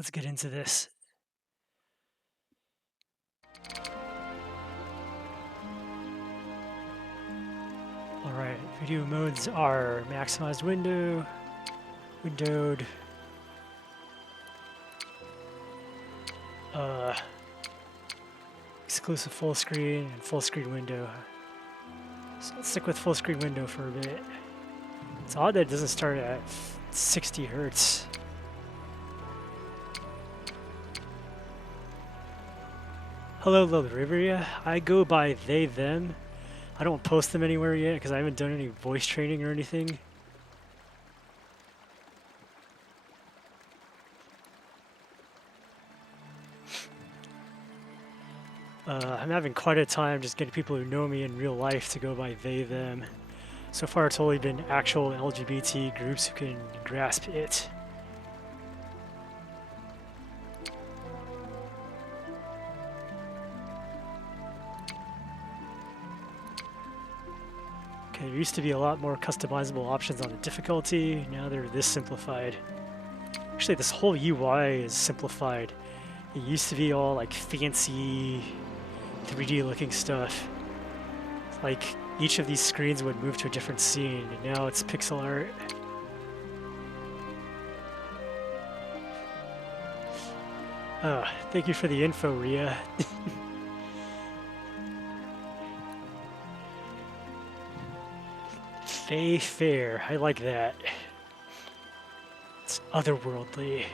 let's get into this. Alright, video modes are maximized window, windowed, exclusive full screen, and full screen window. So let's stick with full screen window for a bit. It's odd that it doesn't start at 60 hertz. Hello, Lilirivia. I go by they, them. I don't post them anywhere yet because I haven't done any voice training or anything. I'm having quite a time just getting people who know me in real life to go by they, them. So far it's only been actual LGBT groups who can grasp it. Okay, there used to be a lot more customizable options on the difficulty, now they're this simplified. Actually, this whole UI is simplified. It used to be all like fancy 3D looking stuff. Like each of these screens would move to a different scene, and now it's pixel art. Thank you for the info, Ria. Fae Fair, I like that. It's otherworldly.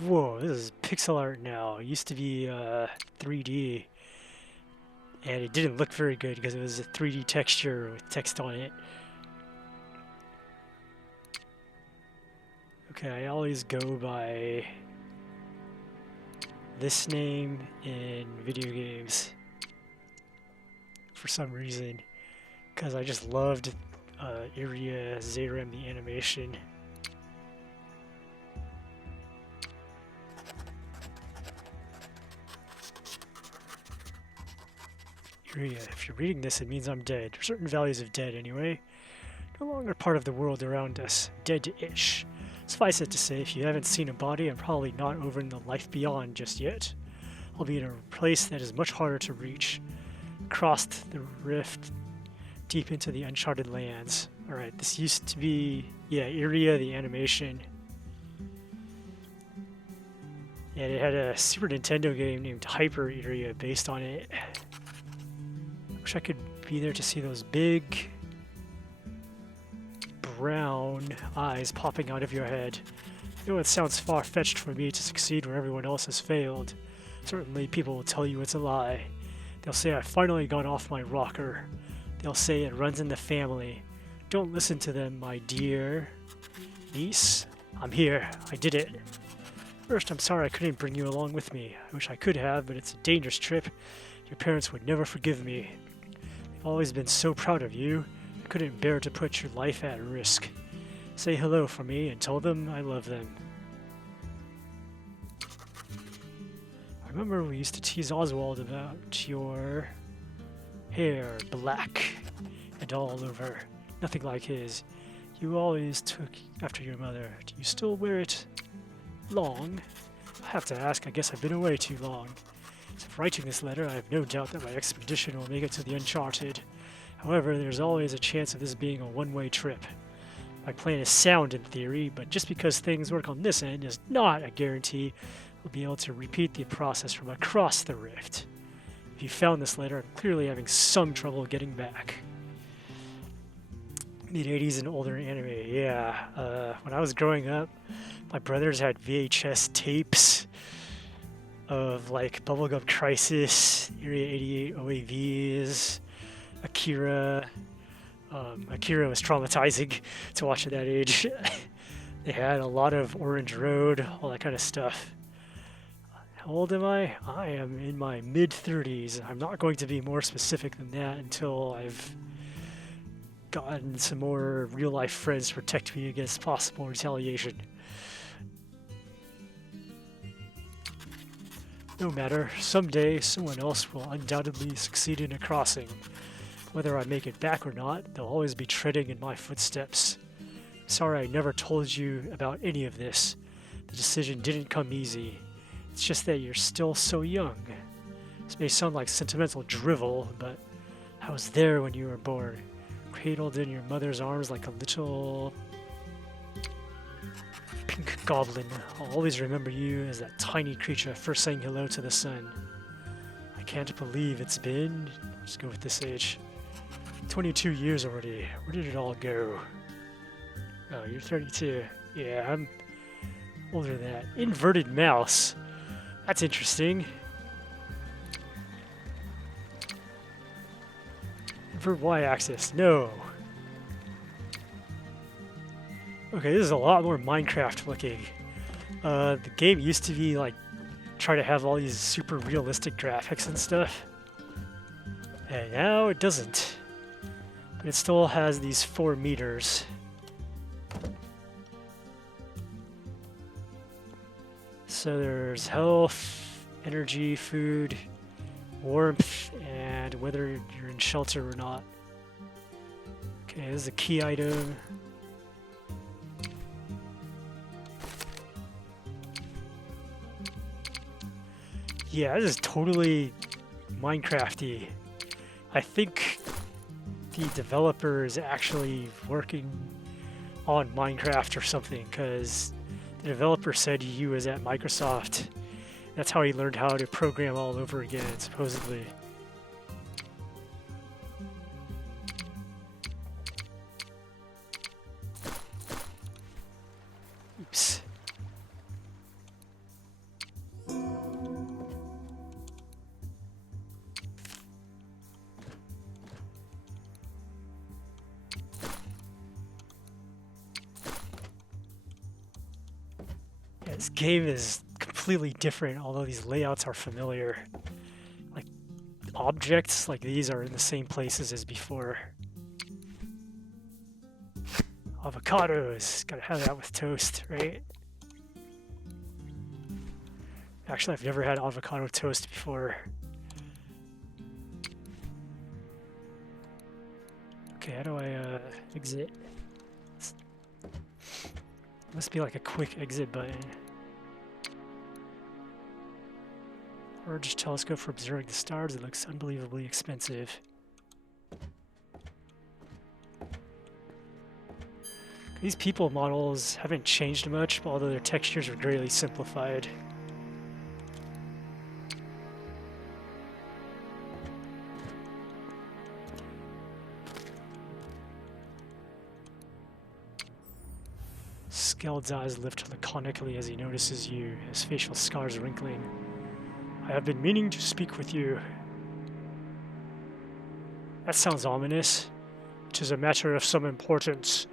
Whoa, this is pixel art now. It used to be 3D, and it didn't look very good because it was a 3D texture with text on it. Okay, I always go by this name in video games for some reason, because I just loved Iria Zerem, the animation. Iria, if you're reading this, it means I'm dead. Certain values of dead, anyway. No longer part of the world around us. Dead-ish. Suffice it to say, if you haven't seen a body, I'm probably not over in the life beyond just yet. I'll be in a place that is much harder to reach. Crossed the rift deep into the uncharted lands. Alright, this used to be, yeah, Iria, the animation. And it had a Super Nintendo game named Hyper Iria based on it. Wish I could be there to see those big brown eyes popping out of your head. I know it sounds far-fetched for me to succeed where everyone else has failed. Certainly people will tell you it's a lie. They'll say I finally got off my rocker. They'll say it runs in the family. Don't listen to them, my dear niece. I'm here. I did it. First, I'm sorry I couldn't bring you along with me. I wish I could have, but it's a dangerous trip. Your parents would never forgive me. They've always been so proud of you. I couldn't bear to put your life at risk. Say hello for me and tell them I love them. I remember we used to tease Oswald about your hair black and all over. Nothing like his. You always took after your mother. Do you still wear it long? I have to ask, I guess I've been away too long. Since writing this letter, I have no doubt that my expedition will make it to the Uncharted. However, there's always a chance of this being a one-way trip. My plan is sound in theory, but just because things work on this end is not a guarantee we'll be able to repeat the process from across the rift. If you found this letter, I'm clearly having some trouble getting back. Mid-80s and older anime, yeah. When I was growing up, my brothers had VHS tapes of like Bubblegum Crisis, Area 88 OAVs, Akira. Akira was traumatizing to watch at that age. They had a lot of Orange Road, all that kind of stuff. How old am I? I am in my mid-30s. I'm not going to be more specific than that until I've gotten some more real-life friends to protect me against possible retaliation. No matter, someday someone else will undoubtedly succeed in a crossing. Whether I make it back or not, they'll always be treading in my footsteps. Sorry I never told you about any of this. The decision didn't come easy. It's just that you're still so young. This may sound like sentimental drivel, but I was there when you were born, cradled in your mother's arms like a little pink goblin. I'll always remember you as that tiny creature first saying hello to the sun. I can't believe it's been, let's go with this age, 22 years already. Where did it all go? Oh, you're 32. Yeah, I'm older than that. Inverted mouse. That's interesting. Invert y-axis. No. Okay, this is a lot more Minecraft looking. The game used to be like try to have all these super realistic graphics and stuff. And now it doesn't. But it still has these 4 meters. So there's health, energy, food, warmth, and whether you're in shelter or not. Okay, this is a key item. Yeah, this is totally Minecraft-y. I think the developer is actually working on Minecraft or something, because the developer said he was at Microsoft. That's how he learned how to program all over again, supposedly. Oops. Yeah, this game is completely different, although these layouts are familiar. Like, objects like these are in the same places as before. Avocados! Gotta have that with toast, right? Actually, I've never had avocado toast before. Okay, how do I exit? Must be like a quick exit button. Large telescope for observing the stars. It looks unbelievably expensive. These people models haven't changed much, although their textures are greatly simplified. Skeld's eyes lift laconically as he notices you, his facial scars wrinkling. I have been meaning to speak with you. That sounds ominous. It is a matter of some importance.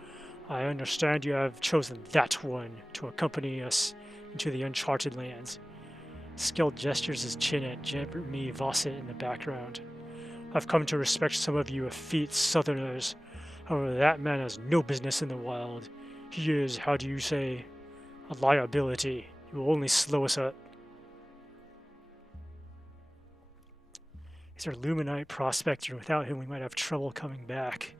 I understand you have chosen that one to accompany us into the uncharted lands. Skeld gestures his chin at Jeremy Vossett in the background. I've come to respect some of you effete southerners. However, that man has no business in the wild. He is, how do you say, a liability. He will only slow us up. He's our Luminite prospector. Without him, we might have trouble coming back.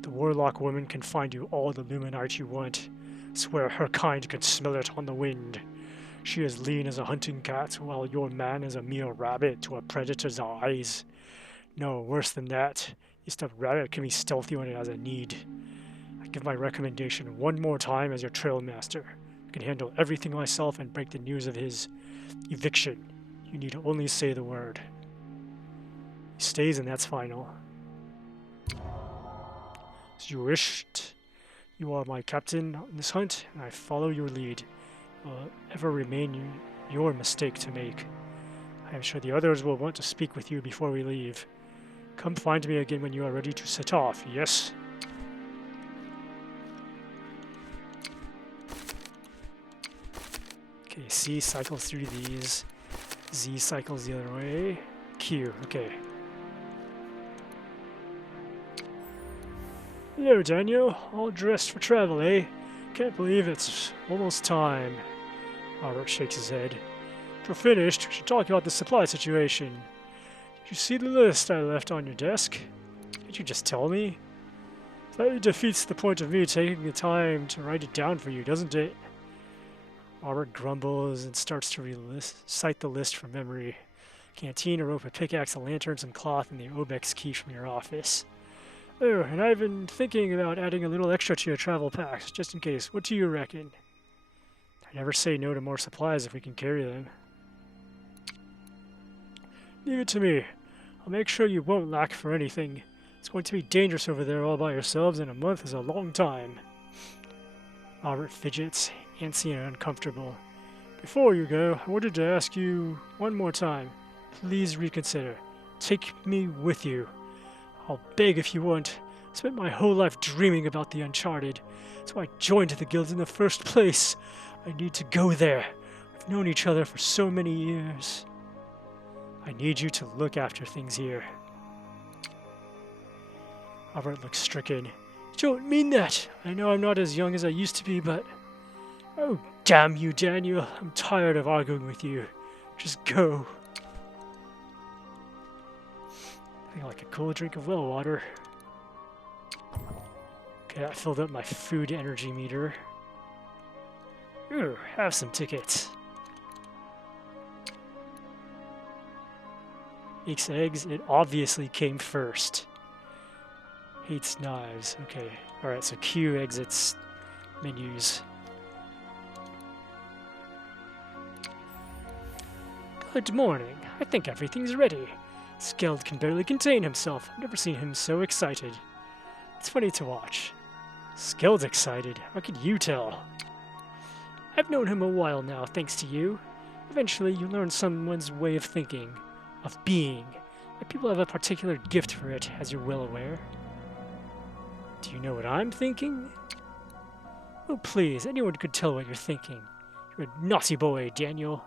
The Warlock woman can find you all the Luminite you want. Swear her kind can smell it on the wind. She is lean as a hunting cat, while your man is a mere rabbit to a predator's eyes. No, worse than that. Your stuffed rabbit can be stealthy when it has a need. I give my recommendation one more time as your trail master. I can handle everything myself and break the news of his eviction. You need only say the word. He stays, and that's final. As you wished, you are my captain in this hunt, and I follow your lead. It will ever remain your mistake to make. I am sure the others will want to speak with you before we leave. Come find me again when you are ready to set off, yes? Okay, C cycles through these. Z cycles the other way. Q, okay. Hello, Daniel. All dressed for travel, eh? Can't believe it's almost time. Robert shakes his head. If we're finished, we should talk about the supply situation. Did you see the list I left on your desk? Did you just tell me? That defeats the point of me taking the time to write it down for you, doesn't it? Robert grumbles and starts to recite the list from memory. Canteen, a rope, a pickaxe, a lantern, some cloth, and the Obex key from your office. Oh, and I've been thinking about adding a little extra to your travel packs, just in case. What do you reckon? I never say no to more supplies if we can carry them. Leave it to me. I'll make sure you won't lack for anything. It's going to be dangerous over there all by yourselves, and a month is a long time. Robert fidgets, antsy and uncomfortable. Before you go, I wanted to ask you one more time. Please reconsider. Take me with you. I'll beg if you want. I spent my whole life dreaming about the Uncharted, so I joined the guild in the first place. I need to go there. We've known each other for so many years. I need you to look after things here. Robert looks stricken. You don't mean that. I know I'm not as young as I used to be, but... Oh, damn you, Daniel. I'm tired of arguing with you. Just go. I like a cool drink of well water. Okay, I filled up my food energy meter. Ooh, have some tickets. Makes eggs. It obviously came first. Hates knives. Okay. Alright, so Q exits menus. Good morning. I think everything's ready. Skeld can barely contain himself. I've never seen him so excited. It's funny to watch. Skeld's excited. How could you tell? I've known him a while now, thanks to you. Eventually, you learn someone's way of thinking, of being. And people have a particular gift for it, as you're well aware. Do you know what I'm thinking? Oh, please, anyone could tell what you're thinking. You're a naughty boy, Daniel.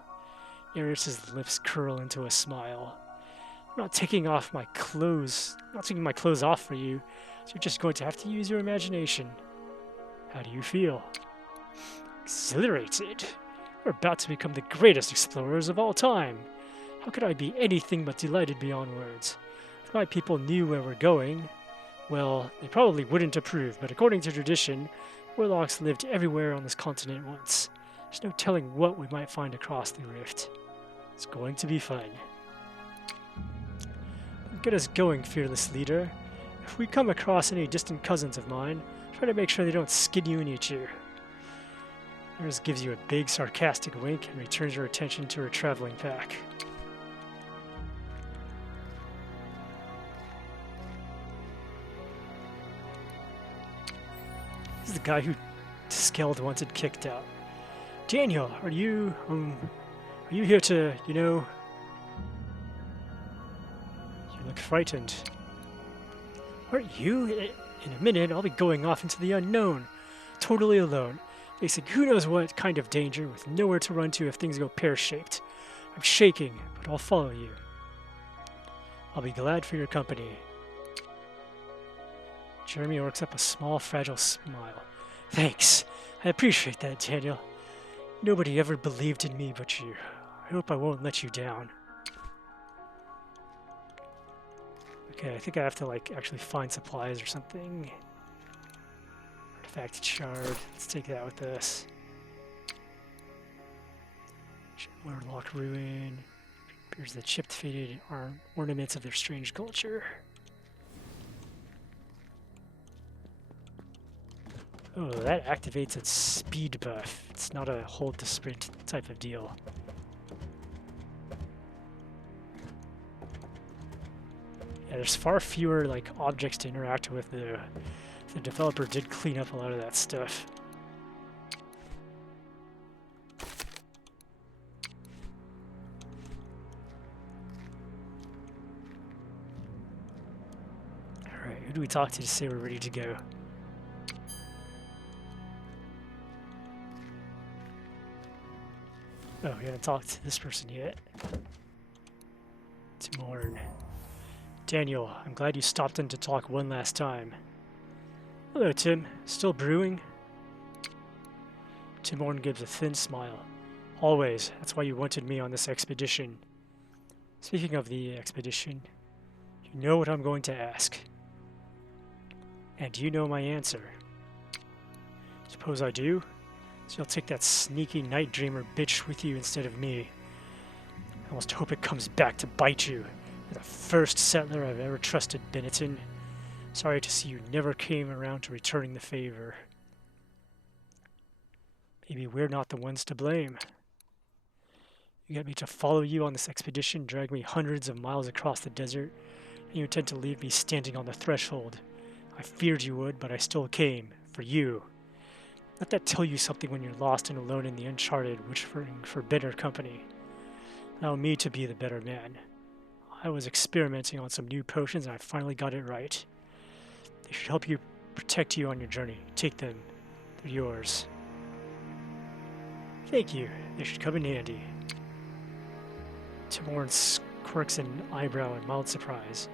Eris's lips curl into a smile. I'm not taking off my clothes. I'm not taking my clothes off for you, so you're just going to have to use your imagination. How do you feel? Exhilarated. We're about to become the greatest explorers of all time. How could I be anything but delighted beyond words? If my people knew where we're going, well, they probably wouldn't approve, but according to tradition, warlocks lived everywhere on this continent once. There's no telling what we might find across the rift. It's going to be fun. Get us going, fearless leader. If we come across any distant cousins of mine, try to make sure they don't skin you and eat you. Eris gives you a big, sarcastic wink and returns your attention to her traveling pack. This is the guy who Skeld wanted kicked out. Daniel, are you here to, you look frightened. Aren't you? In a minute, I'll be going off into the unknown. Totally alone. Facing who knows what kind of danger with nowhere to run to if things go pear-shaped. I'm shaking, but I'll follow you. I'll be glad for your company. Jeremy works up a small, fragile smile. Thanks. I appreciate that, Daniel. Nobody ever believed in me but you. I hope I won't let you down. Okay, I think I have to, actually find supplies or something. Artifact shard. Let's take that with us. Warlock ruin. Appears the chipped, faded ornaments of their strange culture. Oh, that activates its speed buff. It's not a hold to sprint type of deal. Yeah, there's far fewer objects to interact with. The developer did clean up a lot of that stuff. Alright, who do we talk to say we're ready to go? Oh, we haven't talked to this person yet. Timorn. Daniel, I'm glad you stopped in to talk one last time. Hello, Tim. Still brewing? Tim Horn gives a thin smile. Always. That's why you wanted me on this expedition. Speaking of the expedition, you know what I'm going to ask. And you know my answer. Suppose I do? So you'll take that sneaky night dreamer bitch with you instead of me. I almost hope it comes back to bite you. You're the first settler I've ever trusted, Benetton. Sorry to see you never came around to returning the favor. Maybe we're not the ones to blame. You got me to follow you on this expedition, drag me hundreds of miles across the desert, and you intend to leave me standing on the threshold. I feared you would, but I still came. For you. Let that tell you something when you're lost and alone in the uncharted, wishing for better company. Allow me to be the better man. I was experimenting on some new potions and I finally got it right. They should help you, protect you on your journey. Take them. They're yours. Thank you. They should come in handy. Tim Horn quirks an eyebrow in mild surprise.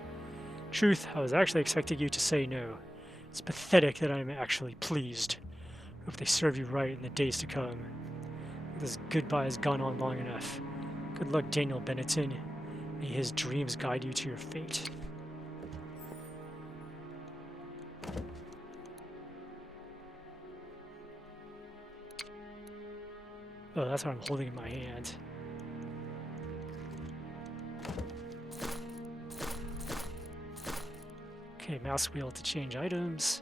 Truth, I was actually expecting you to say no. It's pathetic that I'm actually pleased. Hope they serve you right in the days to come. This goodbye has gone on long enough. Good luck, Daniel Benetton. May his dreams guide you to your fate. Oh, that's what I'm holding in my hand. Okay, mouse wheel to change items.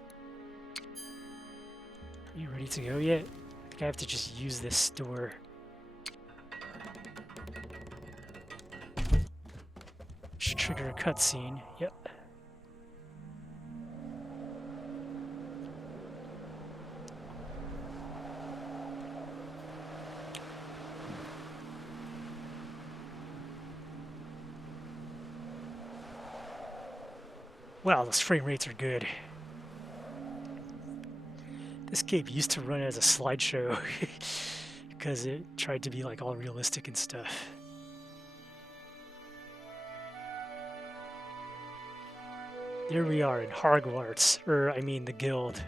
Are you ready to go yet? I think I have to just use this door. Should trigger a cutscene. Yep. Wow, those frame rates are good. This game used to run as a slideshow because it tried to be like all realistic and stuff. There we are in Hogwarts, the guild.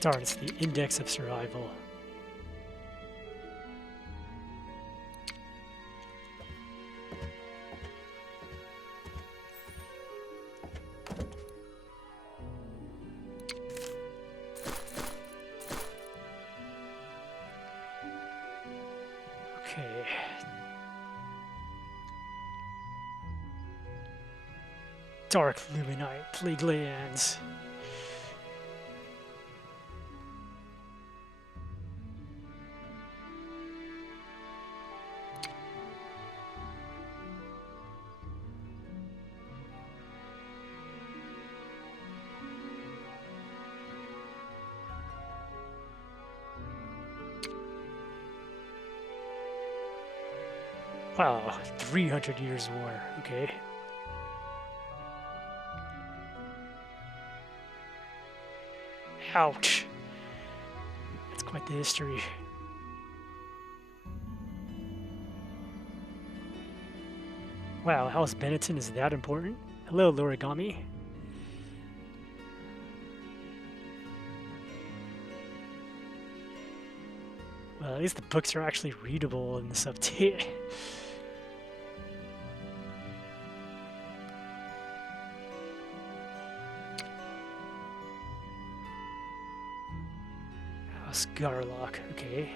Darn, it's the index of survival. Okay. Dark Luminite, Plague Lands. Wow, 300 years war, okay. Ouch. That's quite the history. Wow, House Benetton is that important? Hello, Lorigami. Well, at least the books are actually readable in this update. House Garlock, okay.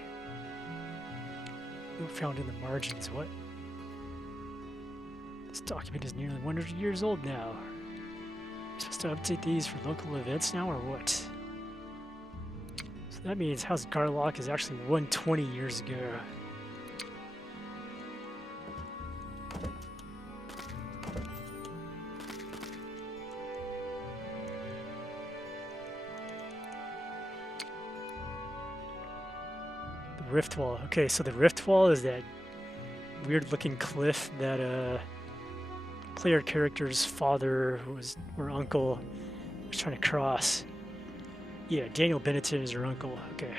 Note found in the margins, what? This document is nearly 100 years old now. Are you supposed to update these for local events now, or what? So that means House Garlock is actually 120 years ago. Rift Wall. Okay, so the Rift Wall is that weird-looking cliff that player character's father or uncle was trying to cross. Yeah, Daniel Benetton is her uncle. Okay.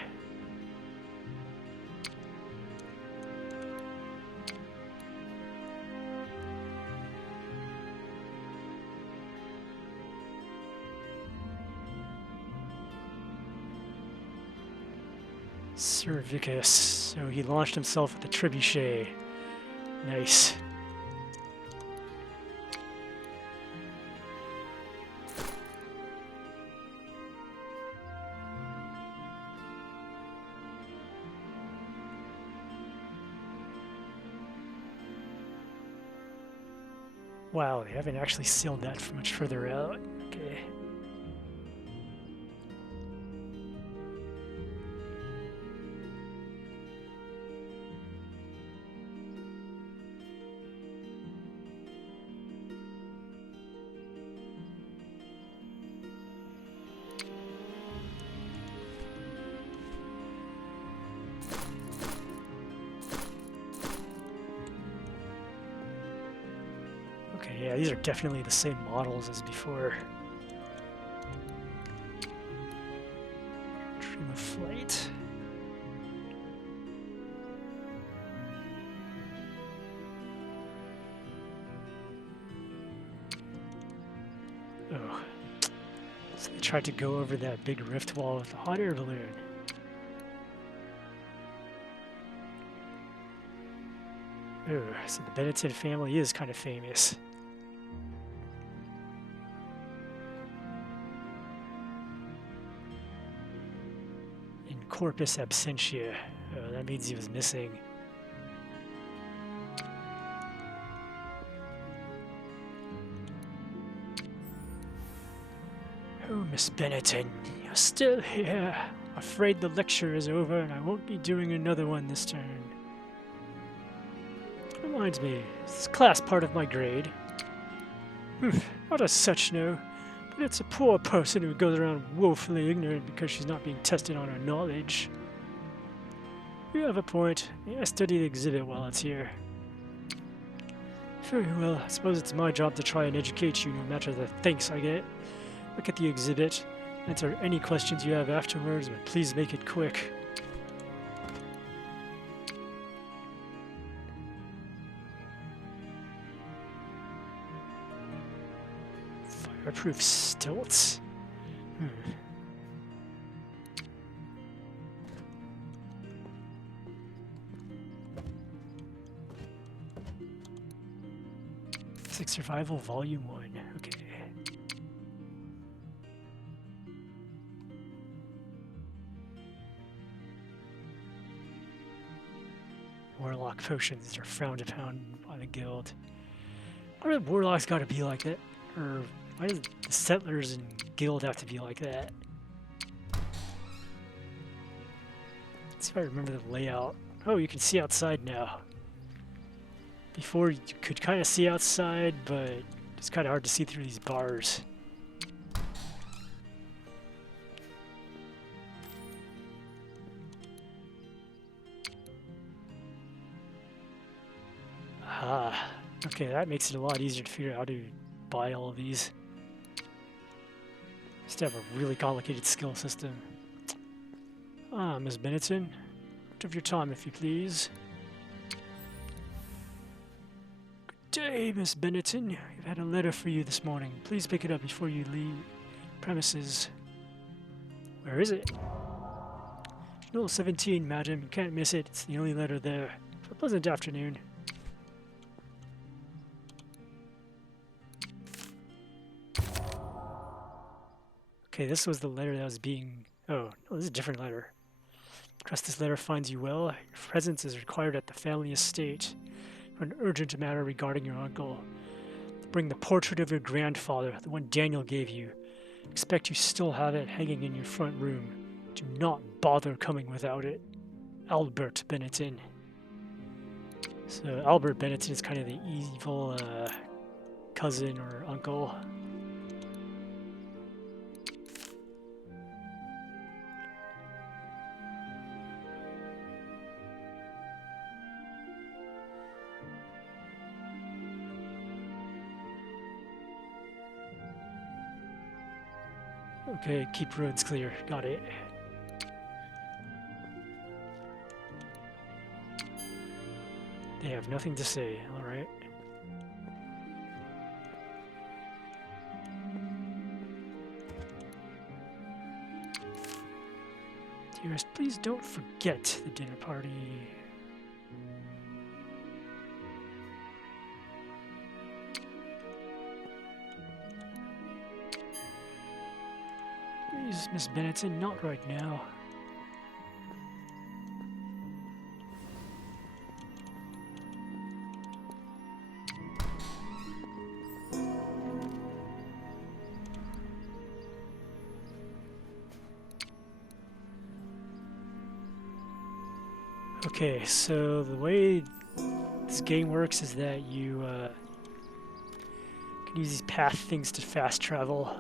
Servicus. So he launched himself with the trebuchet. Nice. Wow, they haven't actually sailed that much further out. Okay. Okay, yeah, these are definitely the same models as before. Dream of Flight. Oh. So they tried to go over that big rift wall with a hot air balloon. Oh, so the Benetton family is kind of famous. In Corpus Absentia. Oh, that means he was missing. Oh, Miss Benetton, you're still here. Afraid the lecture is over and I won't be doing another one this turn. Reminds me, is this class part of my grade? Not as such, no. But it's a poor person who goes around woefully ignorant because she's not being tested on her knowledge. You have a point. I study the exhibit while it's here. Very well, I suppose it's my job to try and educate you no matter the thanks I get. Look at the exhibit, answer any questions you have afterwards, but please make it quick. Fireproof stilts? 6 Survival Volume 1, okay. Warlock potions are frowned upon by the guild. Why do warlocks gotta be like that? Or why does the settlers and guild have to be like that? Let's see if I remember the layout. Oh, you can see outside now. Before you could kind of see outside, but it's kind of hard to see through these bars. Ah, okay, that makes it a lot easier to figure out how to buy all of these. Just have a really complicated skill system. Ah, Miss Benetton, out of your time, if you please. Good day, Miss Benetton. We've had a letter for you this morning. Please pick it up before you leave premises. Where is it? Note 17, madam. You can't miss it. It's the only letter there. Have a pleasant afternoon. Okay, this was the letter that was being... Oh, no, this is a different letter. Trust this letter finds you well. Your presence is required at the family estate for an urgent matter regarding your uncle. Bring the portrait of your grandfather, the one Daniel gave you. Expect you still have it hanging in your front room. Do not bother coming without it. Albert Benetton. So Albert Benetton is kind of the evil cousin or uncle. Okay, keep roads clear. Got it. They have nothing to say. Alright. Do you Dearest, please don't forget the dinner party. Please, Miss Benetton, not right now. Okay, so the way this game works is that you can use these path things to fast travel.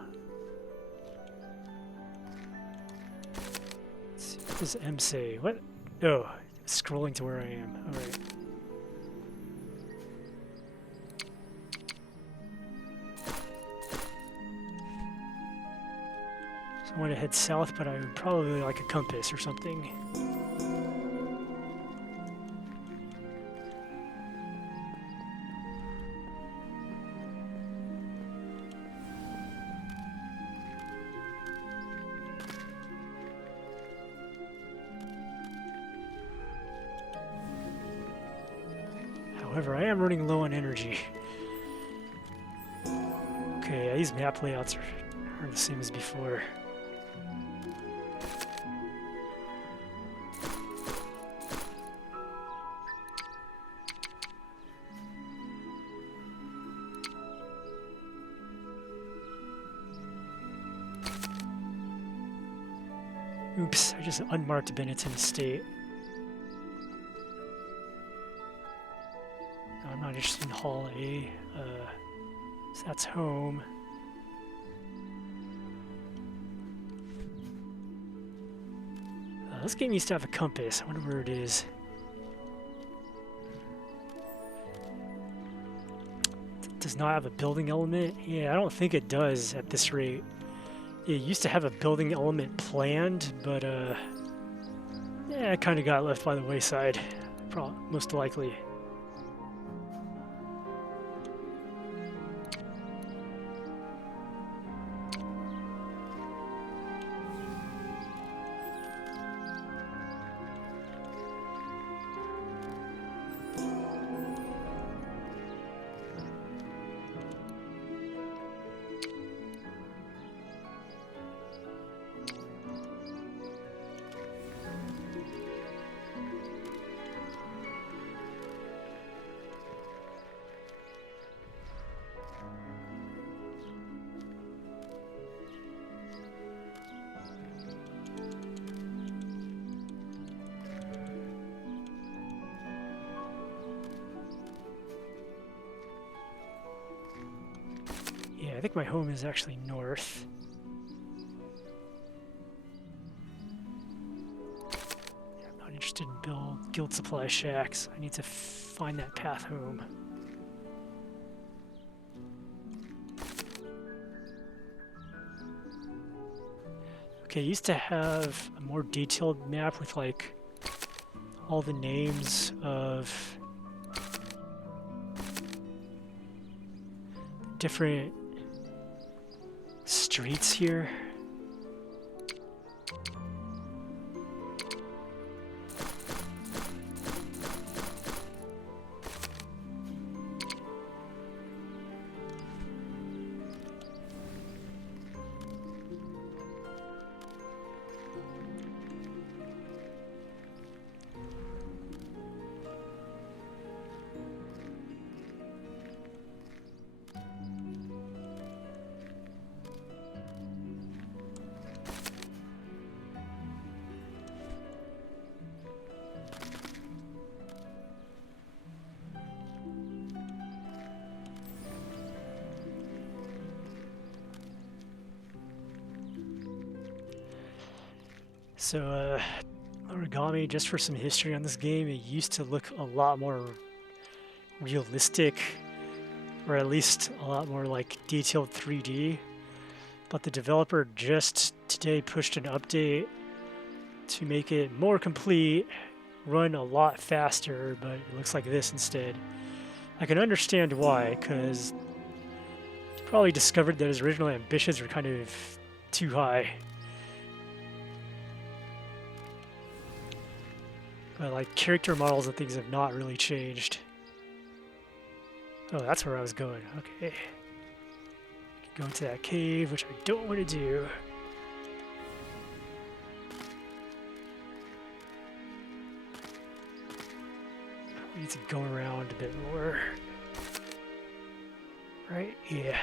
Let's see, what does M say? What? Oh, scrolling to where I am. Alright. So I want to head south, but I would probably like a compass or something. However, I am running low on energy. Okay, these map layouts are the same as before. Oops, I just unmarked Benetton Estate. I'm not interested in Hall A. So that's home. This game used to have a compass. I wonder where it is. It does not have a building element? Yeah, I don't think it does at this rate. It used to have a building element planned, but yeah, it kind of got left by the wayside, most likely. I think my home is actually north. I'm not interested in guild supply shacks. I need to find that path home. Okay, I used to have a more detailed map with like all the names of different streets here. So, Origami, just for some history on this game, it used to look a lot more realistic, or at least a lot more like detailed 3D, but the developer just today pushed an update to make it more complete, run a lot faster, but it looks like this instead. I can understand why, because he probably discovered that his original ambitions were kind of too high. But like character models and things have not really changed. Oh, that's where I was going. Okay. Go into that cave, which I don't want to do. We need to go around a bit more. Right? Yeah.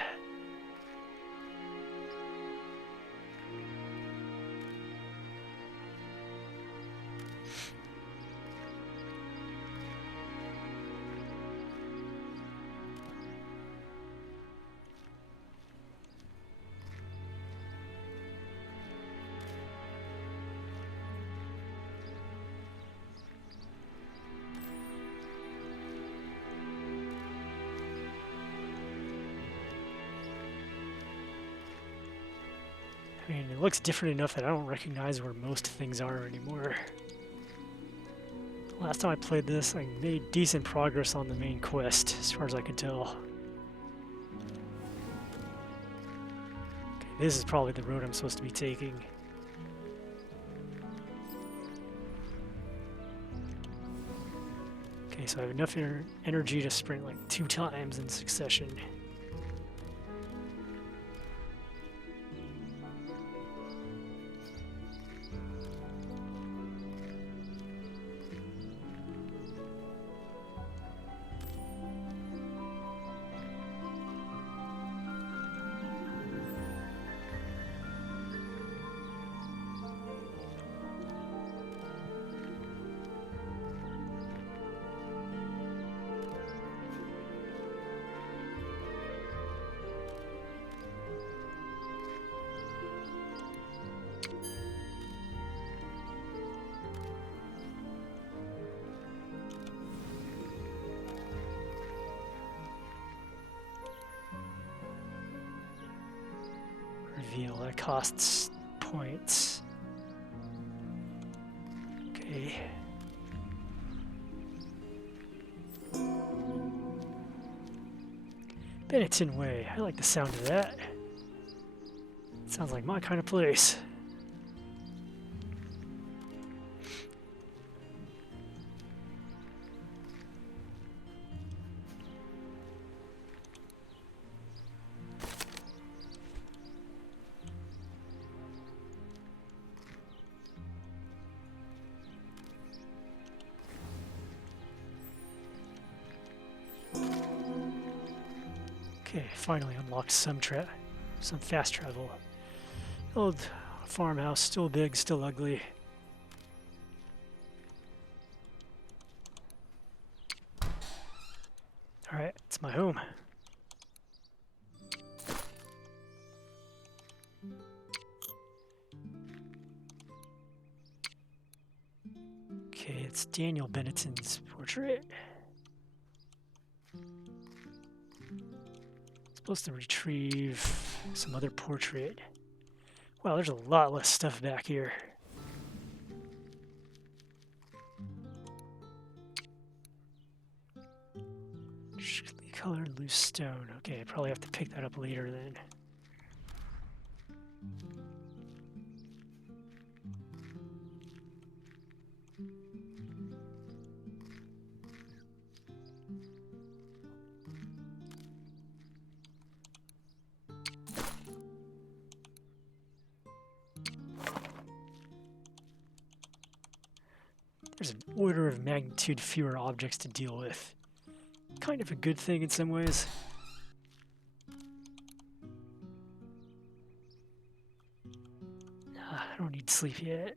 I mean, it looks different enough that I don't recognize where most things are anymore. Last time I played this, I made decent progress on the main quest, as far as I could tell. Okay, this is probably the road I'm supposed to be taking. Okay, so I have enough energy to sprint like 2 times in succession. Reveal that costs points. Okay. Benetton Way. I like the sound of that. Sounds like my kind of place. Okay, finally unlocked some fast travel. Old farmhouse, still big, still ugly. Alright, it's my home. Okay, it's Daniel Benetton's portrait. Supposed to retrieve some other portrait. Wow, there's a lot less stuff back here. Colored loose stone. Okay, I probably have to pick that up later then. There's an order of magnitude fewer objects to deal with. Kind of a good thing in some ways. I don't need sleep yet.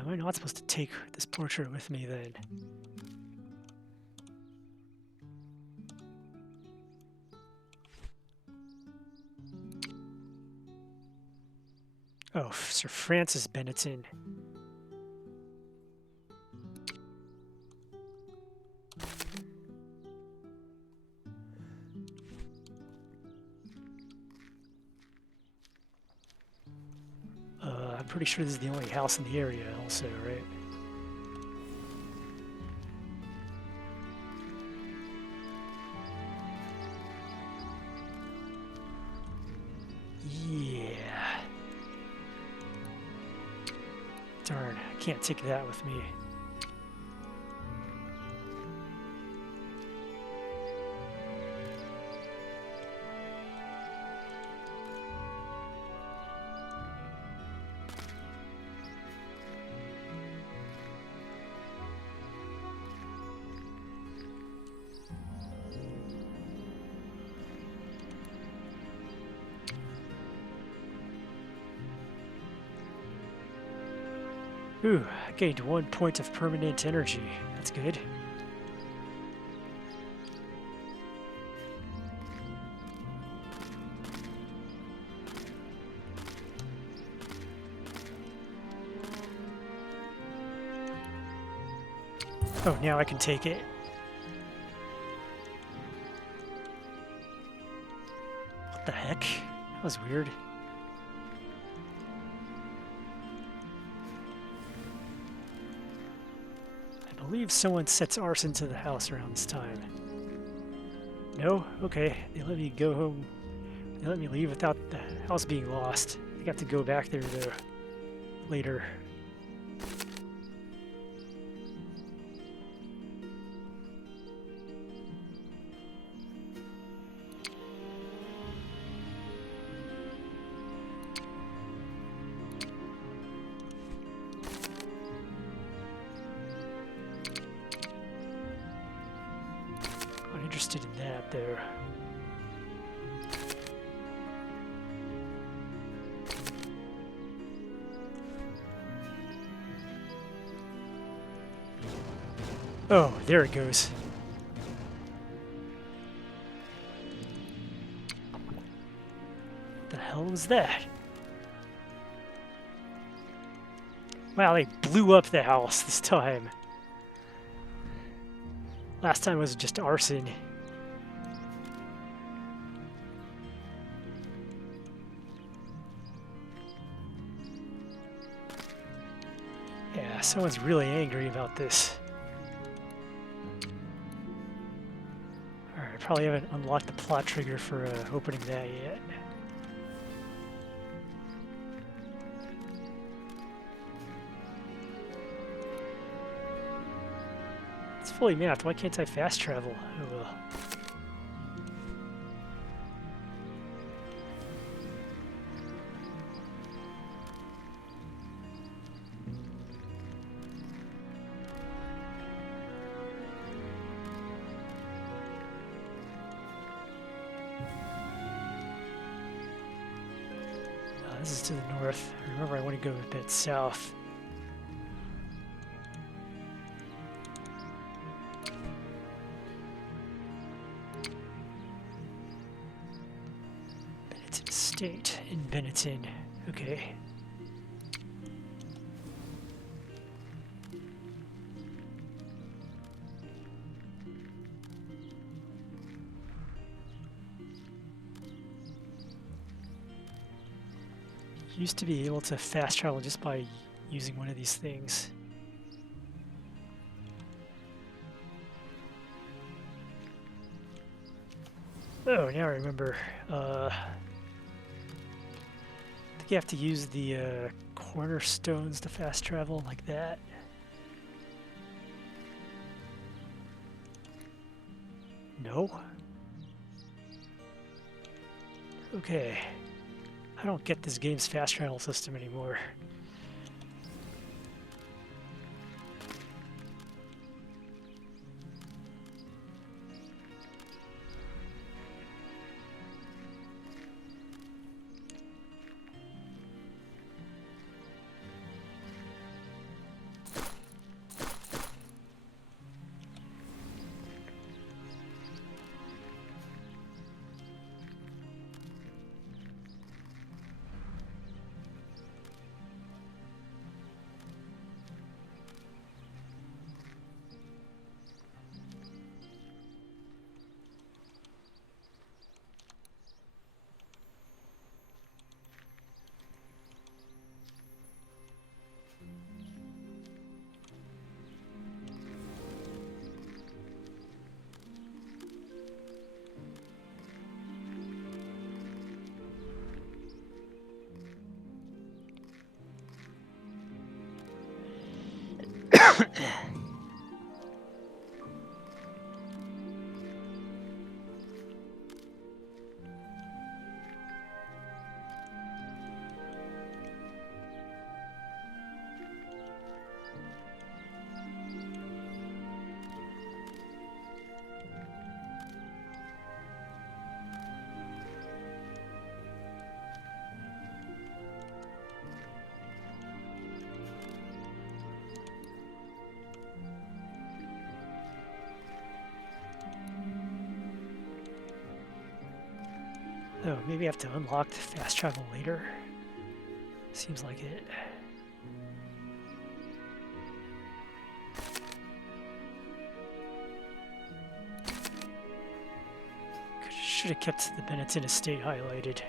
Am I not supposed to take this portrait with me then? Oh, Sir Francis Benetton. pretty sure this is the only house in the area also, right? Yeah. Darn, I can't take that with me. Ooh, I gained 1 point of permanent energy. That's good. Oh, now I can take it. What the heck? That was weird. I believe someone sets arson to the house around this time. No? Okay. They let me go home. They let me leave without the house being lost. I have to go back there though later. I'm interested in that there. Oh, there it goes. The hell was that? Wow, they blew up the house this time. Last time was just arson. Yeah, someone's really angry about this. Alright, I probably haven't unlocked the plot trigger for opening that yet. It's fully mapped. Why can't I fast travel? Oh well. This is to the north. Remember, I want to go a bit south. Benetton State in Benetton. Okay. Used to be able to fast travel just by using one of these things. Oh, now I remember. I think you have to use the cornerstones to fast travel like that. No? Okay. I don't get this game's fast travel system anymore. Oh, maybe I have to unlock the fast travel later. Seems like it. Should have kept the Benetton estate highlighted.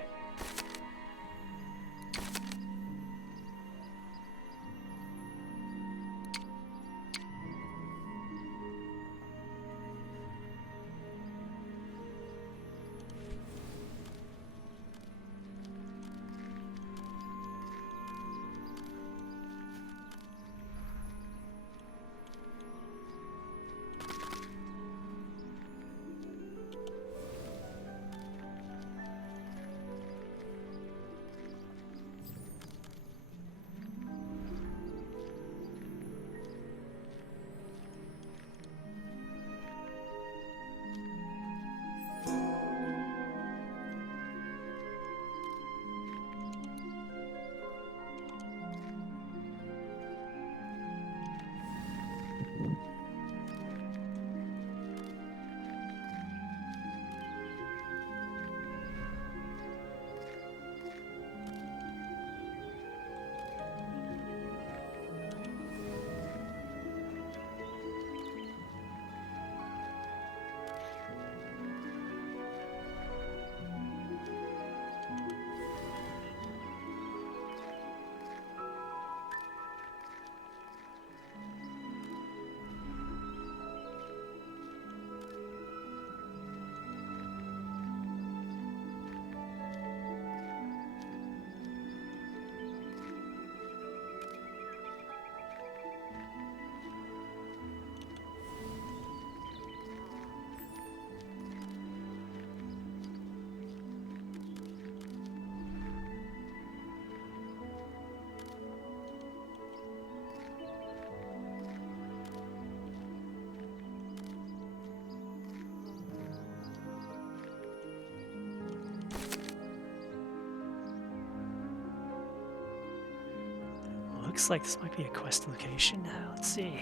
Looks like this might be a quest location. Let's see.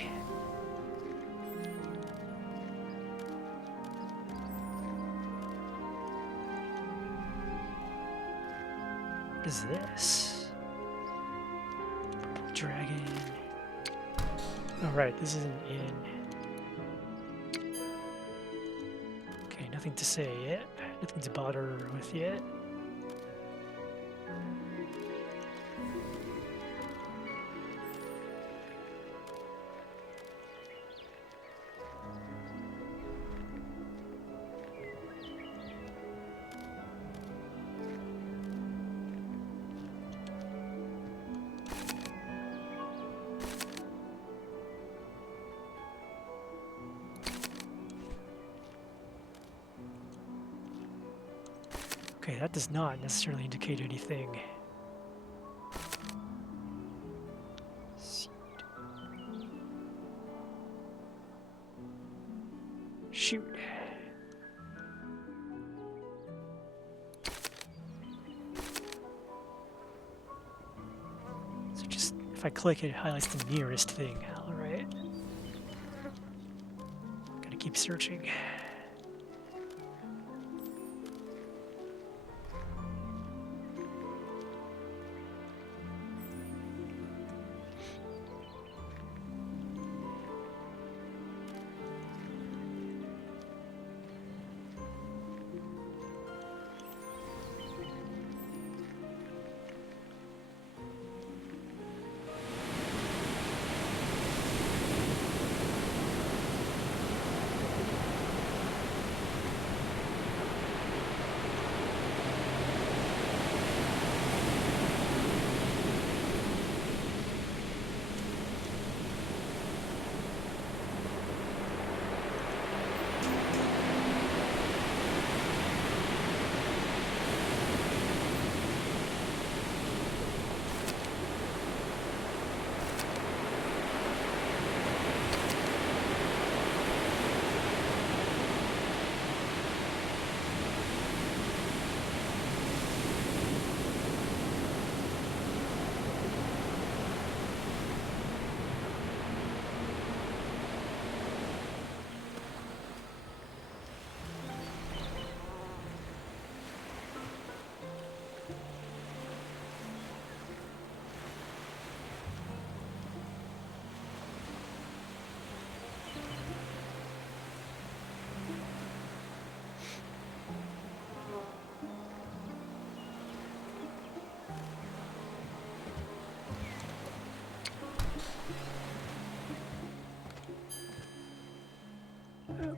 What is this? Purple dragon. Oh, right, this is an inn. Okay, nothing to say yet. Nothing to bother with yet. Okay, that does not necessarily indicate anything. Seed. Shoot. So just, if I click it, it highlights the nearest thing. Alright. Gotta keep searching.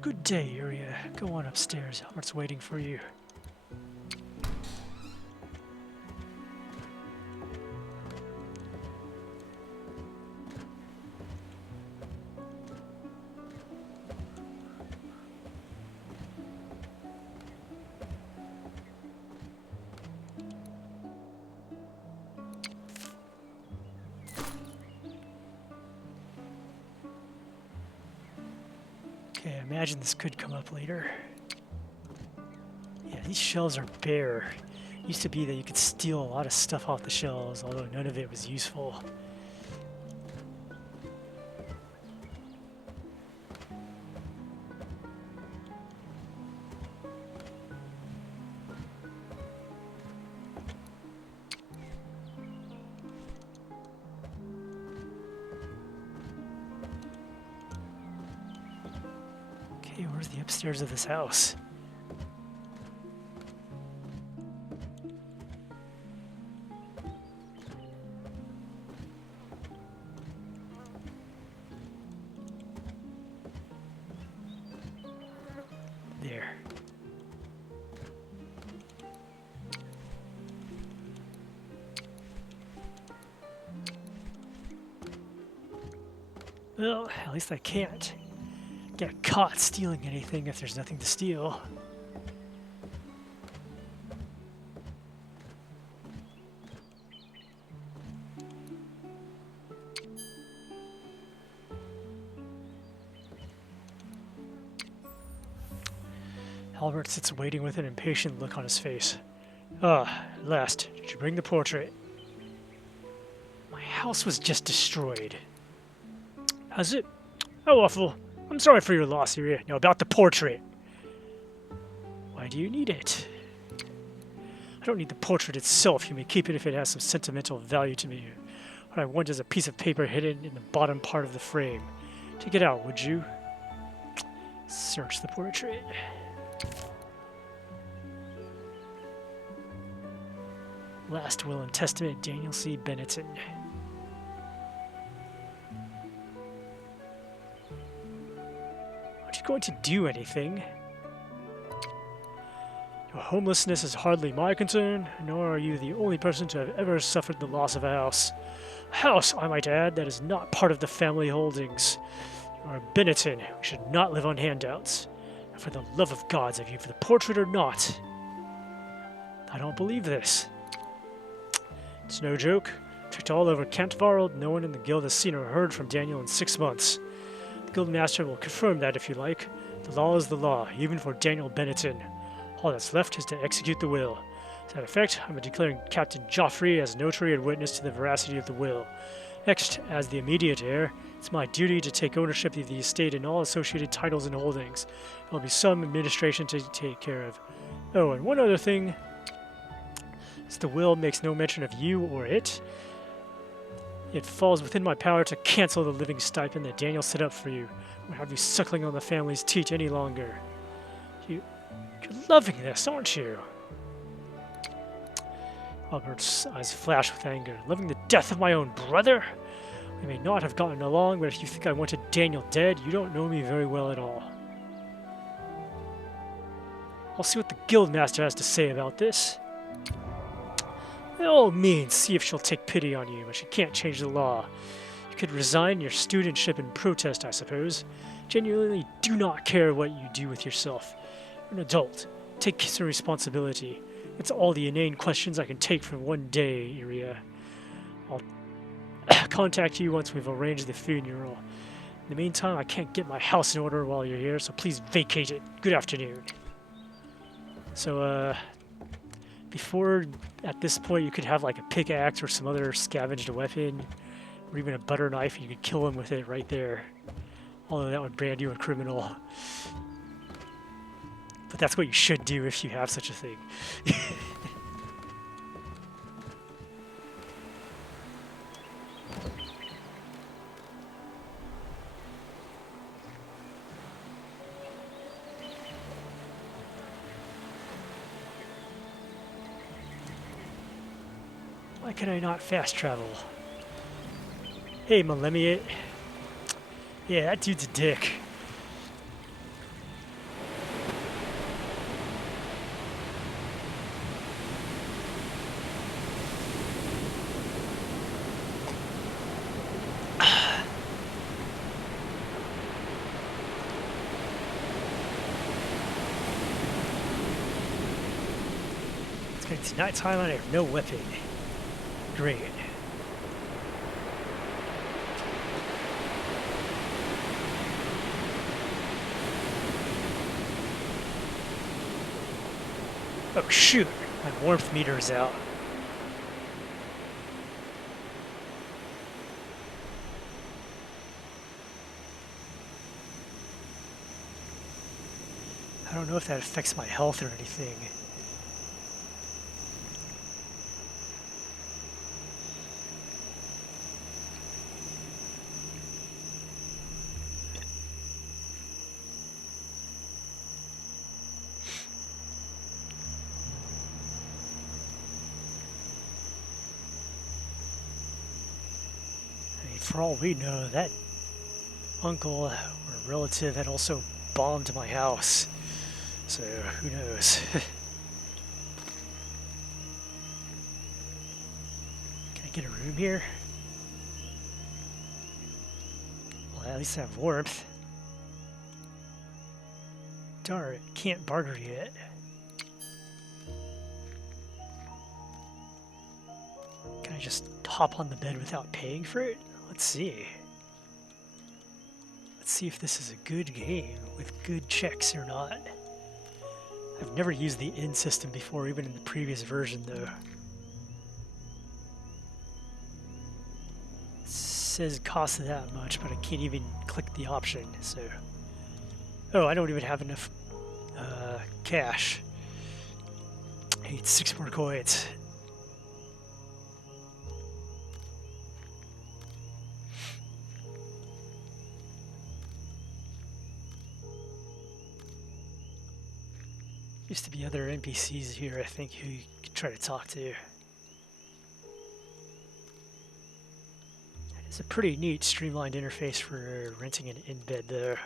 Good day, Iria. Go on upstairs. Albert's waiting for you. Okay, I imagine this could come up later. Yeah, these shelves are bare. Used to be that you could steal a lot of stuff off the shelves, although none of it was useful. Okay, where's the upstairs of this house? There. Well, at least I can't get caught stealing anything if there's nothing to steal. Albert sits waiting with an impatient look on his face. Ah, at last. Did you bring the portrait? My house was just destroyed. Has it? How awful. I'm sorry for your loss, Iria. Now about the portrait. Why do you need it? I don't need the portrait itself. You may keep it if it has some sentimental value to me. What I want is a piece of paper hidden in the bottom part of the frame. Take it out, would you? Search the portrait. Last Will and Testament, Daniel C. Benetton. Aren't you going to do anything? Your homelessness is hardly my concern, nor are you the only person to have ever suffered the loss of a house. A house, I might add, that is not part of the family holdings. You are Benetton, who should not live on handouts. And for the love of gods, have you for the portrait or not? I don't believe this. It's no joke. Checked all over Kantvarld. No one in the guild has seen or heard from Daniel in 6 months. The guildmaster will confirm that if you like. The law is the law, even for Daniel Benetton. All that's left is to execute the will. To that effect, I'm declaring Captain Joffrey as notary and witness to the veracity of the will. Next, as the immediate heir, it's my duty to take ownership of the estate and all associated titles and holdings. There will be some administration to take care of. Oh, and one other thing. As the will makes no mention of you or it, it falls within my power to cancel the living stipend that Daniel set up for you. I won't have you suckling on the family's teat any longer. You're loving this, aren't you? Albert's eyes flash with anger. Loving the death of my own brother? We may not have gotten along, but if you think I wanted Daniel dead, you don't know me very well at all. I'll see what the guildmaster has to say about this. By all means, see if she'll take pity on you, but she can't change the law. You could resign your studentship in protest, I suppose. Genuinely do not care what you do with yourself. You're an adult. Take some responsibility. It's all the inane questions I can take for one day, Iria. I'll contact you once we've arranged the funeral. In the meantime, I can't get my house in order while you're here, so please vacate it. Good afternoon. So, before, at this point, you could have like a pickaxe or some other scavenged weapon, or even a butter knife, and you could kill him with it right there. Although that would brand you a criminal. But that's what you should do if you have such a thing. Why can I not fast travel? Hey, Malemiot. Yeah, that dude's a dick. It's nighttime and I have no weapon. Great. Oh shoot, my warmth meter is out. I don't know if that affects my health or anything. I mean, for all we know, that uncle or relative had also bombed my house. So, who knows? Can I get a room here? Well, at least I have warmth. Darn it, can't barter yet. Can I just hop on the bed without paying for it? Let's see. Let's see if this is a good game with good checks or not. I've never used the inn system before, even in the previous version, though. It says it costs that much, but I can't even click the option, so... Oh, I don't even have enough cash. I need 6 more coins. Used to be other NPCs here, I think, who you could try to talk to. It's a pretty neat, streamlined interface for renting an inn bed, though.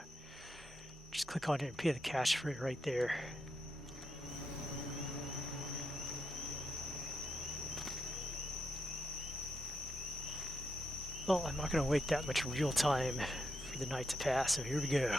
Just click on it and pay the cash for it right there. Well, I'm not going to wait that much real time for the night to pass, so here we go.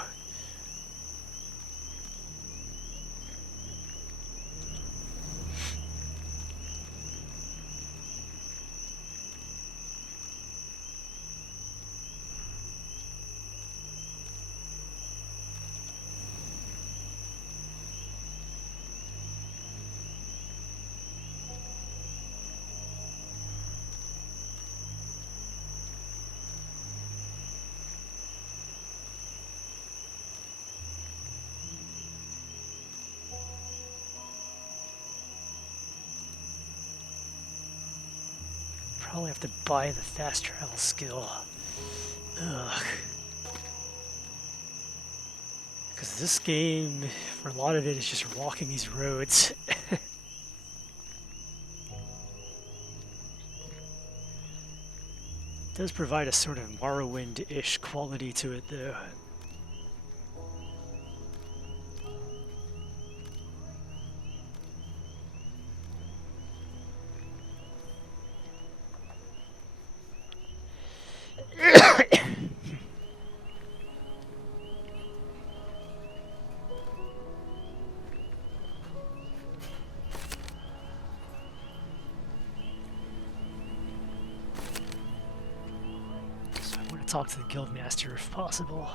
Probably have to buy the fast travel skill. Ugh. Because this game, for a lot of it, is just walking these roads. It does provide a sort of Morrowind-ish quality to it, though. Talk to the guildmaster if possible.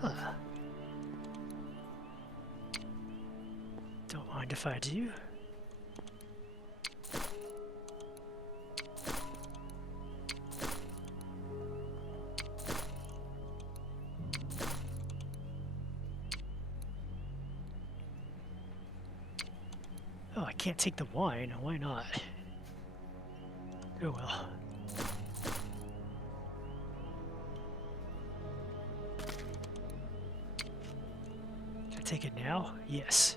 Huh. Don't mind if I do. Oh, I can't take the wine. Why not? Oh well. Can I take it now? Yes.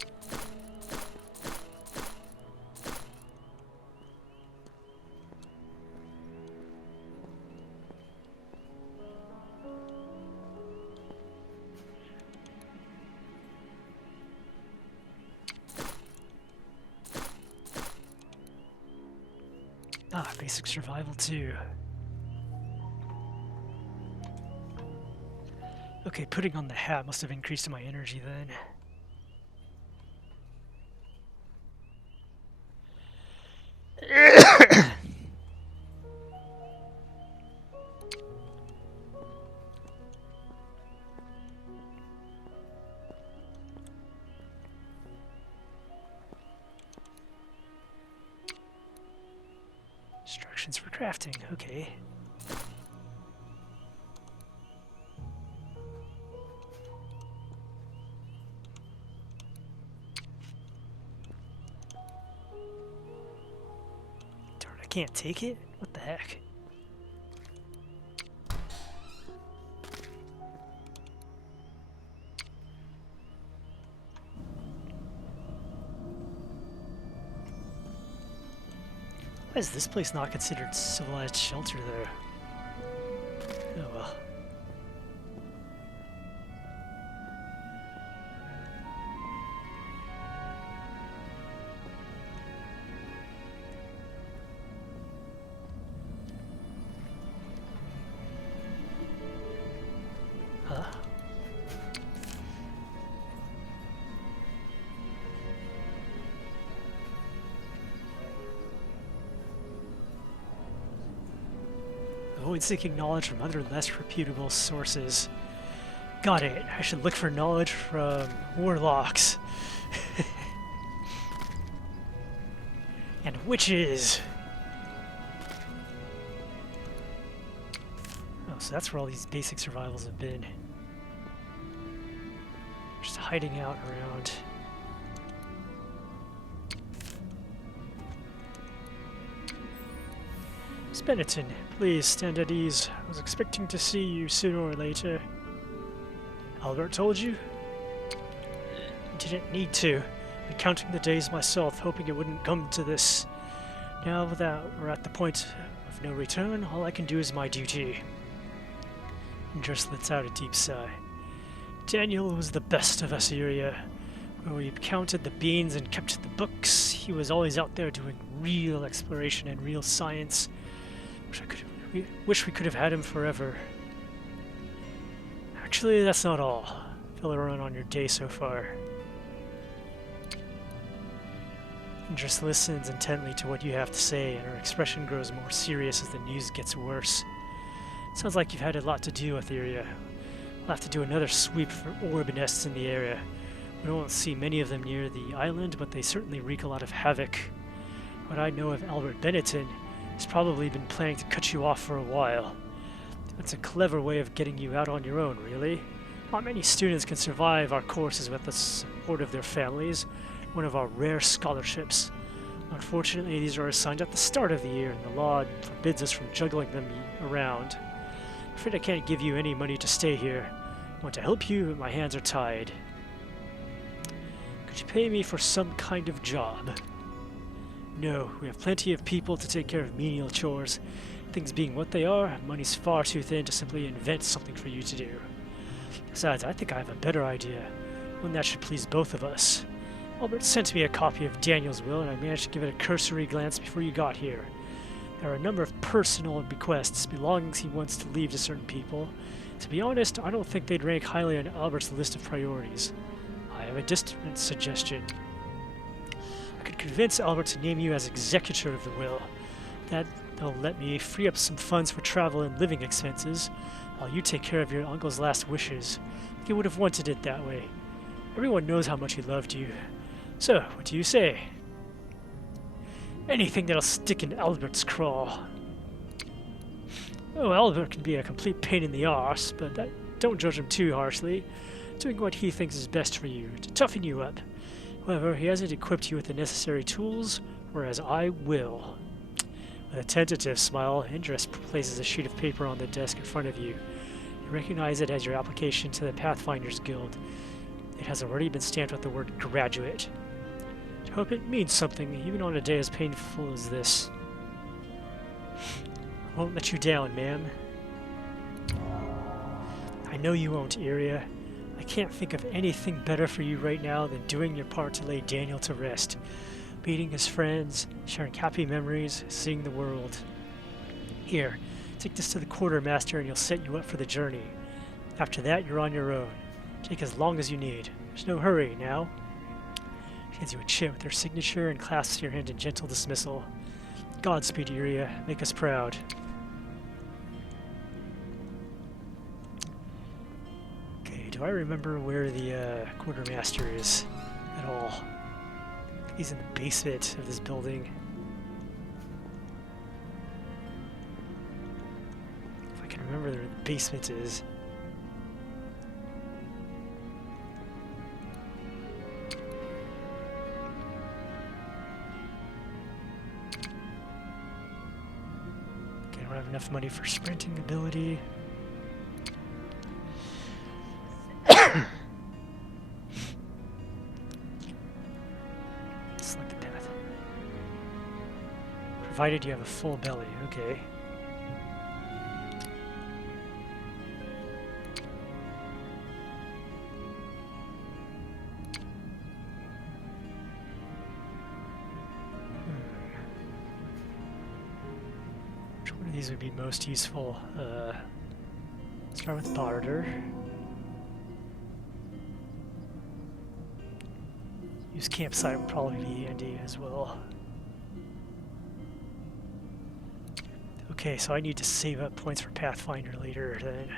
Ah, basic survival too. Okay, putting on the hat must have increased my energy then. Instructions for crafting, okay. Darn, I can't take it? What the heck? Why is this place not considered civilized shelter though? Oh well. Huh? Avoid seeking knowledge from other less reputable sources. Got it. I should look for knowledge from warlocks. And witches. Oh, so that's where all these basic survivals have been. Just hiding out around. Miss Benetton, please stand at ease. I was expecting to see you sooner or later. Albert told you? Didn't need to. I'm counting the days myself, hoping it wouldn't come to this. Now that we're at the point of no return, all I can do is my duty. Indris lets out a deep sigh. Daniel was the best of Assyria. Where we counted the beans and kept the books, he was always out there doing real exploration and real science. Wish we could have had him forever. Actually, that's not all. Fill everyone on your day so far. Indris listens intently to what you have to say, and her expression grows more serious as the news gets worse. Sounds like you've had a lot to do with Etheria. We'll have to do another sweep for orb nests in the area. We won't see many of them near the island, but they certainly wreak a lot of havoc. What I know of Albert Benetton, he's probably been planning to cut you off for a while. That's a clever way of getting you out on your own, really. Not many students can survive our courses with the support of their families, one of our rare scholarships. Unfortunately, these are assigned at the start of the year, and the law forbids us from juggling them around. I'm afraid I can't give you any money to stay here. I want to help you, but my hands are tied. Could you pay me for some kind of job? No, we have plenty of people to take care of menial chores. Things being what they are, money's far too thin to simply invent something for you to do. Besides, I think I have a better idea, one that should please both of us. Albert sent me a copy of Daniel's will, and I managed to give it a cursory glance before you got here. There are a number of personal bequests, belongings he wants to leave to certain people. To be honest, I don't think they'd rank highly on Albert's list of priorities. I have a distant suggestion. I could convince Albert to name you as executor of the will. That'll let me free up some funds for travel and living expenses, while you take care of your uncle's last wishes. I think he would have wanted it that way. Everyone knows how much he loved you. So, what do you say? Anything that'll stick in Albert's craw. Oh, Albert can be a complete pain in the arse, but don't judge him too harshly. Doing what he thinks is best for you, to toughen you up. However, he hasn't equipped you with the necessary tools, whereas I will. With a tentative smile, Indris places a sheet of paper on the desk in front of you. You recognize it as your application to the Pathfinders Guild. It has already been stamped with the word graduate. I hope it means something, even on a day as painful as this. I won't let you down, ma'am. I know you won't, Iria. I can't think of anything better for you right now than doing your part to lay Daniel to rest. meeting his friends, sharing happy memories, seeing the world. Here, take this to the quartermaster and he'll set you up for the journey. After that, you're on your own. Take as long as you need. There's no hurry now. She hands you a chit with her signature and clasps your hand in gentle dismissal. Godspeed, Iria. Make us proud. Okay, do I remember where the quartermaster is at all? He's in the basement of this building. If I can remember where the basement is. Okay, I don't have enough money for sprinting ability. Select the path. Provided you have a full belly, okay. Which one of these would be most useful? Start with barter. Use campsite would probably be handy as well. Okay, so I need to save up points for Pathfinder later then.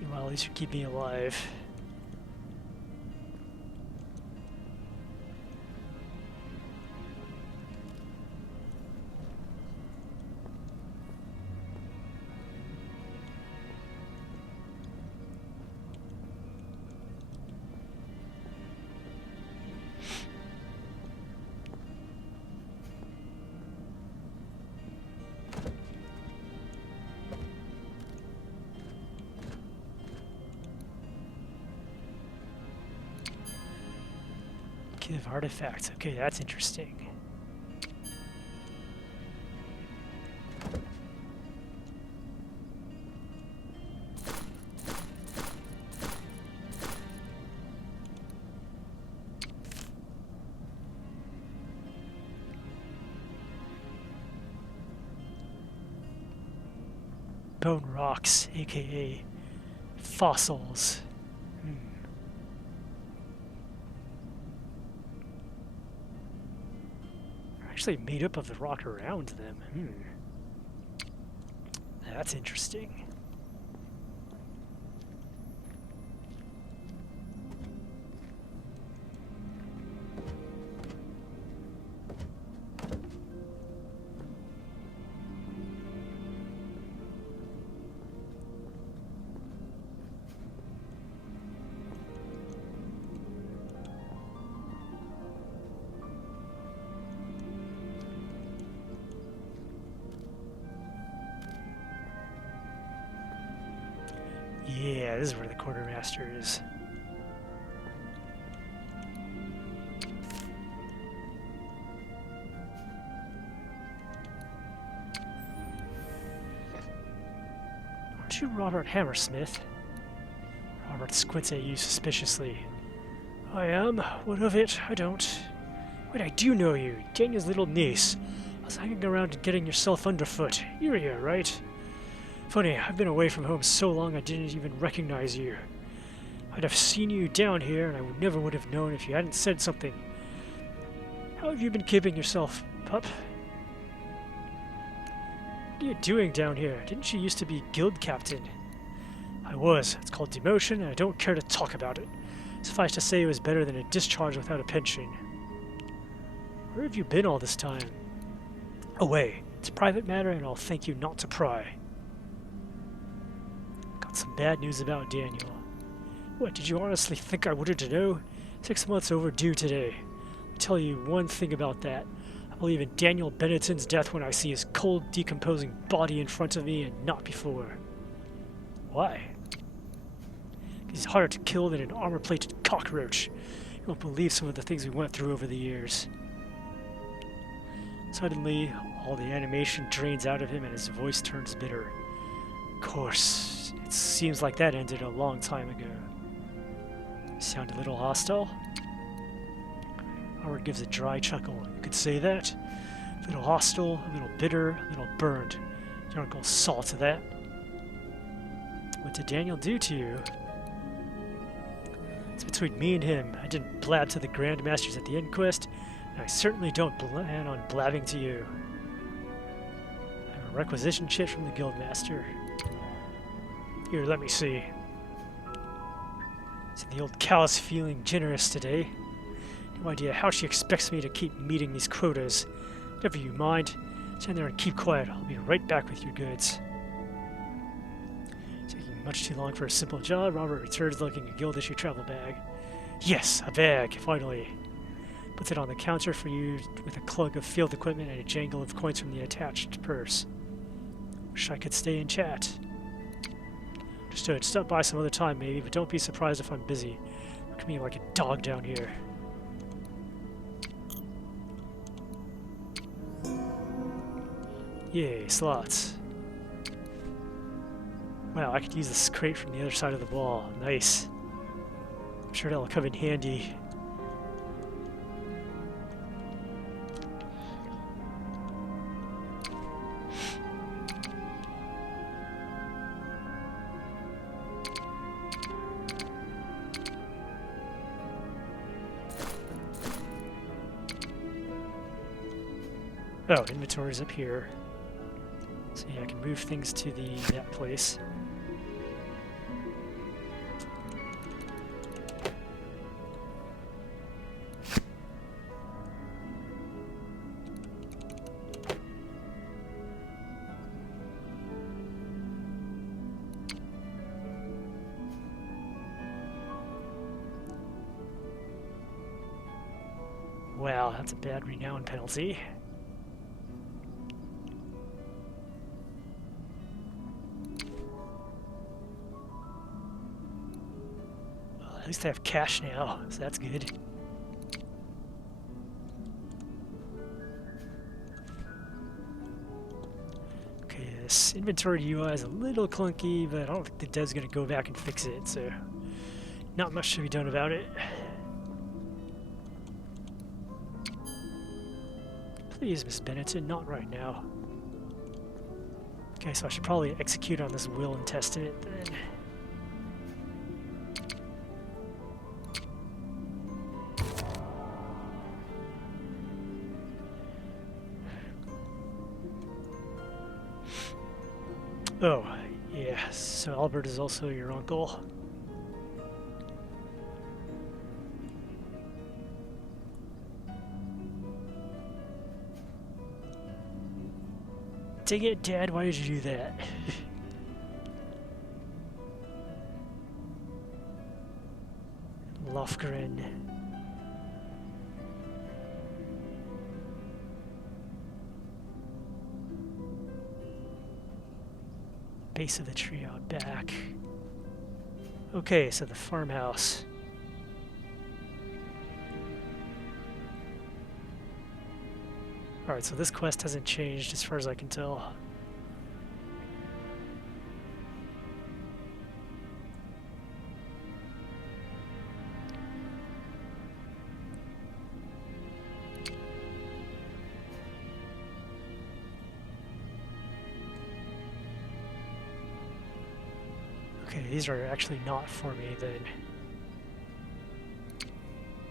Meanwhile, these should keep me alive. Give artifacts. Okay, that's interesting. Bone rocks, aka fossils. Actually made up of the rock around them. That's interesting. Yeah, this is where the quartermaster is. Aren't you Robert Hammersmith? Robert squints at you suspiciously. I am. What of it? I don't. Wait, I do know you. Daniel's little niece. I was hanging around and getting yourself underfoot. You're here, right? Funny, I've been away from home so long I didn't even recognize you. I'd have seen you down here, and I never would have known if you hadn't said something. How have you been keeping yourself, pup? What are you doing down here? Didn't you used to be guild captain? I was. It's called demotion, and I don't care to talk about it. Suffice to say, it was better than a discharge without a pension. Where have you been all this time? Away. It's a private matter, and I'll thank you not to pry. Some bad news about Daniel. What, did you honestly think I wanted to know? 6 months overdue today. I'll tell you one thing about that. I believe in Daniel Benetton's death when I see his cold, decomposing body in front of me and not before. Why? He's harder to kill than an armor-plated cockroach. You won't believe some of the things we went through over the years. Suddenly, all the animation drains out of him and his voice turns bitter. Of course. It seems like that ended a long time ago. Sound a little hostile? Howard gives a dry chuckle. You could say that. A little hostile, a little bitter, a little burned. Your uncle saw to that. What did Daniel do to you? It's between me and him. I didn't blab to the Grand Masters at the inquest, and I certainly don't plan on blabbing to you. I have a requisition chit from the Guildmaster. Here, let me see. See, the old cow's feeling generous today. No idea how she expects me to keep meeting these quotas. Never you mind. Stand there and keep quiet. I'll be right back with your goods. Taking much too long for a simple job, Robert returns looking a guild-issue travel bag. Yes, a bag, finally. Puts it on the counter for you with a clunk of field equipment and a jangle of coins from the attached purse. Wish I could stay and chat. Understood. Stop by some other time, maybe, but don't be surprised if I'm busy. Look at me like a dog down here. Yay, slots. Wow, I could use this crate from the other side of the wall. Nice. I'm sure that'll come in handy. Oh, inventory's up here. So yeah, I can move things to that place. Wow, that's a bad renown penalty. At least I have cash now, so that's good. Okay, this inventory UI is a little clunky, but I don't think the dev's gonna go back and fix it, so not much to be done about it. Please, Miss Benetton, not right now. Okay, so I should probably execute on this will and testament then. Oh, yeah, so Albert is also your uncle. Dang it, Dad, why did you do that? Lofgren. Base of the tree out back. Okay, so the farmhouse. Alright, so this quest hasn't changed as far as I can tell. Okay, these are actually not for me then.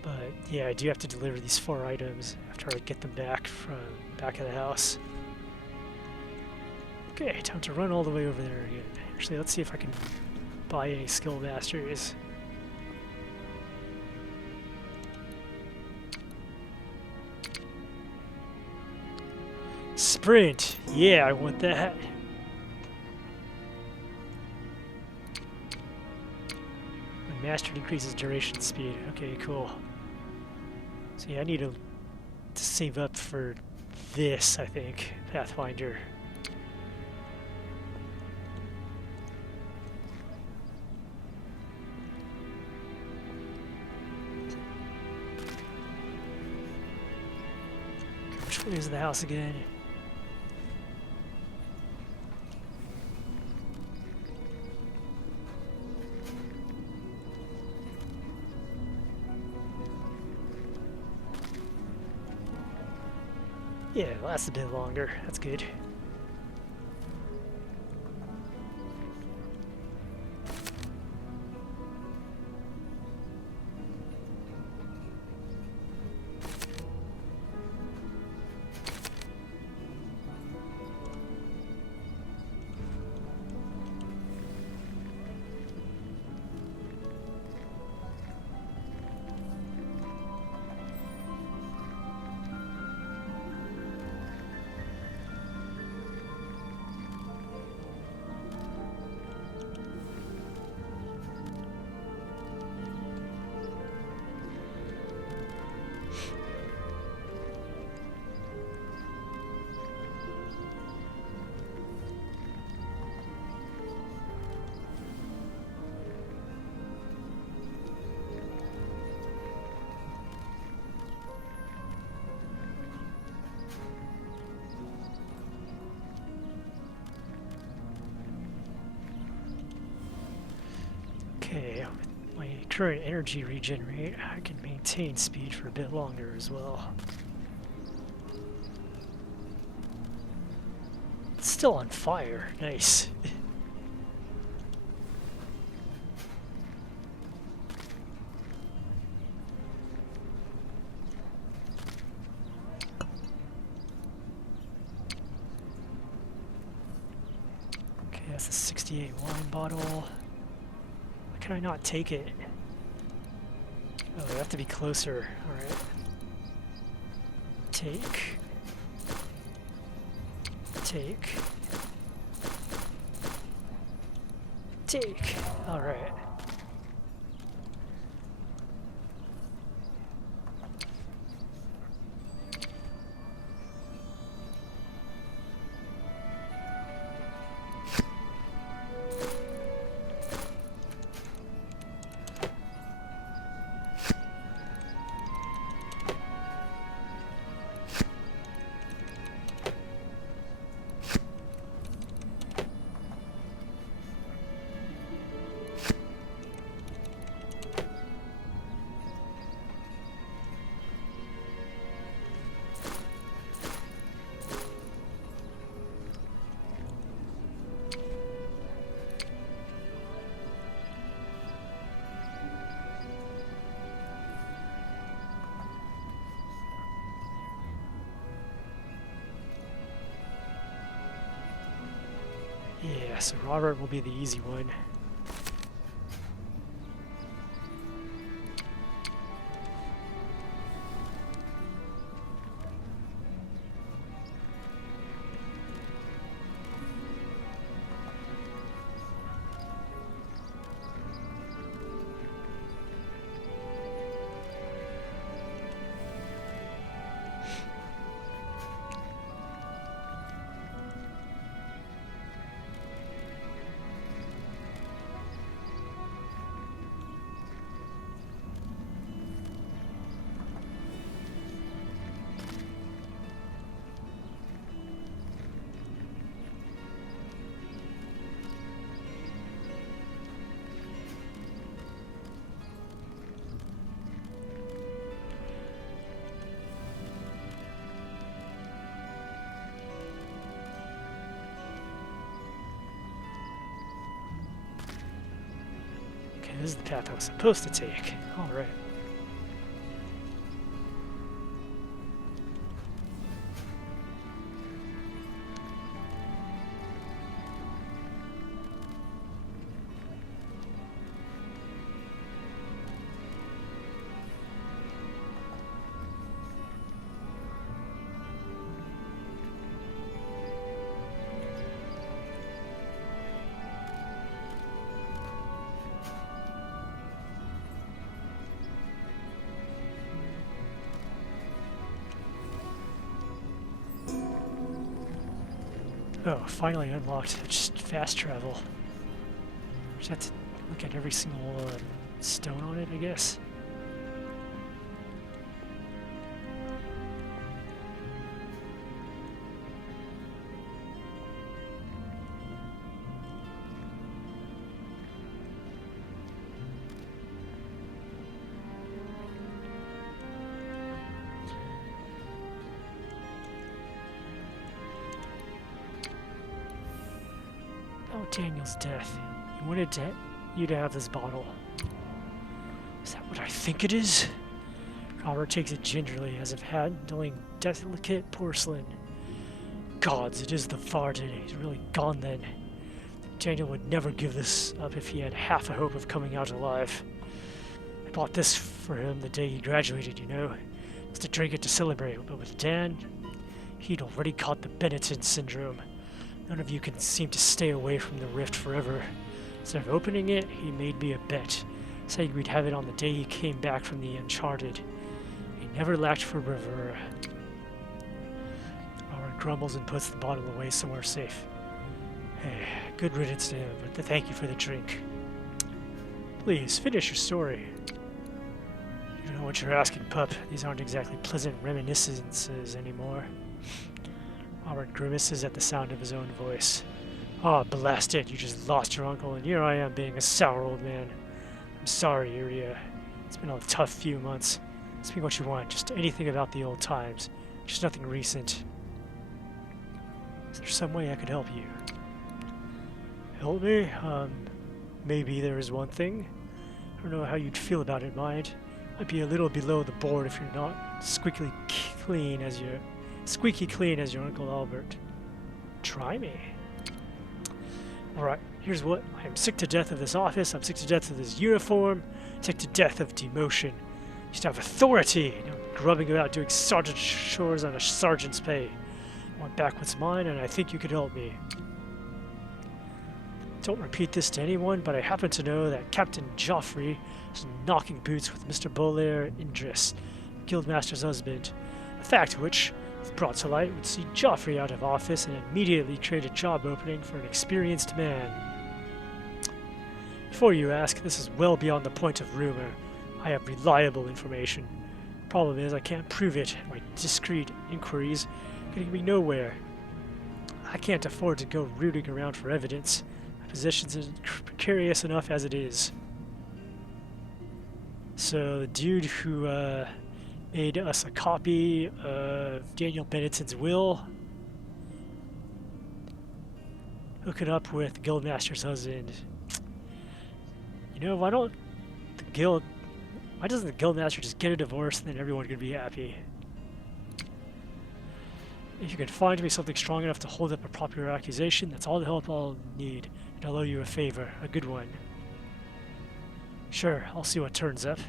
But yeah, I do have to deliver these 4 items after I get them back from back of the house. Okay, time to run all the way over there again. Actually, let's see if I can buy any skill masters. Sprint! Yeah, I want that. When mastered increases duration speed. Okay, cool. So yeah, I need to save up for this, I think. Pathfinder. Which way is the house again? Yeah, it lasts a bit longer. That's good. Okay, with my current energy regen rate, I can maintain speed for a bit longer as well. It's still on fire. Nice. Okay, that's a 68 wine bottle. Why can I not take it? Oh, they have to be closer. Alright. Take. Take. Take. Alright. Yeah, so Robert will be the easy one. Okay, this is the path I was supposed to take. Alright. Oh, finally unlocked just fast travel. Just have to look at every single stone on it, I guess. About Daniel's death. He wanted you to have this bottle. Is that what I think it is? Robert takes it gingerly, as if handling delicate porcelain. Gods, it is the Varden. He's really gone then. Daniel would never give this up if he had half a hope of coming out alive. I bought this for him the day he graduated, you know. Just to drink it to celebrate, but with Dan, he'd already caught the Benetton syndrome. None of you can seem to stay away from the rift forever. Instead of opening it, he made me a bet, saying we'd have it on the day he came back from the Uncharted. He never lacked for bravura. Robert grumbles and puts the bottle away somewhere safe. Hey, good riddance to him, but thank you for the drink. Please, finish your story. You don't know what you're asking, pup. These aren't exactly pleasant reminiscences anymore. Robert grimaces at the sound of his own voice. Ah, blast it, you just lost your uncle, and here I am being a sour old man. I'm sorry, Iria. It's been a tough few months. Speak what you want, just anything about the old times. Just nothing recent. Is there some way I could help you? Help me? Maybe there is one thing. I don't know how you'd feel about it, mind. Might be a little below the board if you're not squeaky clean as your Uncle Albert. Try me. Alright, here's what. I am sick to death of this office, I'm sick to death of this uniform, sick to death of demotion. You should have authority, you know, grubbing about doing sergeant chores on a sergeant's pay. I want back what's mine, and I think you could help me. Don't repeat this to anyone, but I happen to know that Captain Joffrey is knocking boots with Mr. Bolair Indris, Guildmaster's husband. A fact which, if brought to light, would see Joffrey out of office and immediately create a job opening for an experienced man. Before you ask, this is well beyond the point of rumor. I have reliable information. Problem is, I can't prove it, and my discreet inquiries are getting me nowhere. I can't afford to go rooting around for evidence. My position's precarious enough as it is. So the dude who made us a copy of Daniel Benetton's will, hook it up with the Guildmaster's husband. You know, why doesn't the Guildmaster just get a divorce and then everyone could be happy? If you can find me something strong enough to hold up a popular accusation, that's all the help I'll need, and I'll owe you a favor, a good one. Sure, I'll see what turns up.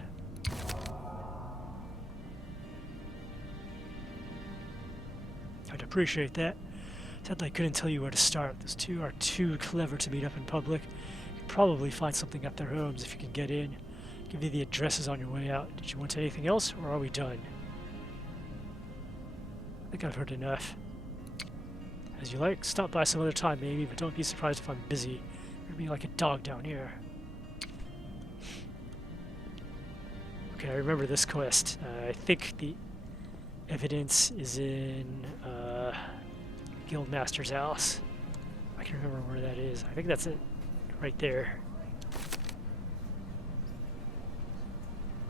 I'd appreciate that. Sadly, I couldn't tell you where to start. Those two are too clever to meet up in public. You could probably find something at their homes if you can get in. Give you the addresses on your way out. Did you want anything else, or are we done? I think I've heard enough. As you like, stop by some other time maybe, but don't be surprised if I'm busy. You're gonna be like a dog down here. Okay, I remember this quest. I think the evidence is in Guildmaster's house. I can remember where that is. I think that's it. Right there.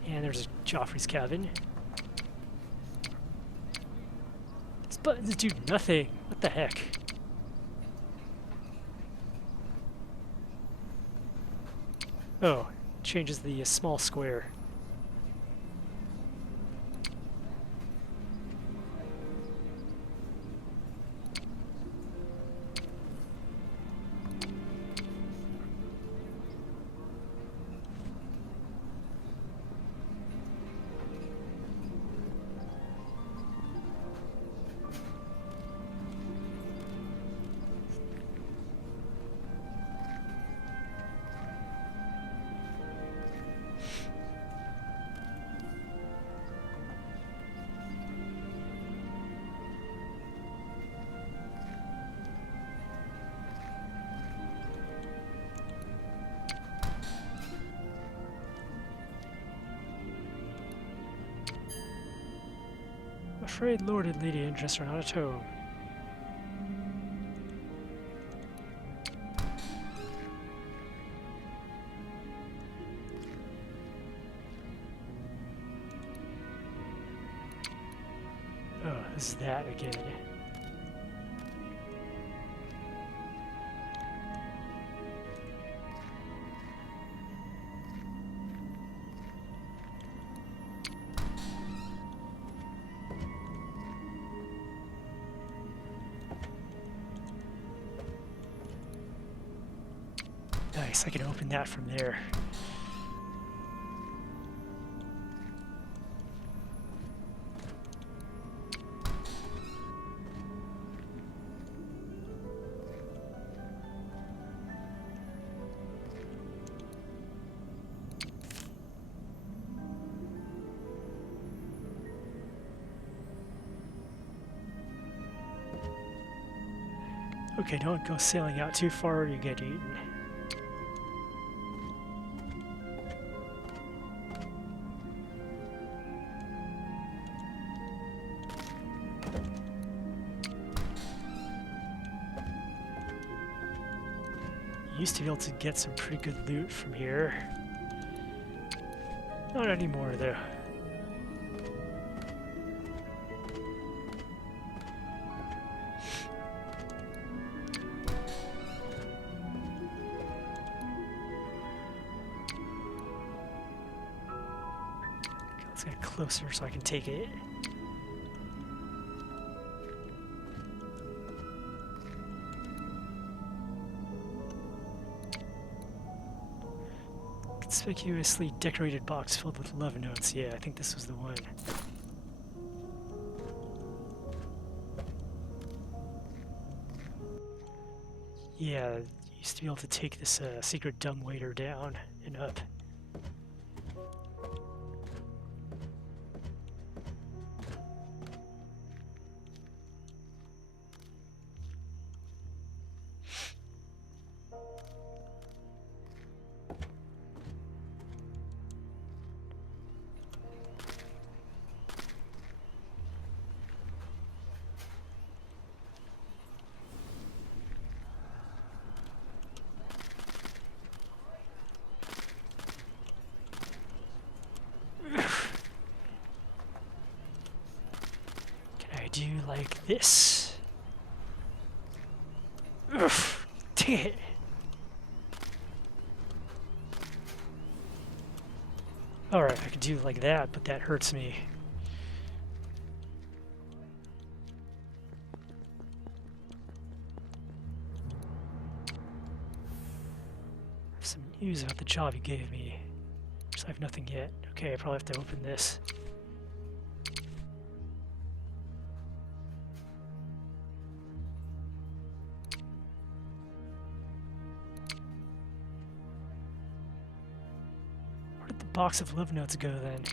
And there's Joffrey's cabin. These buttons do nothing. What the heck? Oh, changes the small square. I'm afraid Lord and Lady Indris are not at home. Oh, this is that again. Nice, I can open that from there. Okay, don't go sailing out too far or you get eaten. Used to be able to get some pretty good loot from here. Not anymore though. Let's get closer so I can take it. Conspicuously decorated box filled with love notes. Yeah, I think this was the one. Yeah, used to be able to take this secret dumbwaiter down and up. Do like this. Oof, dang it. Alright, I can do like that, but that hurts me. Some news about the job you gave me. Just I have nothing yet. Okay, I probably have to open this. Box of love notes go then?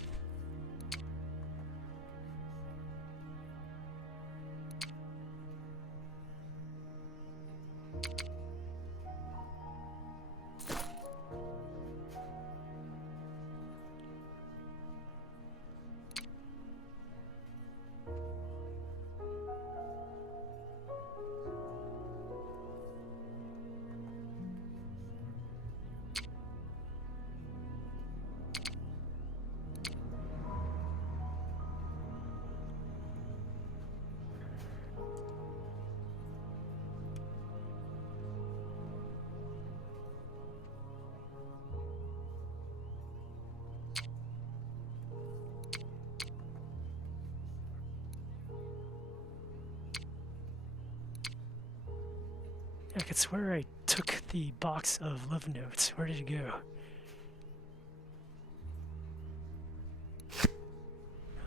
I could swear I took the box of love notes. Where did it go?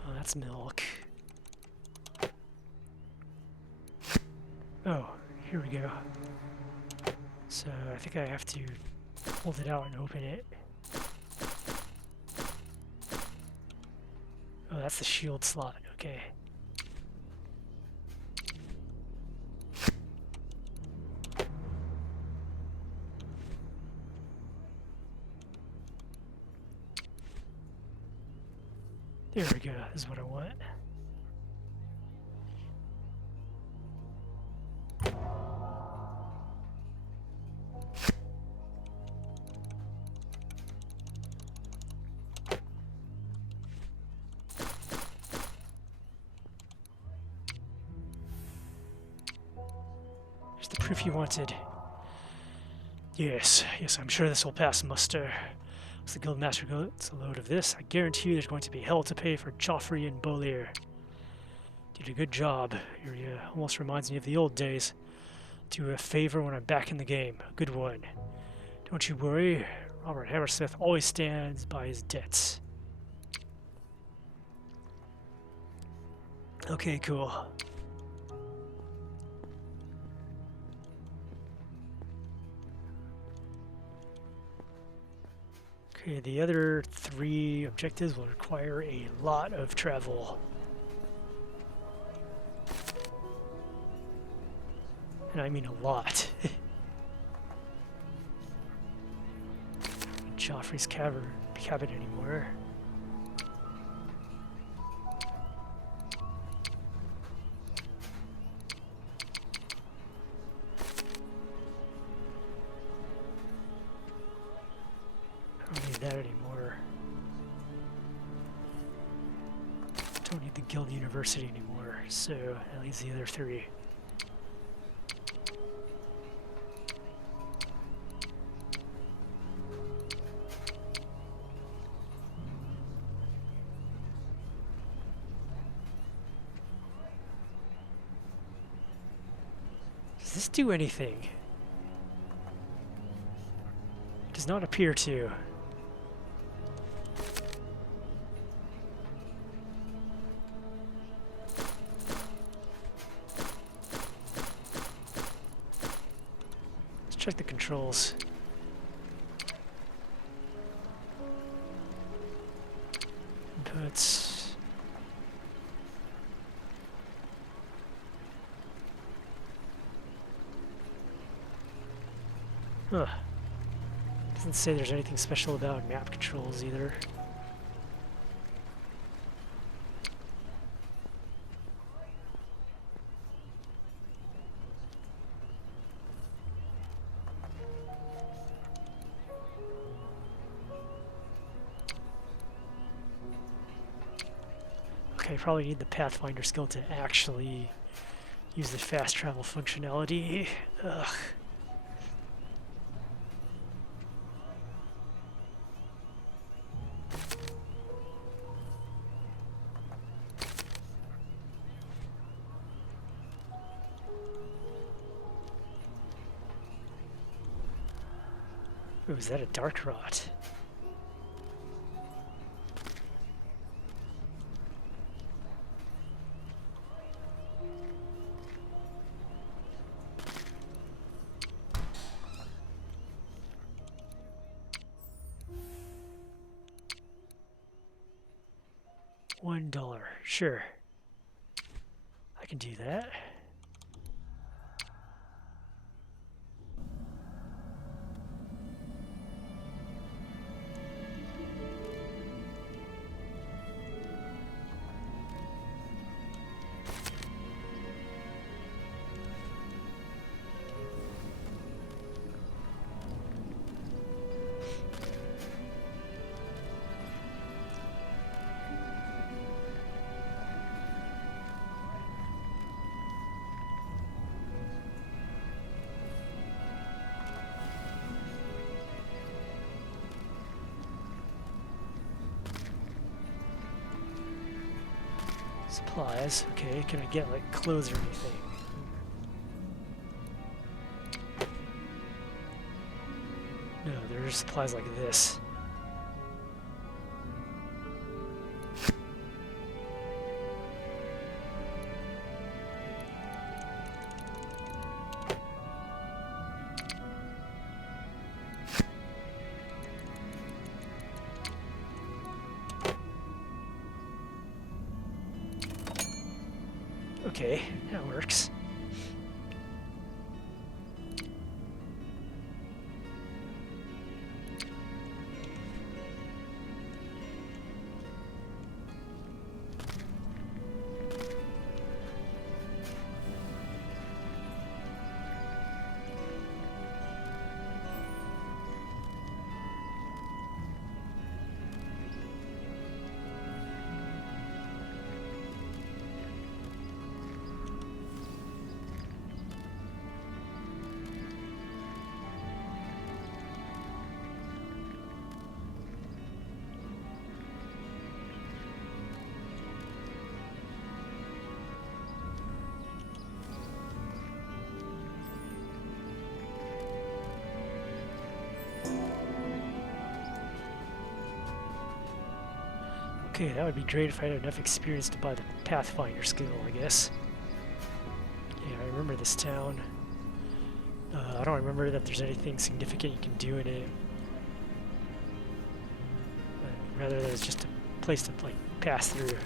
Oh, that's milk. Oh, here we go. So I think I have to hold it out and open it. Oh, that's the shield slot. Okay. There we go, this is what I want. Here's the proof you wanted. Yes, I'm sure this will pass muster. As the Guildmaster gets a load of this, I guarantee you there's going to be hell to pay for Joffrey and Bollier. Did a good job. It almost reminds me of the old days. Do a favor when I'm back in the game. A good one. Don't you worry, Robert Hammersmith always stands by his debts. Okay, cool. Okay, the other 3 objectives will require a lot of travel. And I mean a lot. Joffrey's cabin anymore. I don't need that anymore. Don't need the Guild University anymore, so that leaves the other 3. Does this do anything? Does not appear to. Let's check the controls. Inputs. Huh. Doesn't say there's anything special about map controls either. Okay, probably need the Pathfinder skill to actually use the fast travel functionality. Ugh. Ooh, is that a dark rot? $1, sure. I can do that. Supplies, okay, can I get like clothes or anything? No, there's supplies like this. Okay, that works. Okay, that would be great if I had enough experience to buy the Pathfinder skill, I guess. Yeah, I remember this town. I don't remember that there's anything significant you can do in it. But rather that it's just a place to, like, pass through.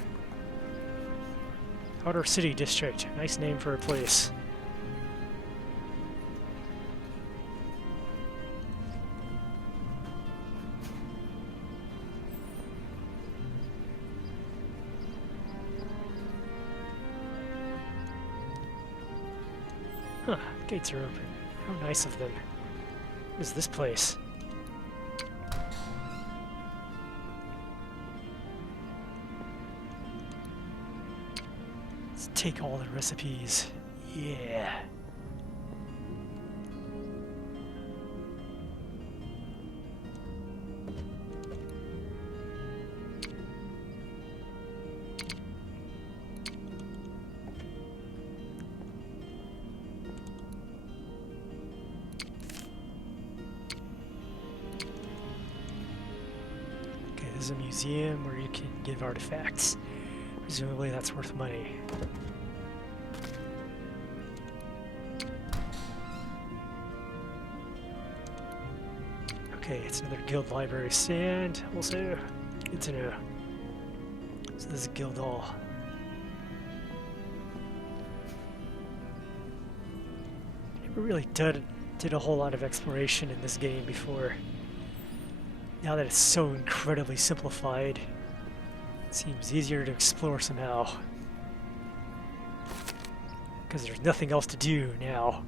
Outer City District. Nice name for a place. Huh, gates are open. How nice of them. What is this place? Let's take all the recipes. Yeah. There's a museum where you can give artifacts. Presumably that's worth money. Okay, it's another guild library stand. Also, good to know. So this is Guild Hall. Never really did a whole lot of exploration in this game before. Now that it's so incredibly simplified, it seems easier to explore somehow. Because there's nothing else to do now.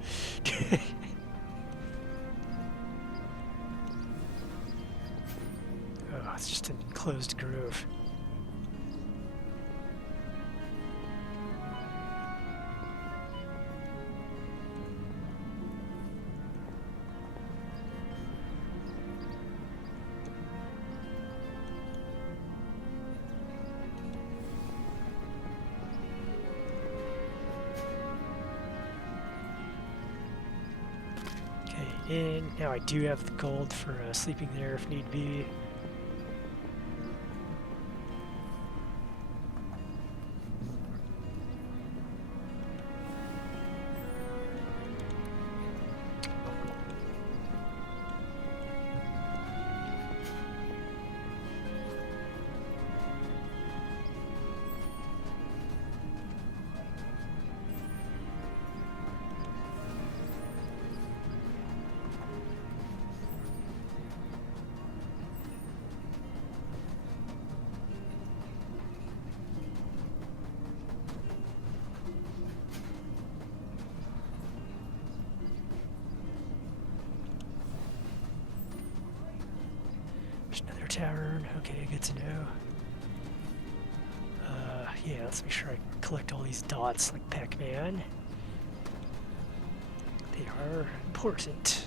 Oh, it's just an enclosed grove. And now I do have the gold for sleeping there if need be. Another tavern. Okay, good to know. Yeah, let's make sure I collect all these dots like Pac-Man. They are important.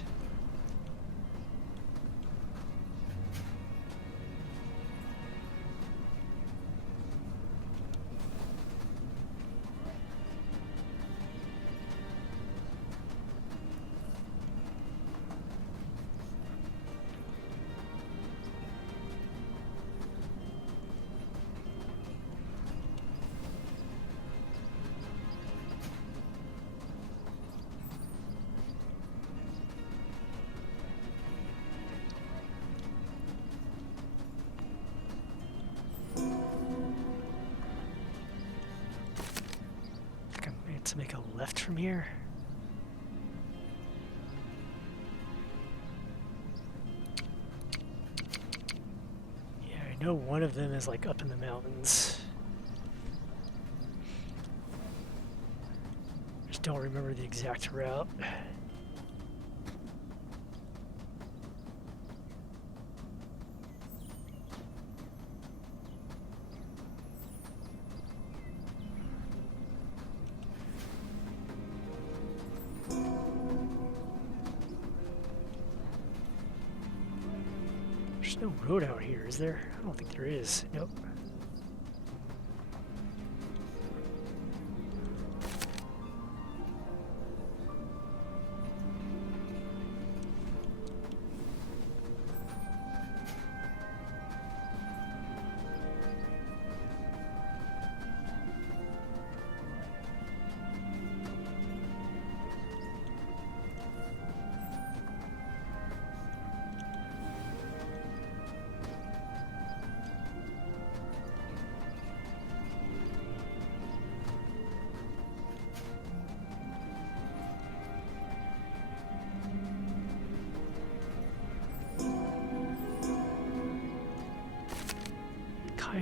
To make a left from here. Yeah, I know one of them is like up in the mountains. Just don't remember the exact route. There's no road out here, is there? I don't think there is. Nope.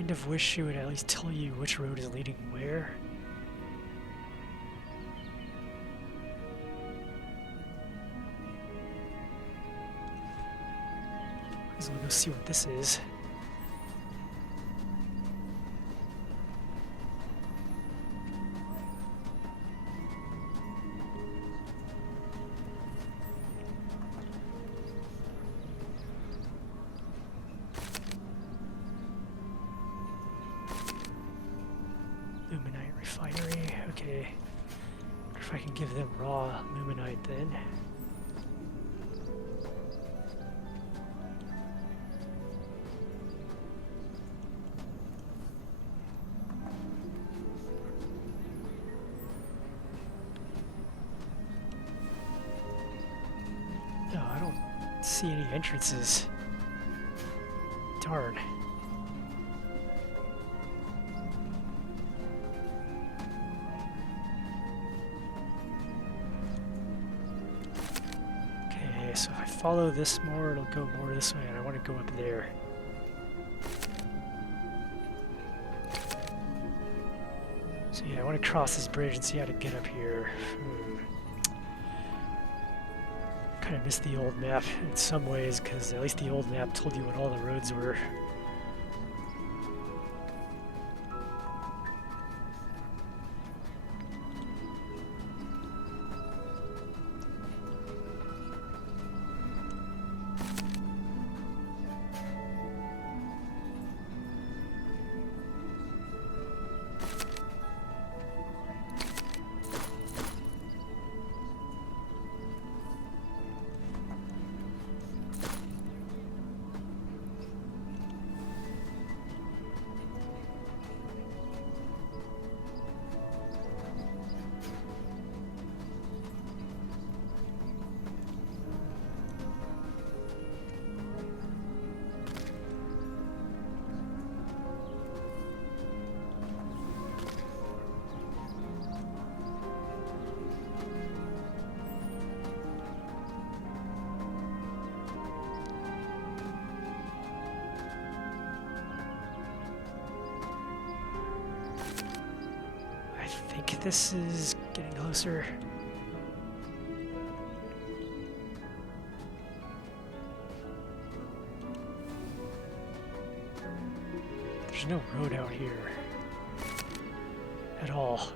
kind of wish it would at least tell you which road is leading where. So we'll go see what this is. Luminite refinery, okay. Wonder if I can give them raw luminite then. No, I don't see any entrances. Darn. So if I follow this more, it'll go more this way, and I want to go up there. So yeah, I want to cross this bridge and see how to get up here. Kind of missed the old map in some ways, because at least the old map told you what all the roads were. I think this is getting closer. There's no road out here at all.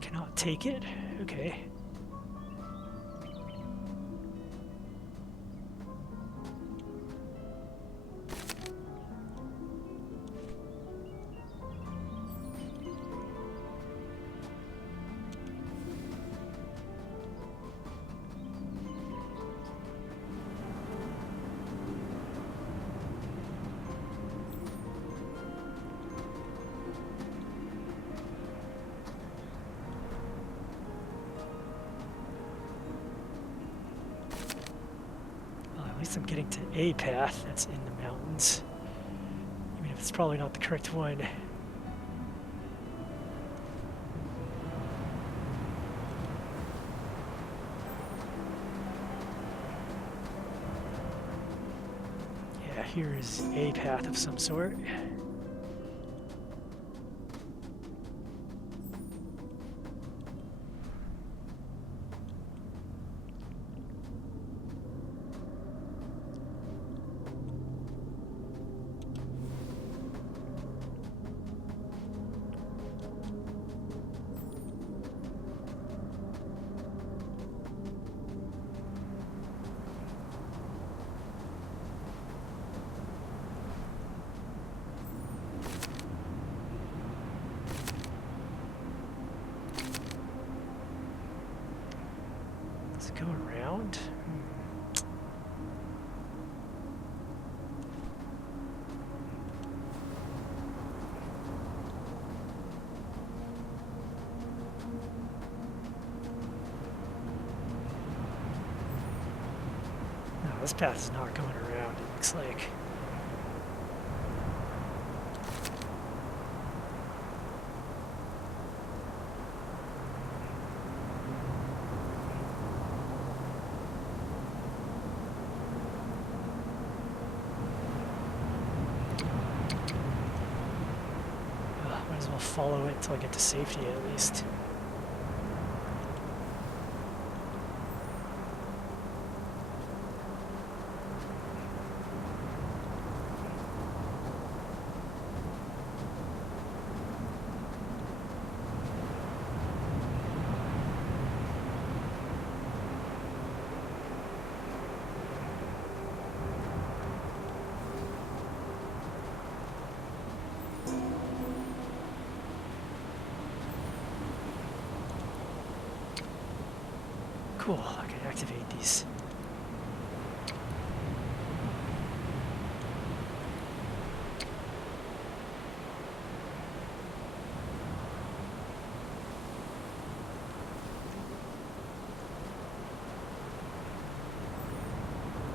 Cannot take it? Okay. At least I'm getting to a path that's in the mountains. Even if it's probably not the correct one. Yeah, here is a path of some sort. around? No, this path is not going around, it looks like. Might as well follow it until I get to safety at least. Cool, I can activate these.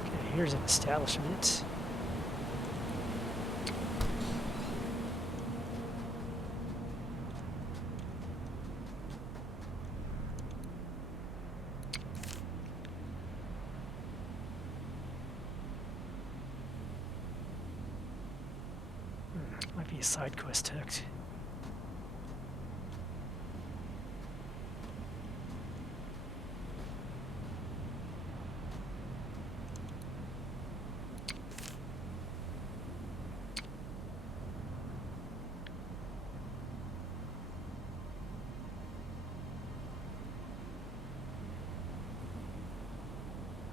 Okay, here's an establishment. Might be a side quest hooked.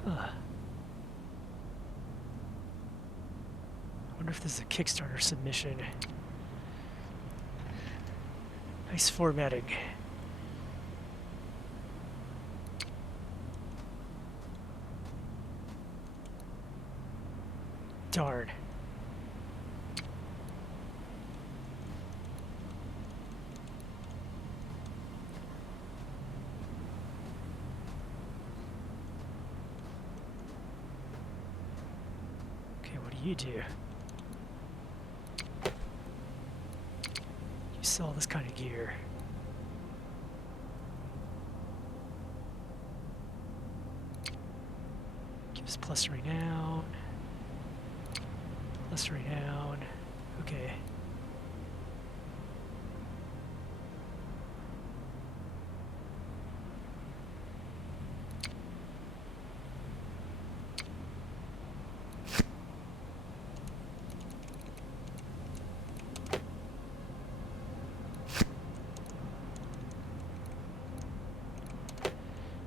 Huh. I wonder if this is a Kickstarter submission. Nice formatting. Darn. Okay, what do you do? You sell this kind of gear. Gives plus renown. Plus renown. Okay.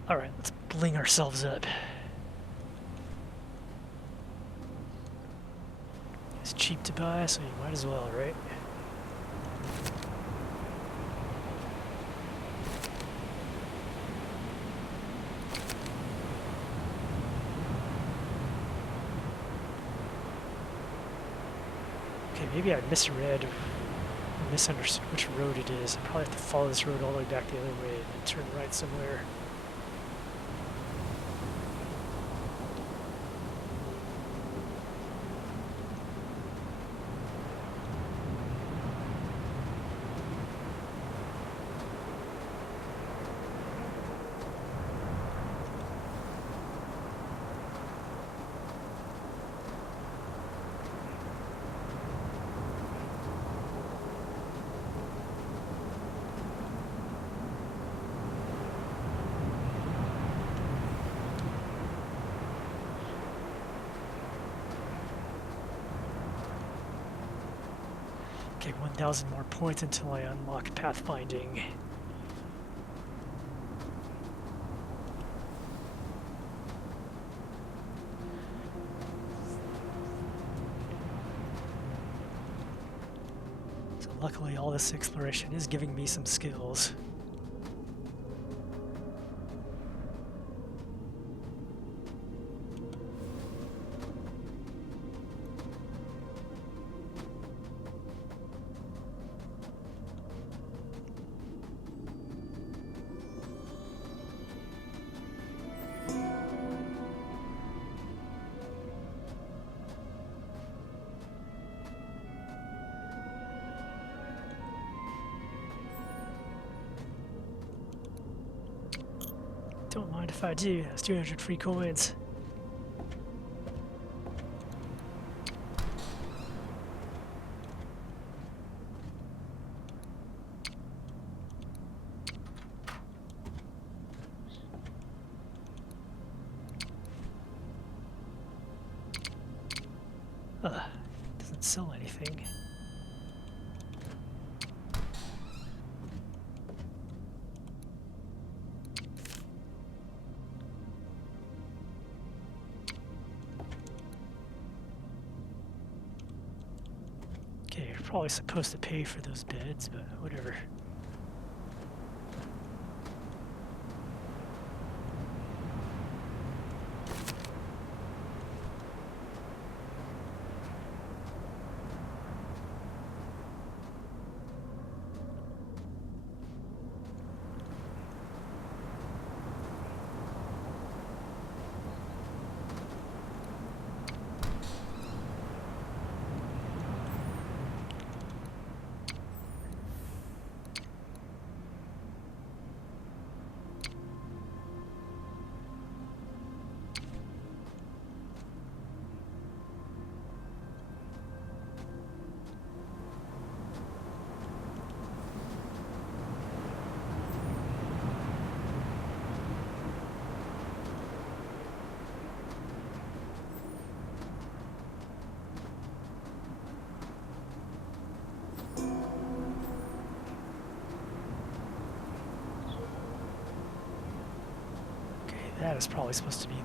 All right, let's bling ourselves up. It's cheap to buy, so you might as well, right? Okay, maybe I misread or misunderstood which road it is. I probably have to follow this road all the way back the other way and then turn right somewhere. Okay, 1,000 more points until I unlock pathfinding. So luckily all this exploration is giving me some skills. Don't mind if I do. That's 200 free coins. Doesn't sell anything. Okay, you're probably supposed to pay for those beds, but whatever. That is probably supposed to be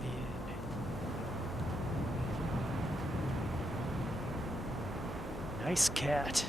the nice cat.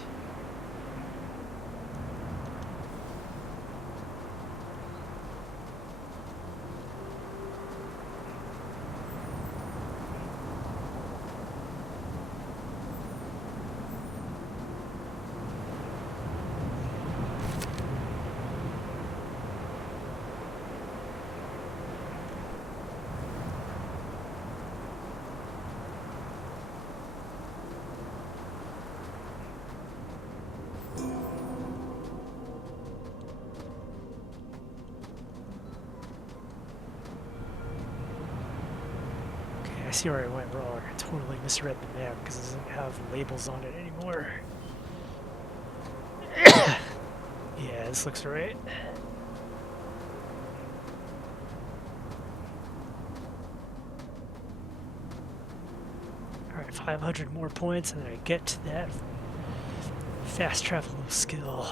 I see where I went wrong. I totally misread the map because it doesn't have labels on it anymore. Yeah, this looks right. Alright, 500 more points and then I get to that fast travel skill.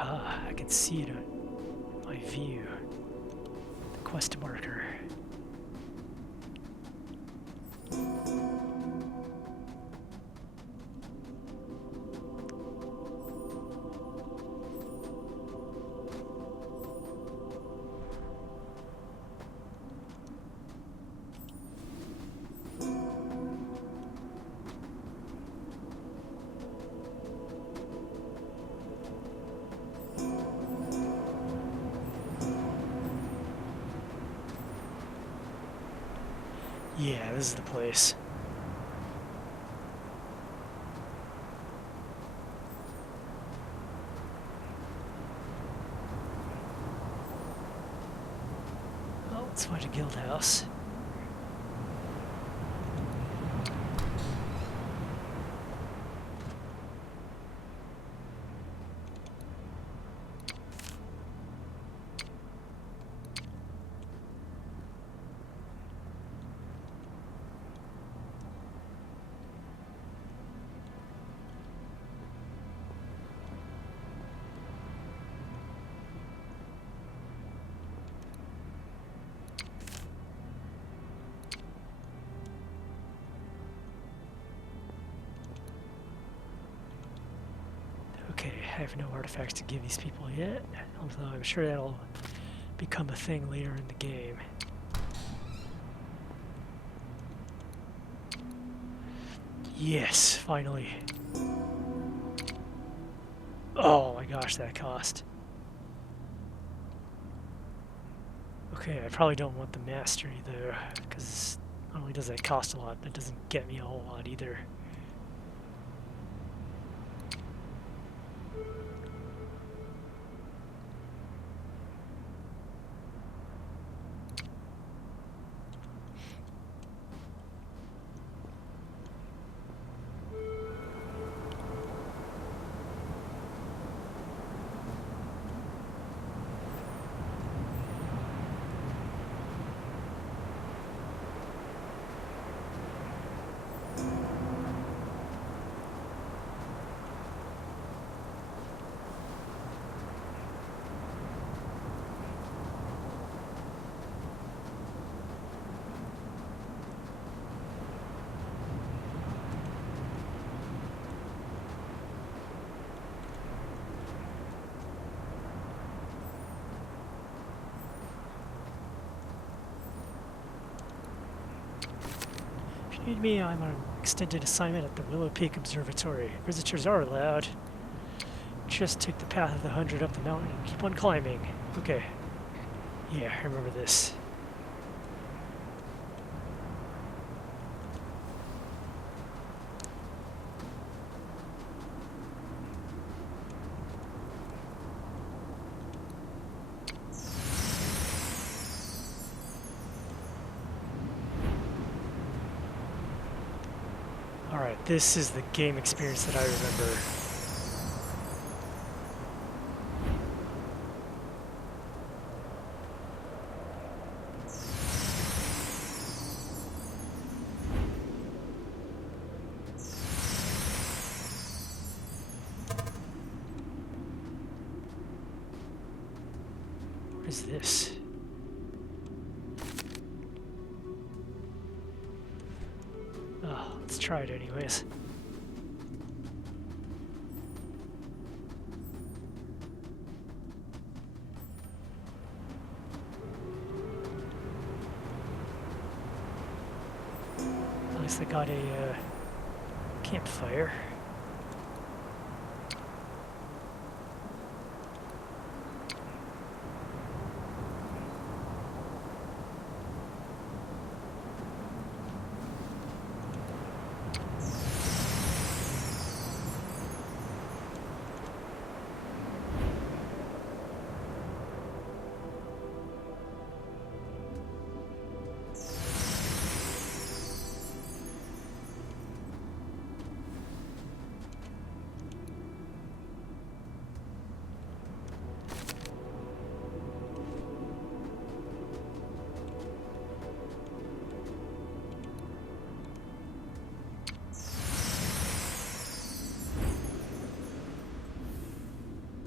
I can see it on my view. The quest marker. Yeah, this is the place. Oh, let's find a guild house. Okay, I have no artifacts to give these people yet, although I'm sure that'll become a thing later in the game. Yes, finally. Oh my gosh, that cost. Okay, I probably don't want the mastery though, because not only does that cost a lot, that doesn't get me a whole lot either. If you need me, I'm on extended assignment at the Willow Peak Observatory. Visitors are allowed. Just take the path of the 100 up the mountain and keep on climbing. Okay. Yeah, I remember this. Alright, this is the game experience that I remember. What is this? Oh, let's try it anyways. At least I got a campfire.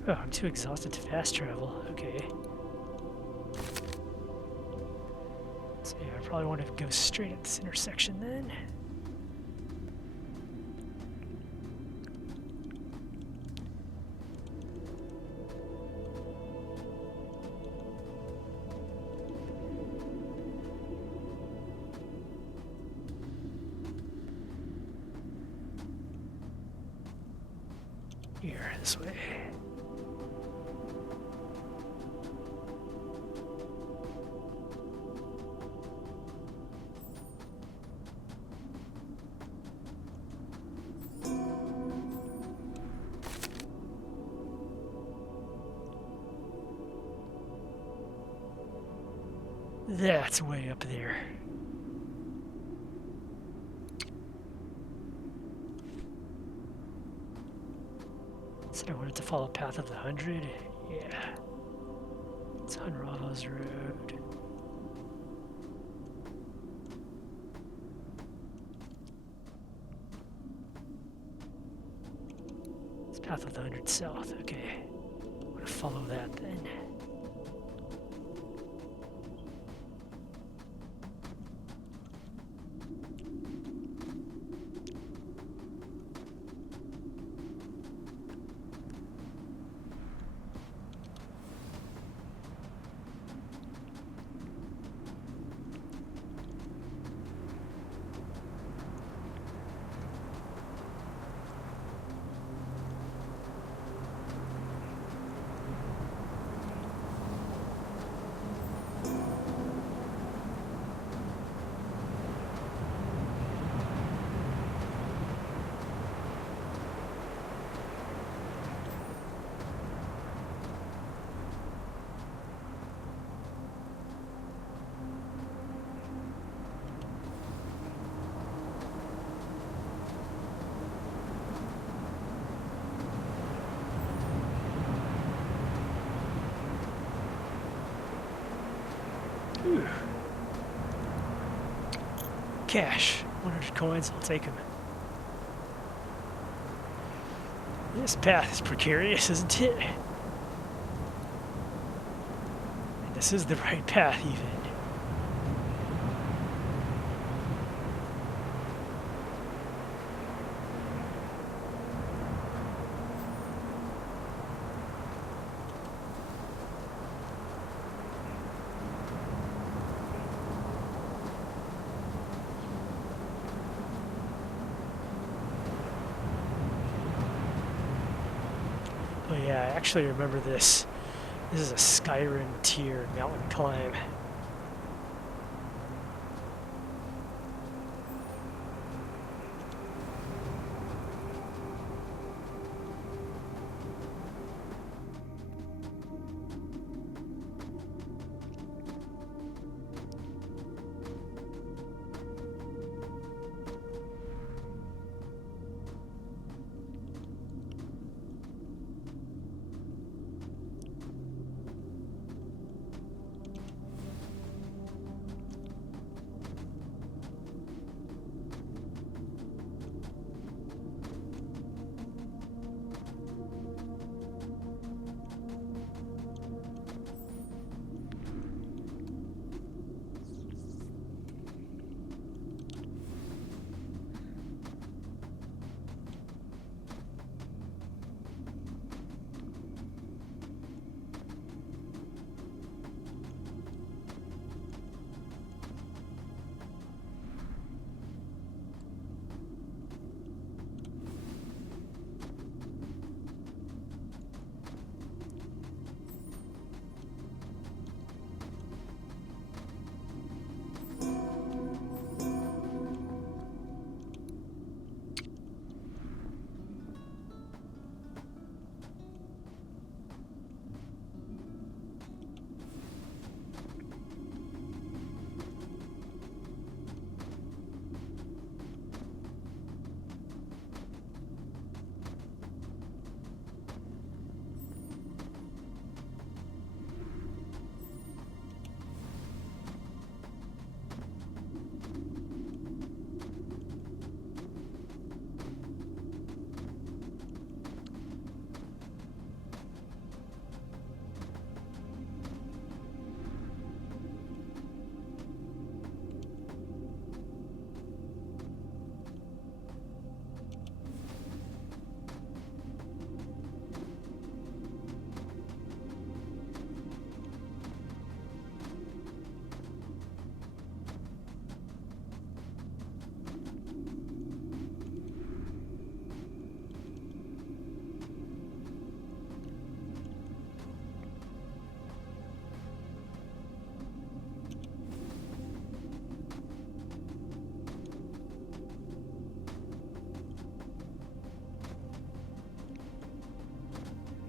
Oh, I'm too exhausted to fast travel. Okay. So yeah, I probably want to go straight at this intersection then. Here, this way. That's way up there. Said I wanted to follow Path of the 100. Yeah. It's Hunrava's Road. It's Path of the 100 South. Okay. I'm gonna follow that then. cash. 100 coins, I'll take them. This path is precarious, isn't it? And this is the right path, even. Oh yeah, I actually remember this. This is a Skyrim tier mountain climb.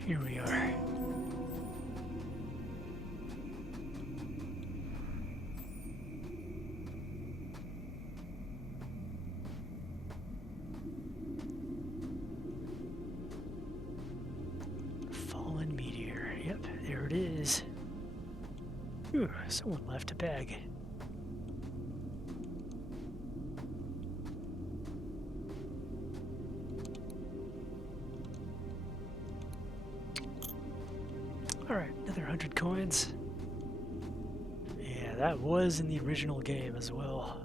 Here we are. Fallen meteor. Yep, there it is. Ooh, someone left a bag. Alright, another 100 coins. Yeah, that was in the original game as well.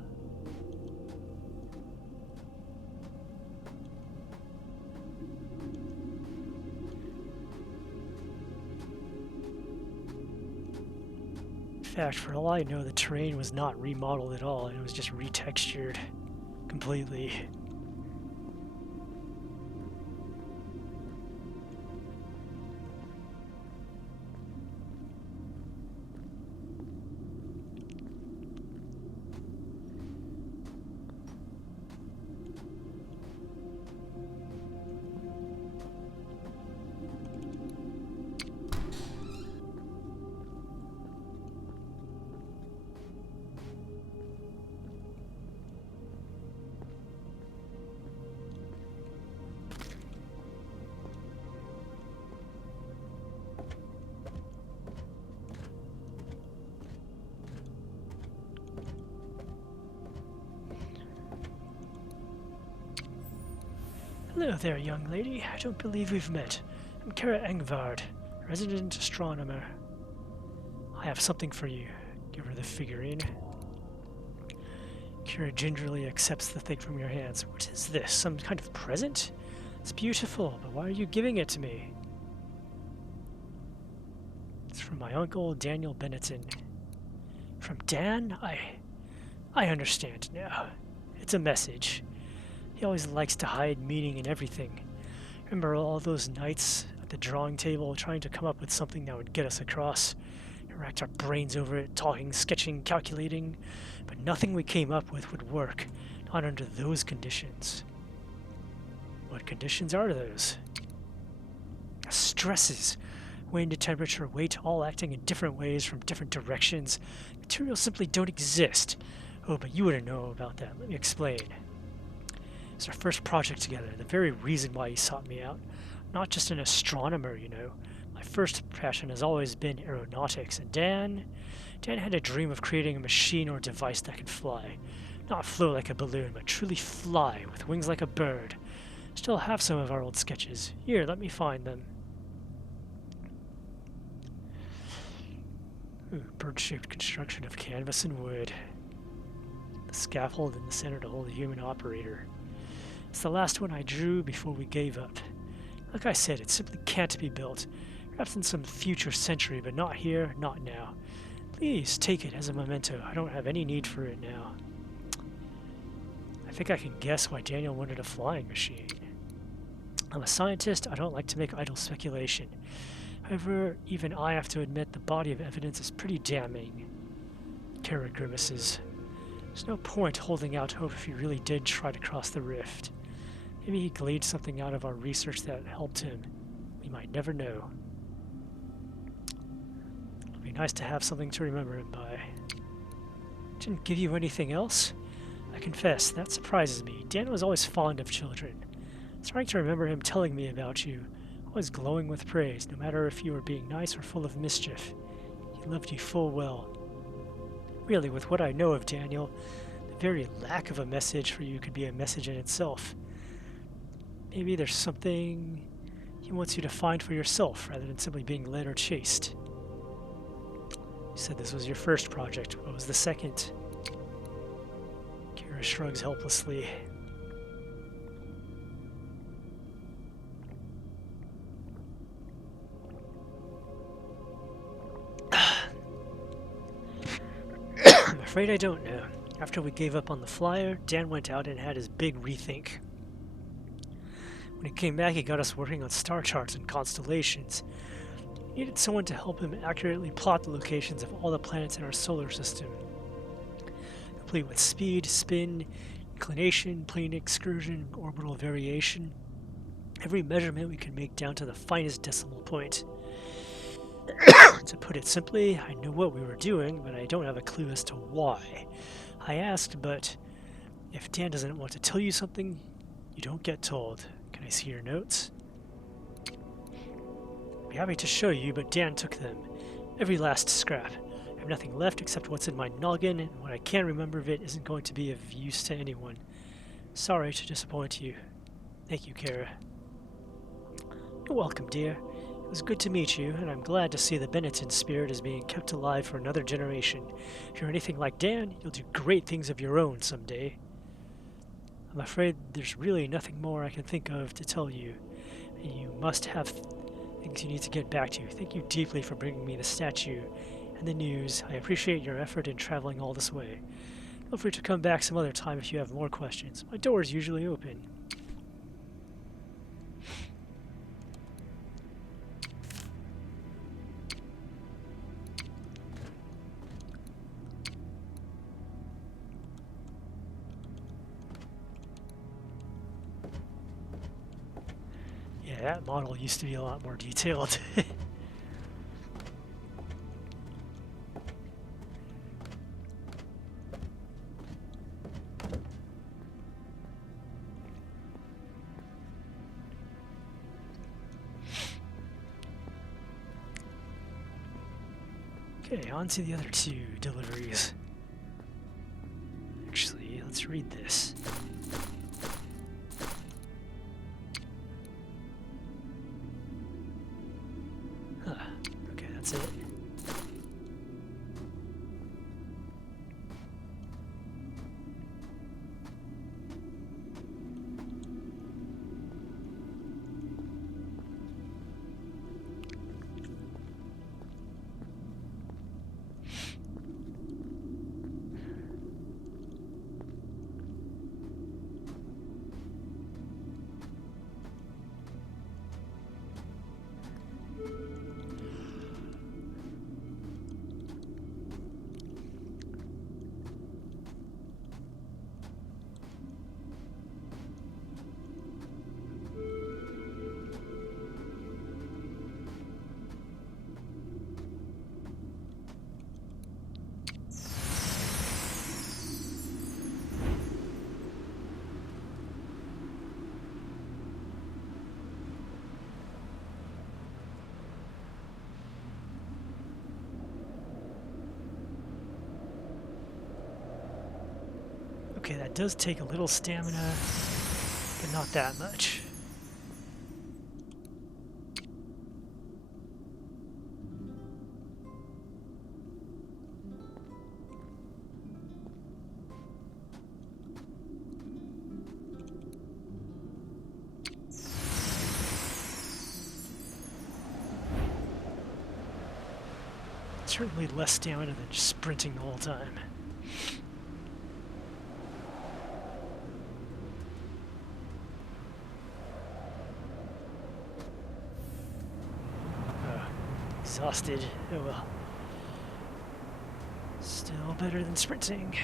In fact, for all I know, the terrain was not remodeled at all, and it was just retextured completely. Hello there, young lady. I don't believe we've met. I'm Kara Engvard, resident astronomer. I have something for you. Give her the figurine. Kira gingerly accepts the thing from your hands. What is this? Some kind of present? It's beautiful, but why are you giving it to me? It's from my uncle, Daniel Benetton. From Dan? I understand now. It's a message. He always likes to hide meaning in everything. Remember all those nights at the drawing table trying to come up with something that would get us across? We racked our brains over it, talking, sketching, calculating, but nothing we came up with would work, not under those conditions. What conditions are those? Stresses. Wind, temperature, weight, all acting in different ways from different directions. Materials simply don't exist. Oh, but you wouldn't know about that. Let me explain. It's our first project together, the very reason why you sought me out. Not just an astronomer, you know. My first passion has always been aeronautics, and Dan had a dream of creating a machine or device that could fly. Not float like a balloon, but truly fly, with wings like a bird. Still have some of our old sketches. Here, let me find them. Ooh, bird-shaped construction of canvas and wood. The scaffold in the center to hold a human operator. It's the last one I drew before we gave up. Like I said, it simply can't be built. Perhaps in some future century, but not here, not now. Please take it as a memento. I don't have any need for it now. I think I can guess why Daniel wanted a flying machine. I'm a scientist. I don't like to make idle speculation. However, even I have to admit the body of evidence is pretty damning. Kara grimaces. There's no point holding out hope if he really did try to cross the rift. Maybe he gleaned something out of our research that helped him. We might never know. It'd be nice to have something to remember him by. Didn't give you anything else? I confess, that surprises me. Dan was always fond of children. Trying to remember him telling me about you. Always glowing with praise, no matter if you were being nice or full of mischief. He loved you full well. Really, with what I know of Daniel, the very lack of a message for you could be a message in itself. Maybe there's something he wants you to find for yourself, rather than simply being led or chased. You said this was your first project. What was the second? Kira shrugs helplessly. I'm afraid I don't know. After we gave up on the flyer, Dan went out and had his big rethink. When he came back, he got us working on star charts and constellations. He needed someone to help him accurately plot the locations of all the planets in our solar system, complete with speed, spin, inclination, plane excursion, orbital variation. Every measurement we could make down to the finest decimal point. To put it simply, I knew what we were doing, but I don't have a clue as to why. I asked, but if Dan doesn't want to tell you something, you don't get told. Can I see your notes? I'd be happy to show you, but Dan took them. Every last scrap. I have nothing left except what's in my noggin, and what I can remember of it isn't going to be of use to anyone. Sorry to disappoint you. Thank you, Kara. You're welcome, dear. It was good to meet you, and I'm glad to see the Benetton spirit is being kept alive for another generation. If you're anything like Dan, you'll do great things of your own someday. I'm afraid there's really nothing more I can think of to tell you. You must have things you need to get back to. Thank you deeply for bringing me the statue and the news. I appreciate your effort in traveling all this way. Feel free to come back some other time if you have more questions. My door is usually open. Yeah, that model used to be a lot more detailed. Okay, on to the other two deliveries. Actually, let's read this. that's it. Okay, that does take a little stamina, but not that much. Certainly less stamina than just sprinting the whole time. Exhausted. Oh well. Still better than sprinting.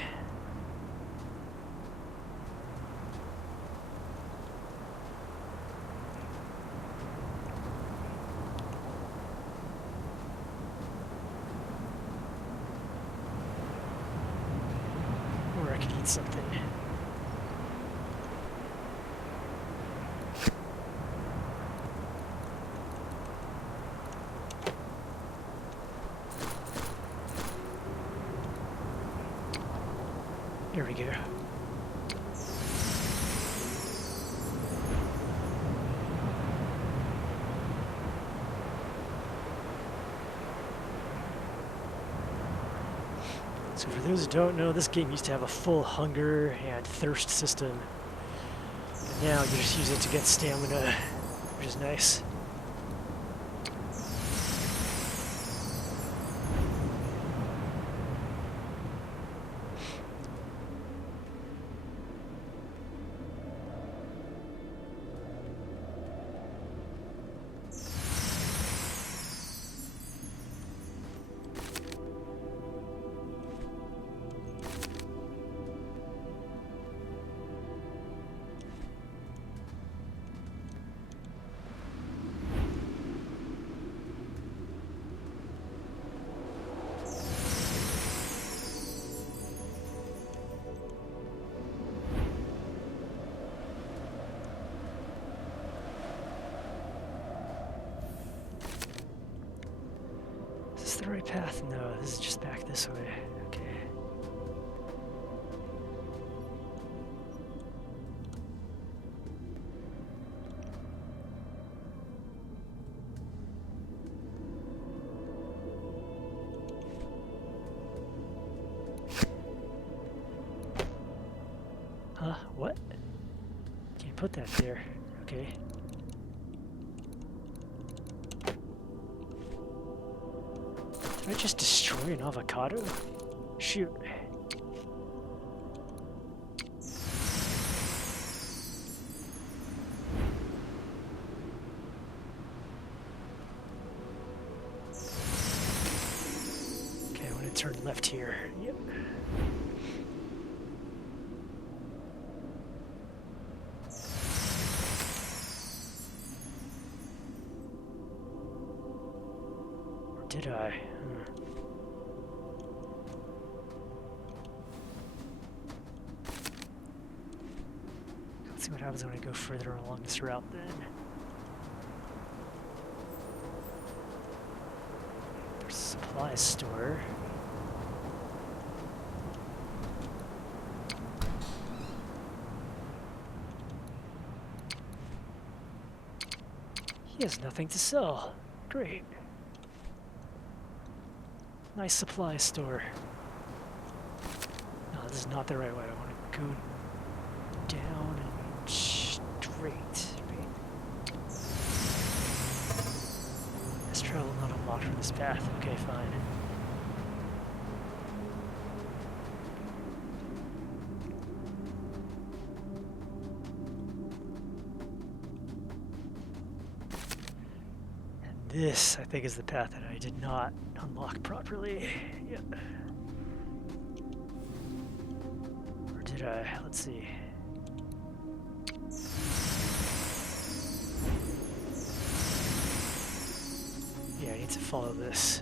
Or I could eat something. Here we go. So for those who don't know, this game used to have a full hunger and thirst system. And now you just use it to get stamina, which is nice. Is this the right path? No, this is just back this way. Okay. Huh? What? Can't put that there. Okay. Did I just destroy an avocado? Shoot. Okay, I want to turn left here. Yep. Or did I? Let's see what happens when I go further along this route then. There's a supply store. He has nothing to sell. Great. Nice supply store. No, this is not the right way. I want to go down and straight. Right? This travel not unlocked from this path. Okay, fine. This, I think, is the path that I did not unlock properly. Yeah. Or did I? Let's see. Yeah, I need to follow this.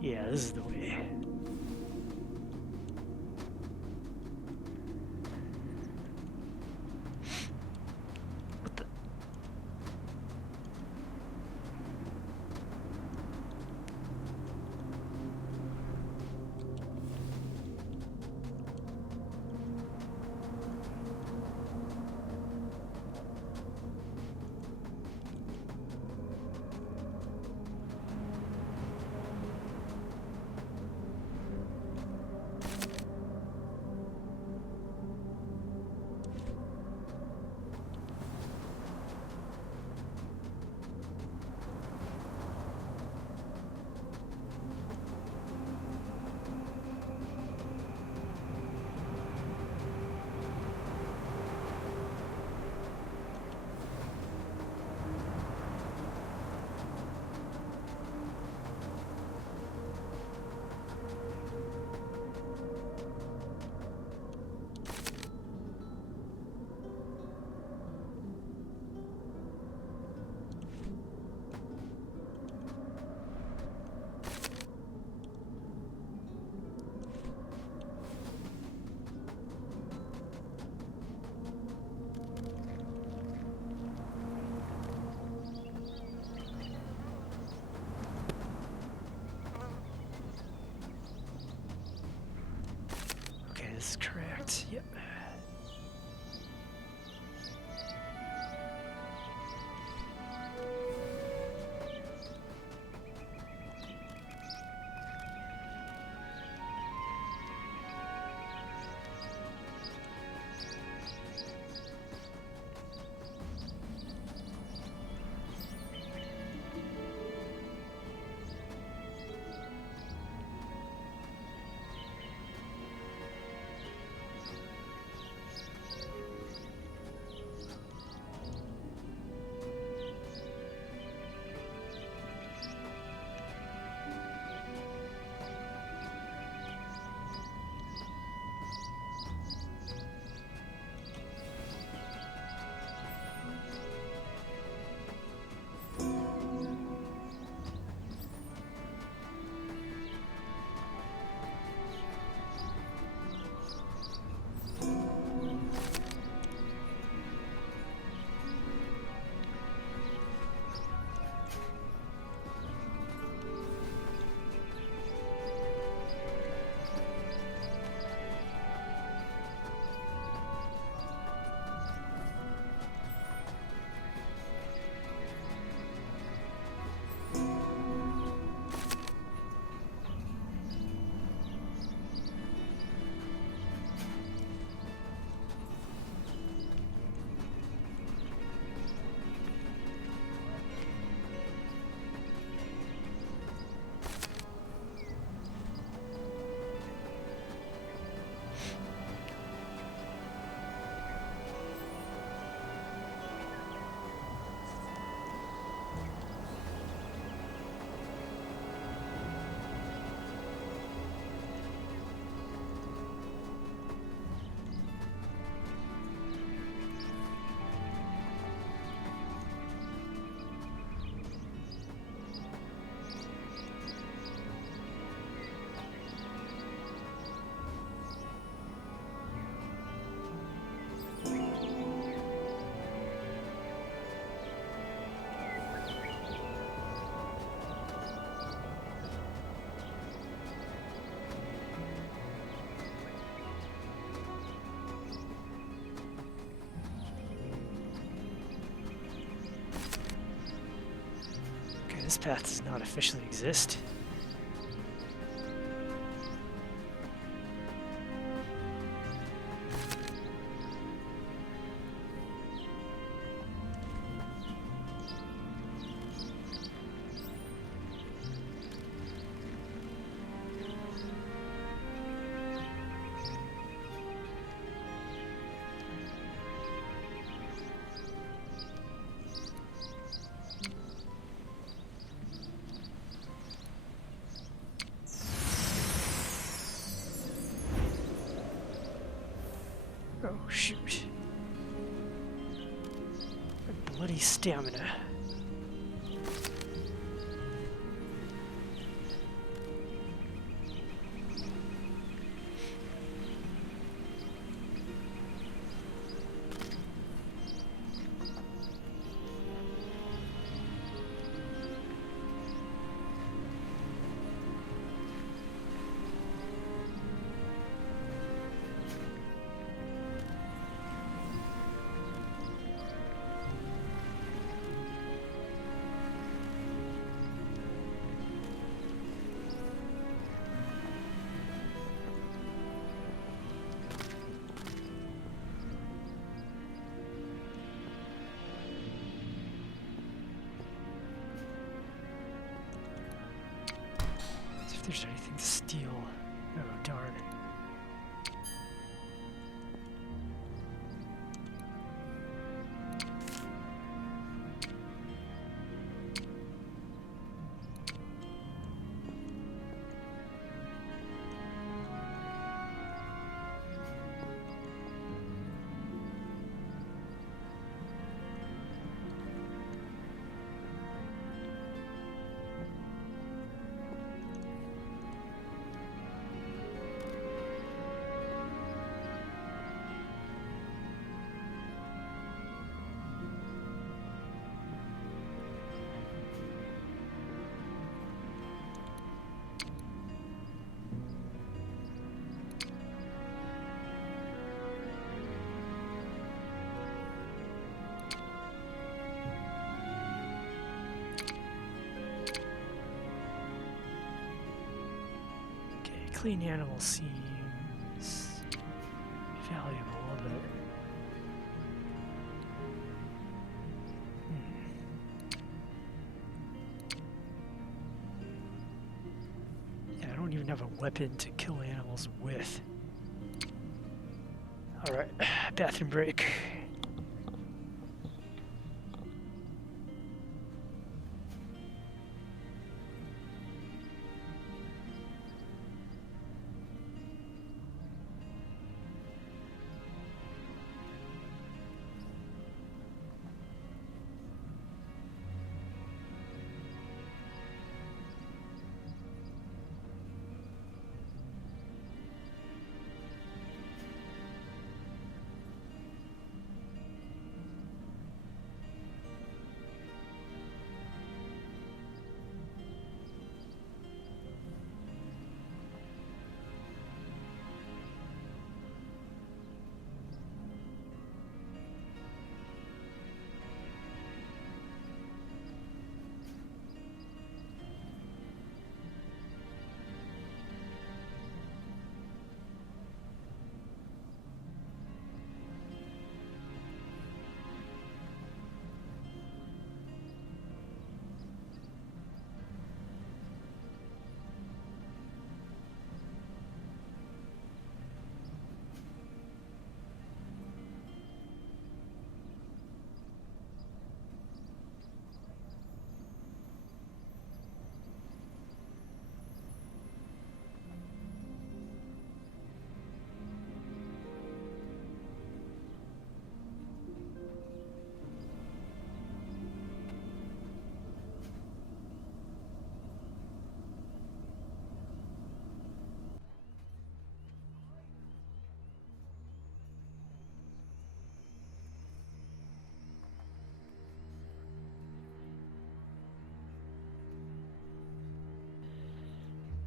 Yeah, this is the way. What the? This path does not officially exist. Oh, shoot. My bloody stamina. If there's anything to steal. Oh, darn. Clean animal seems valuable, but yeah, I don't even have a weapon to kill animals with. All right, bathroom break.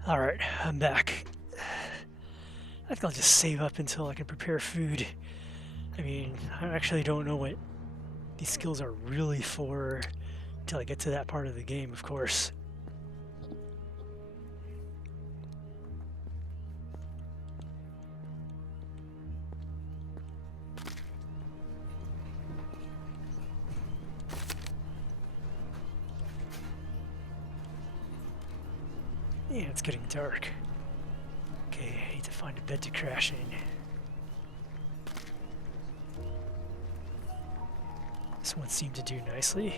All right, I'm back. I think I'll just save up until I can prepare food. I mean, I actually don't know what these skills are really for. Till I get to that part of the game, of course. Yeah, it's getting dark. Okay, I need to find a bed to crash in. This one seemed to do nicely.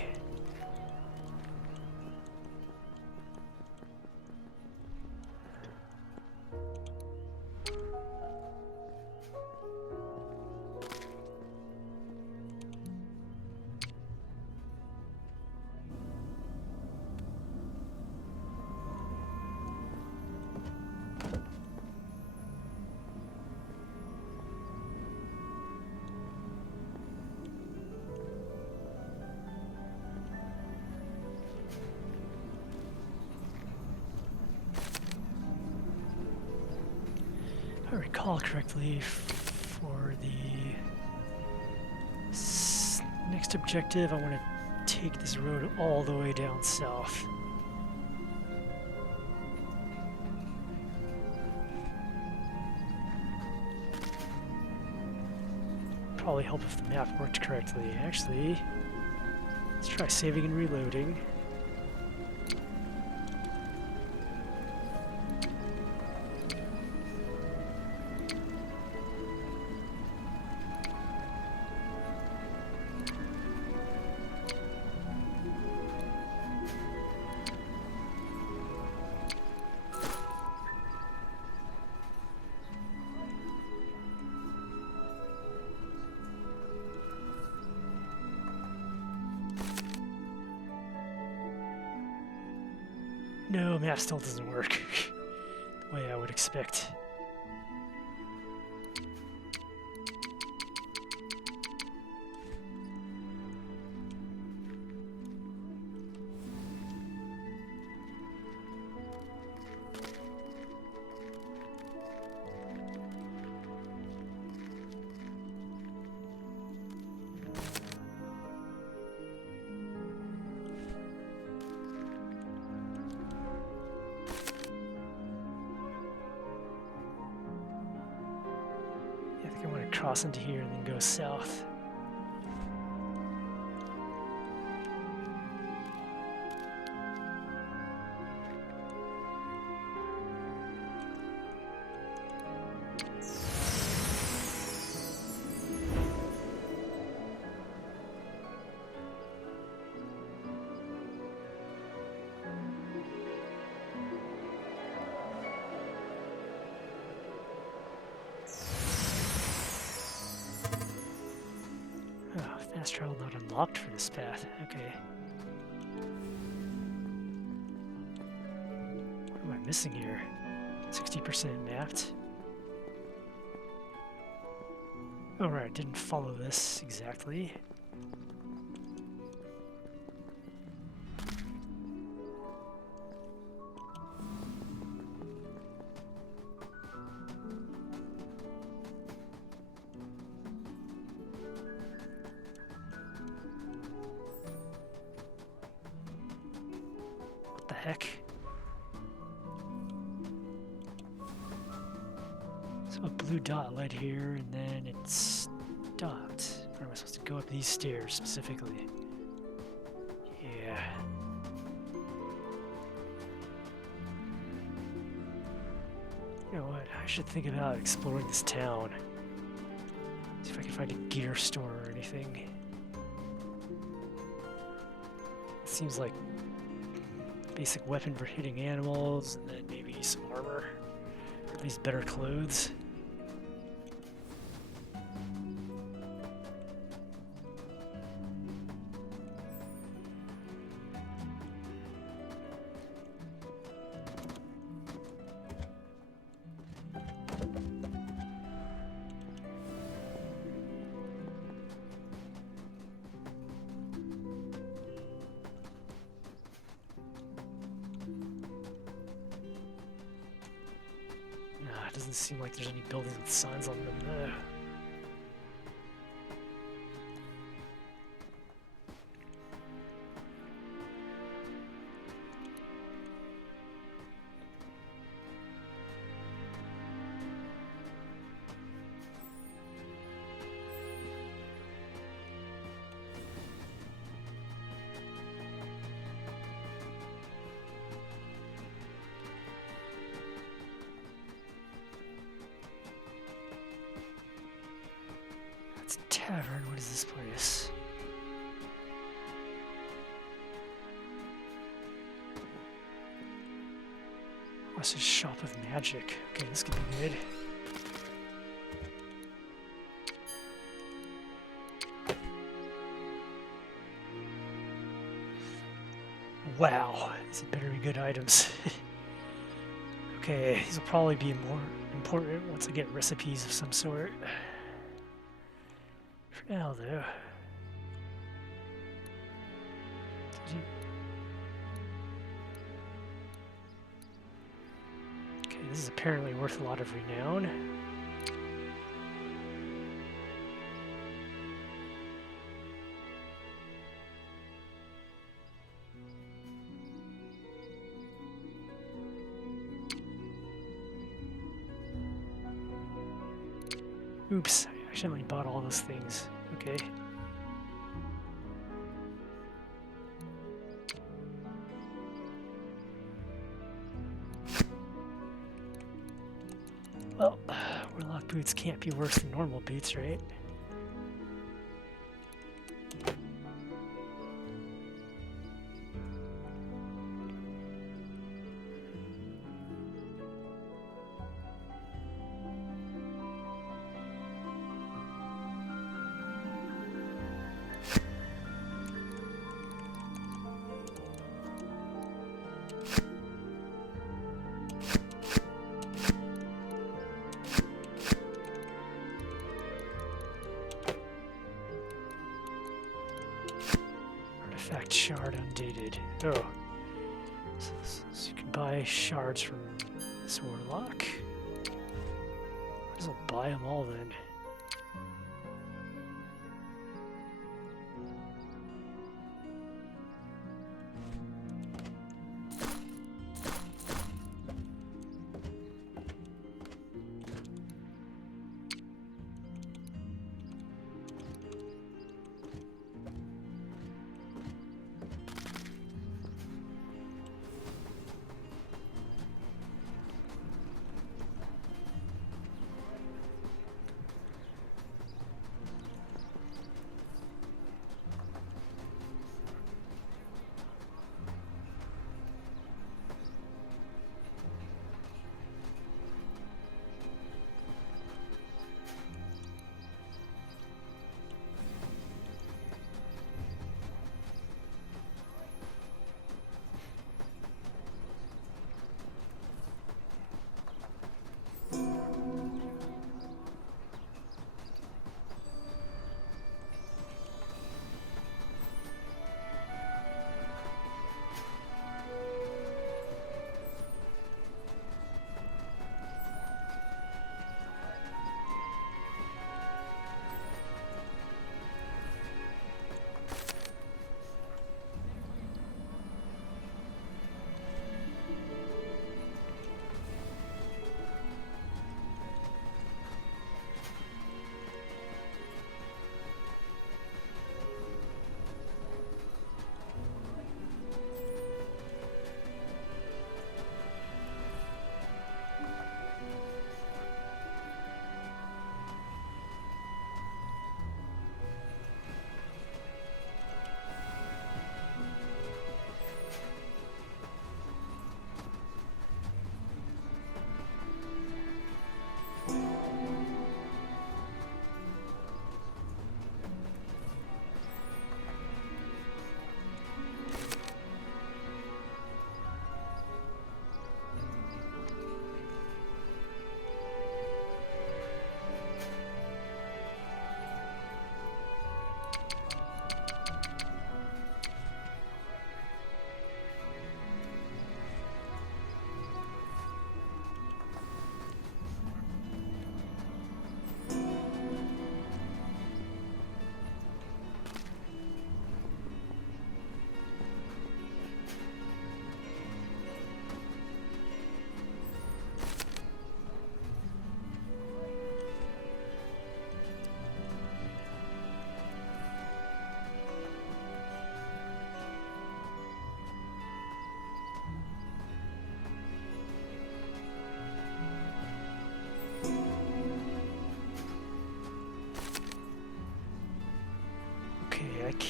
If I recall correctly, for the next objective, I want to take this road all the way down south. Probably help if the map worked correctly. Actually, let's try saving and reloading. No, map still doesn't work the way I would expect. I want to cross into here and then go south. Fast travel not unlocked for this path. Okay. What am I missing here? 60% mapped. Oh right, didn't follow this exactly. What the heck? So a blue dot led here, and then it stopped. Or am I supposed to go up these stairs specifically? Yeah. You know what? I should think about exploring this town. See if I can find a gear store or anything. It seems like basic weapon for hitting animals, and then maybe some armor, or at least better clothes. It doesn't seem like there's any buildings with signs on them though. Tavern, what is this place? What's a shop of magic? Okay, this could be good. Wow, these had better be good items. Okay, these will probably be more important once I get recipes of some sort. For now, though. Okay, this is apparently worth a lot of renown. Oops, I accidentally bought all those things. Okay. Well, warlock boots can't be worse than normal boots, right? Artifact shard undated. Oh. So you can buy shards from this warlock. Might as well buy them all then.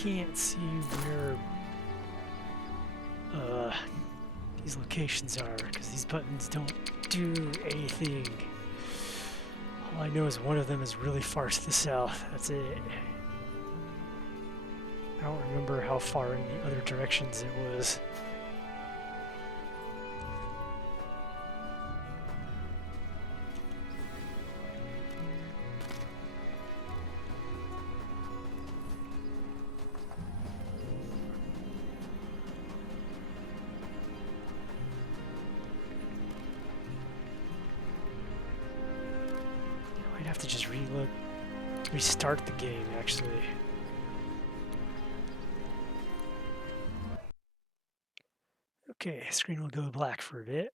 can't see where these locations are, because these buttons don't do anything. All I know is one of them is really far to the south. That's it. I don't remember how far in the other directions it was. I might have to just restart the game, actually. Okay, screen will go black for a bit.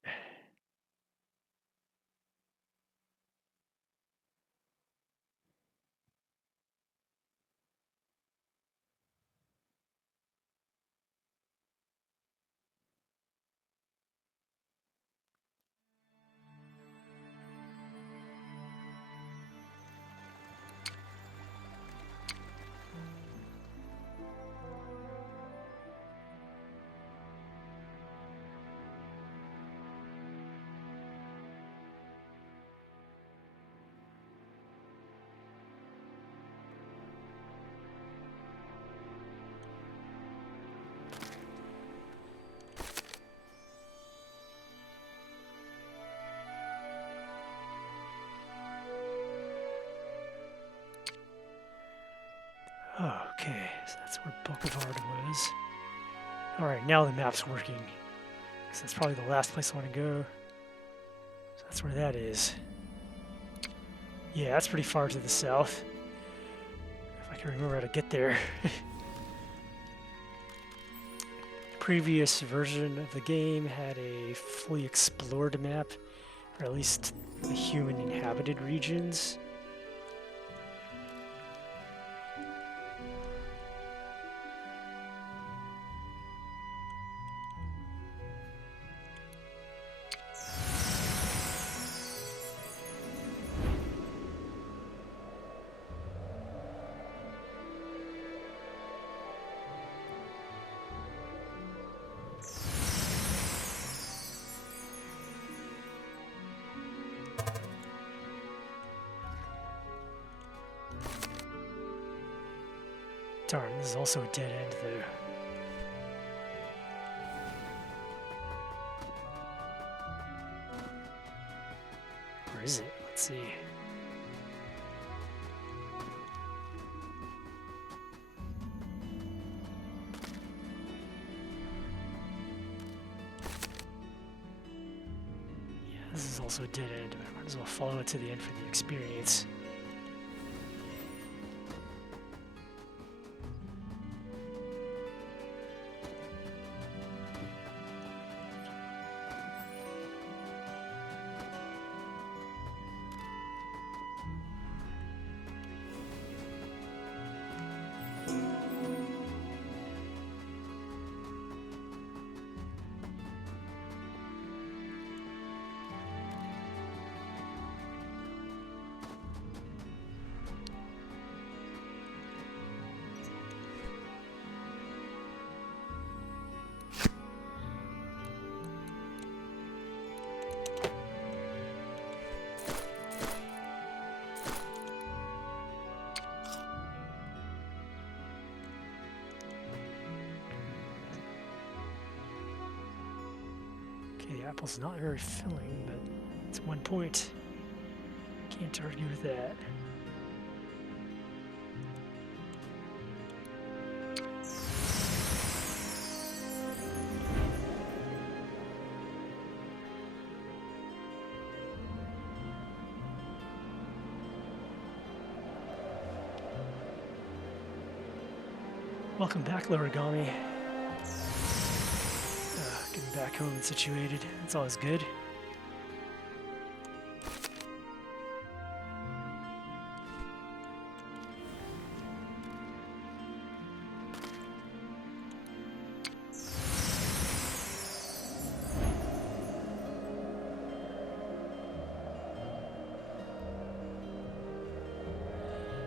Okay, so that's where Boulevard was. Alright, now the map's working. Because that's probably the last place I want to go. So that's where that is. Yeah, that's pretty far to the south. If I can remember how to get there. The previous version of the game had a fully explored map, or at least the human inhabited regions. Darn, this is also a dead end, though. Where is it? Let's see. Yeah, this is also a dead end, but I might as well follow it to the end for the experience. Okay, the apple's not very filling, but it's 1 point. Can't argue with that. Welcome back, Lorigami. Getting back home and situated. That's always good.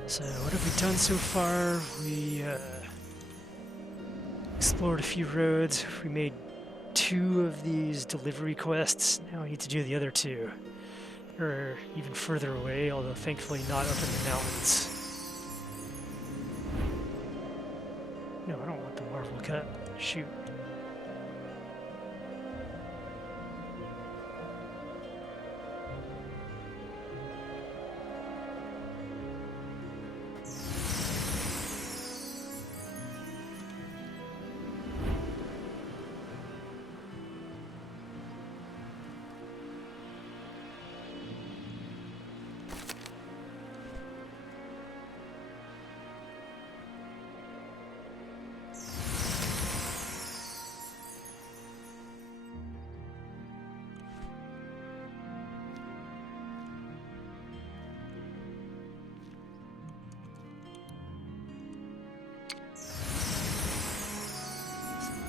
So what have we done so far? We Explored a few roads. We made 2 of these delivery quests. Now I need to do the other 2. They're even further away, although thankfully not up in the mountains. No, I don't want the Marvel cut. Shoot.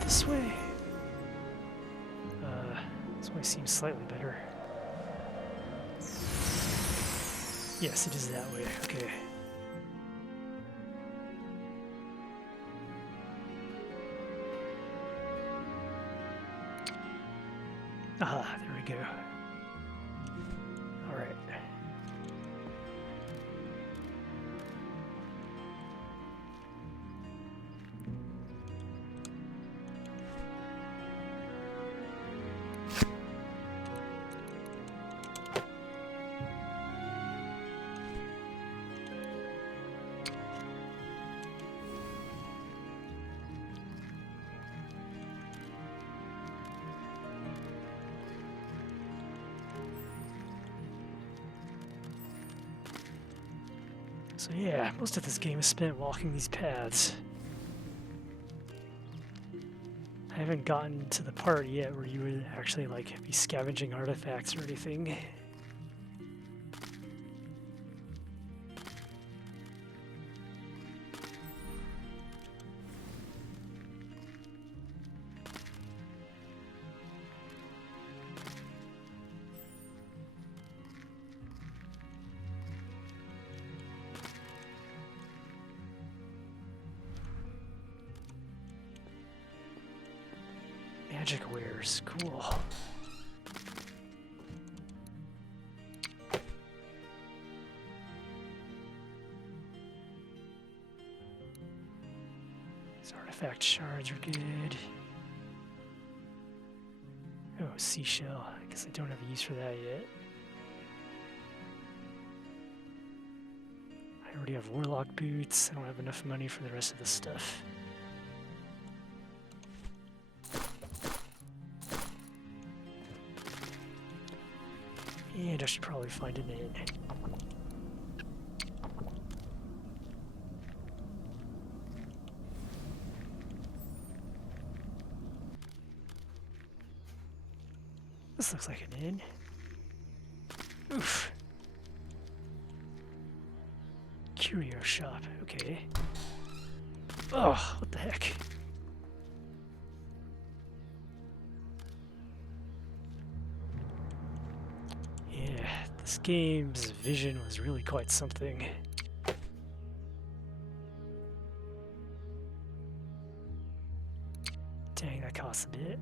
This way? This way seems slightly better. Yes, it is that way. Okay. Aha, there we go. All right. So yeah, most of this game is spent walking these paths. I haven't gotten to the part yet where you would actually like be scavenging artifacts or anything. Magic wares, cool. These artifact shards are good. Oh, seashell. I guess I don't have a use for that yet. I already have warlock boots. I don't have enough money for the rest of this stuff. And I should probably find an inn. This looks like an inn. Oof. Curio shop, okay. Oh, what the heck? Yeah, this game's vision was really quite something. Dang, that costs a bit.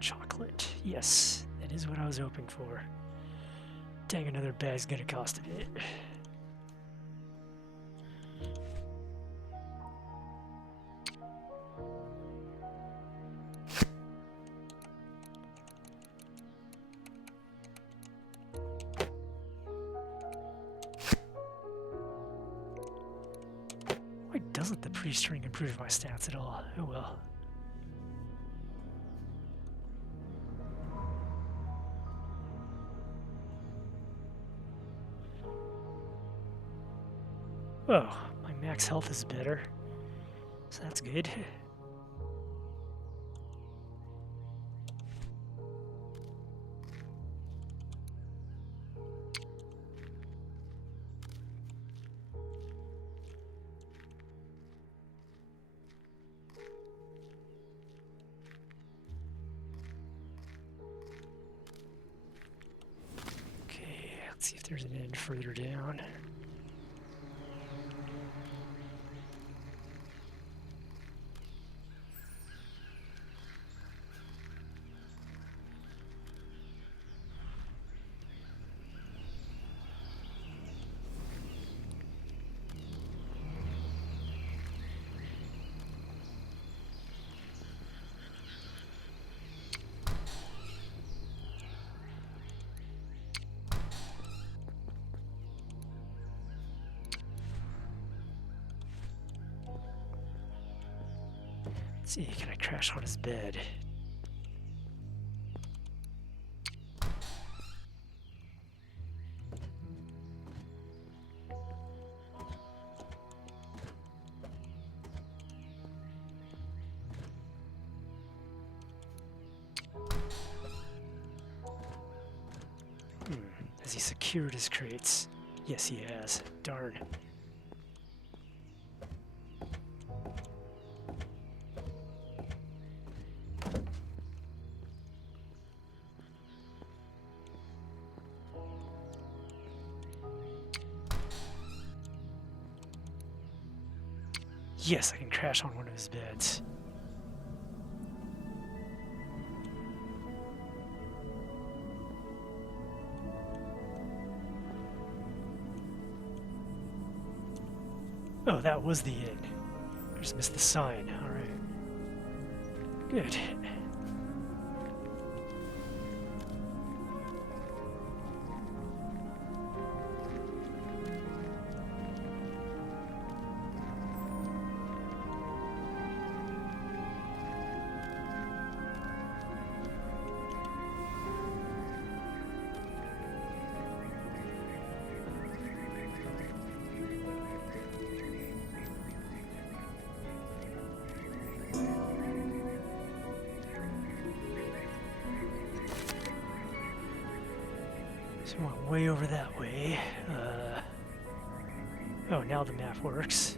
Chocolate. Yes, that is what I was hoping for. Dang, another bag's gonna cost a bit. Why doesn't the priest ring improve my stats at all? Oh well. Oh, my max health is better, so that's good. Let's see if there's an end further down. Let's see, can I crash on his bed? Has he secured his crates? Yes, he has. Darn. Yes, I can crash on one of his beds. Oh, that was the inn. I just missed the sign. Alright. Good. So I went way over that way. Oh, now the map works.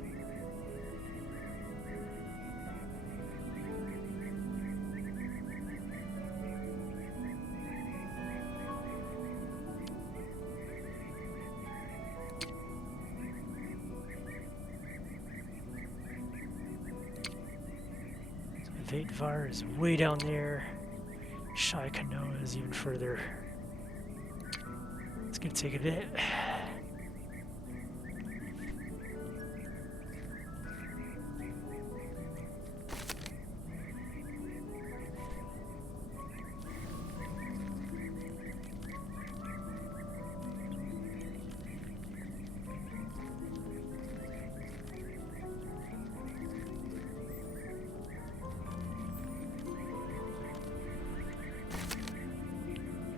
So Vaidvar is way down there. Shai Kanoa is even further. It's gonna take a bit.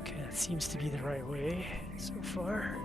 Okay, that seems to be the right way so far.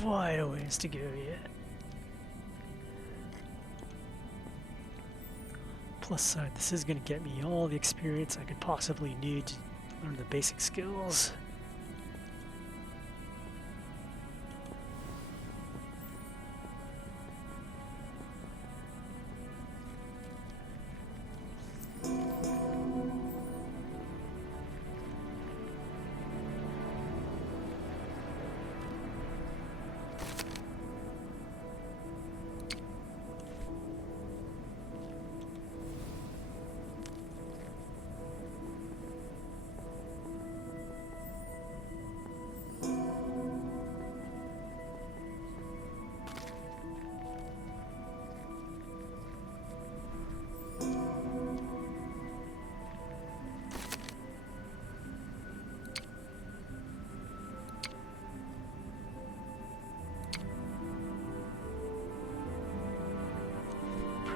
quite a ways to go yet. Plus side, this is going to get me all the experience I could possibly need to learn the basic skills.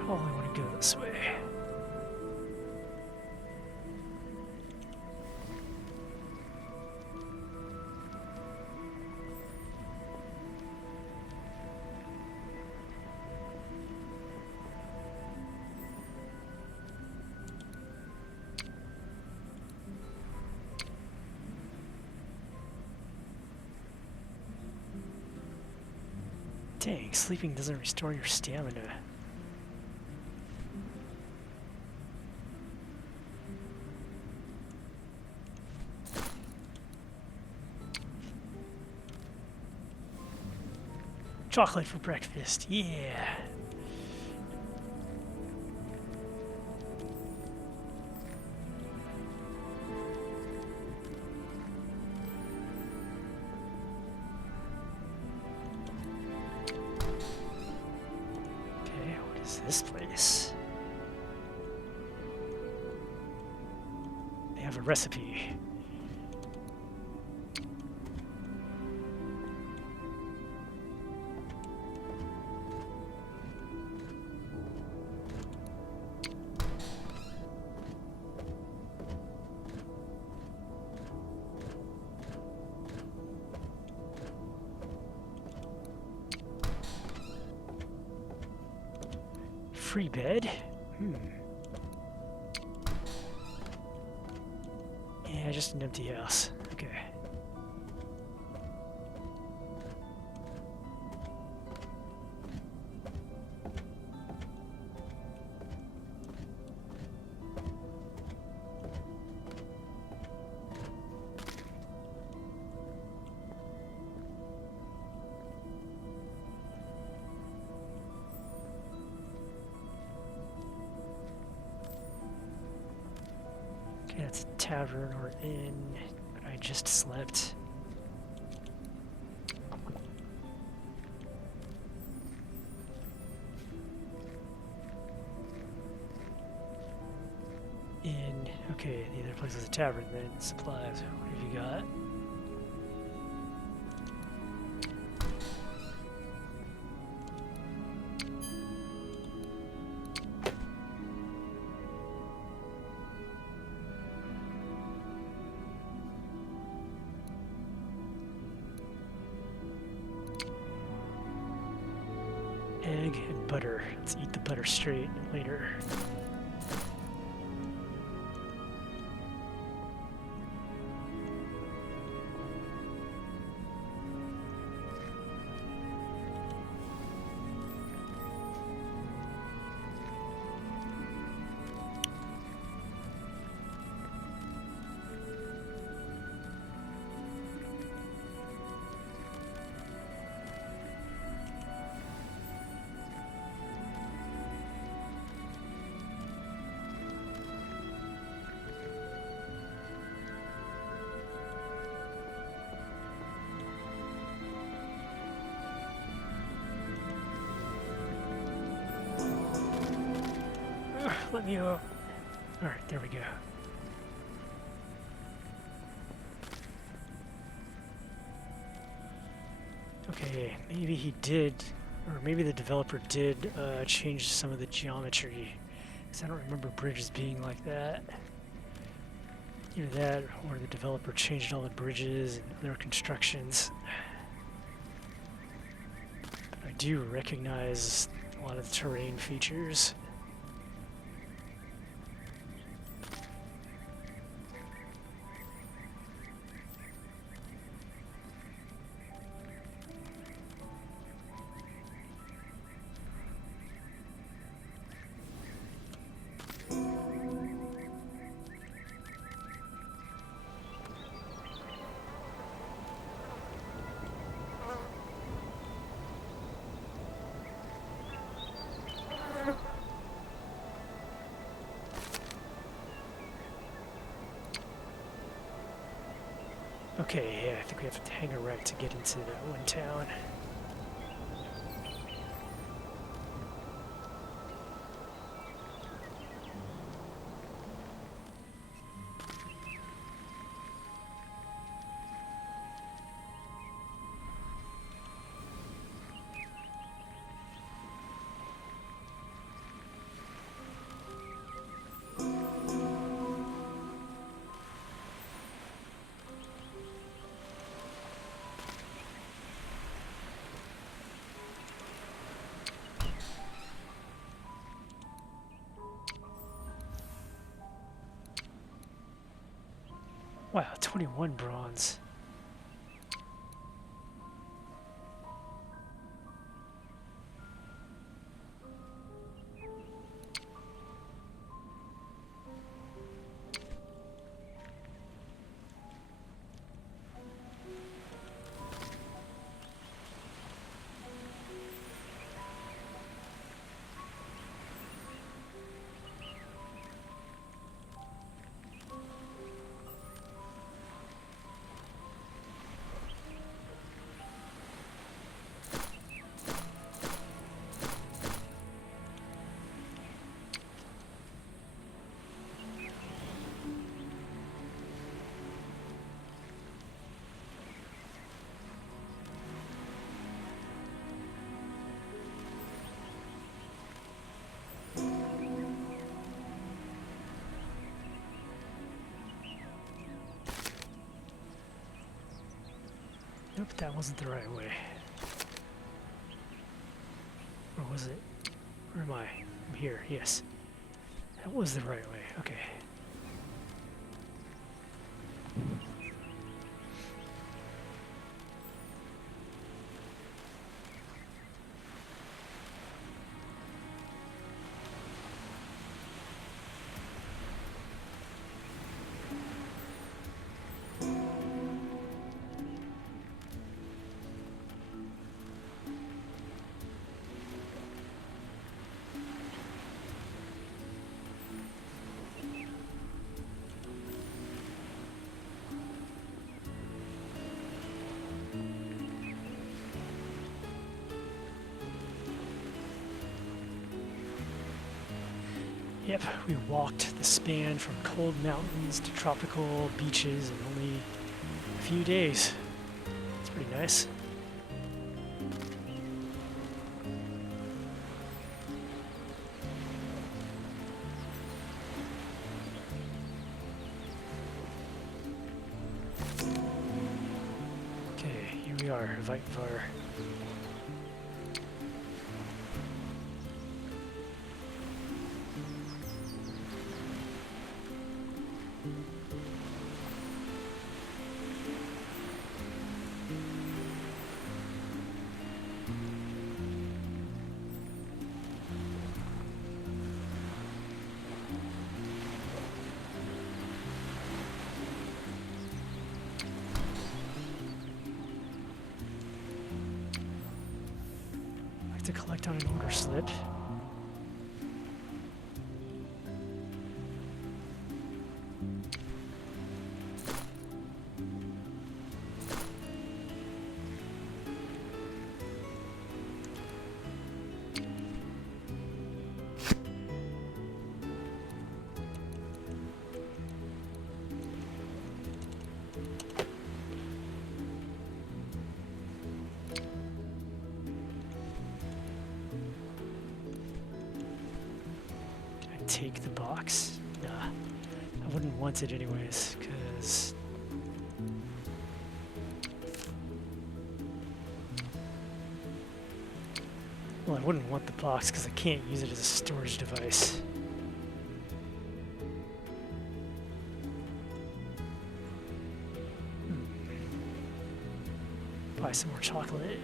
Probably want to go this way. Dang, sleeping doesn't restore your stamina. Chocolate for breakfast, yeah. Okay, what is this place? They have a recipe. Free bed? Yeah, just an empty house. Okay. Okay, that's a tavern or inn, but I just slept. Inn, okay, the other place is a tavern then. Supplies, what have you got? Egg and butter. Let's eat the butter straight later. Let me go. Alright, there we go. Okay, maybe he did, or maybe the developer did change some of the geometry, because I don't remember bridges being like that. Either that, or the developer changed all the bridges and other constructions. do recognize a lot of the terrain features. Okay, yeah, I think we have to hang a right to get into that one town. Wow, 21 bronze. Nope, that wasn't the right way. Or was it? Where am I? I'm here, yes. That was the right way, okay. Yep, we walked the span from cold mountains to tropical beaches in only a few days. It's pretty nice. Okay, here we are, Vitvar. To collect on an order slip. Take the box? Nah, I wouldn't want it anyways, because Well, I wouldn't want the box because I can't use it as a storage device. Buy some more chocolate.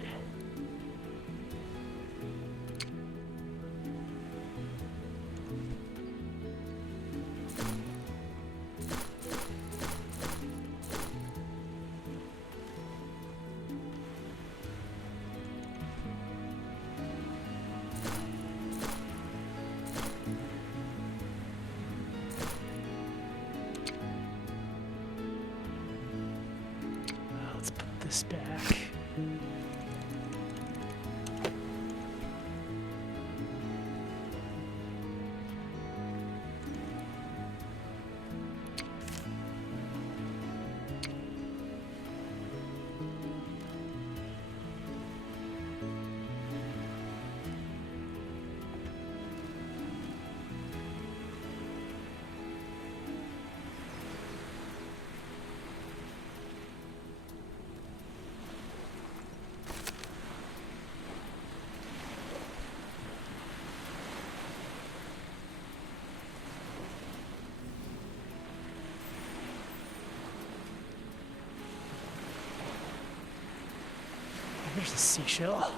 Let's put this back. There's a seashell.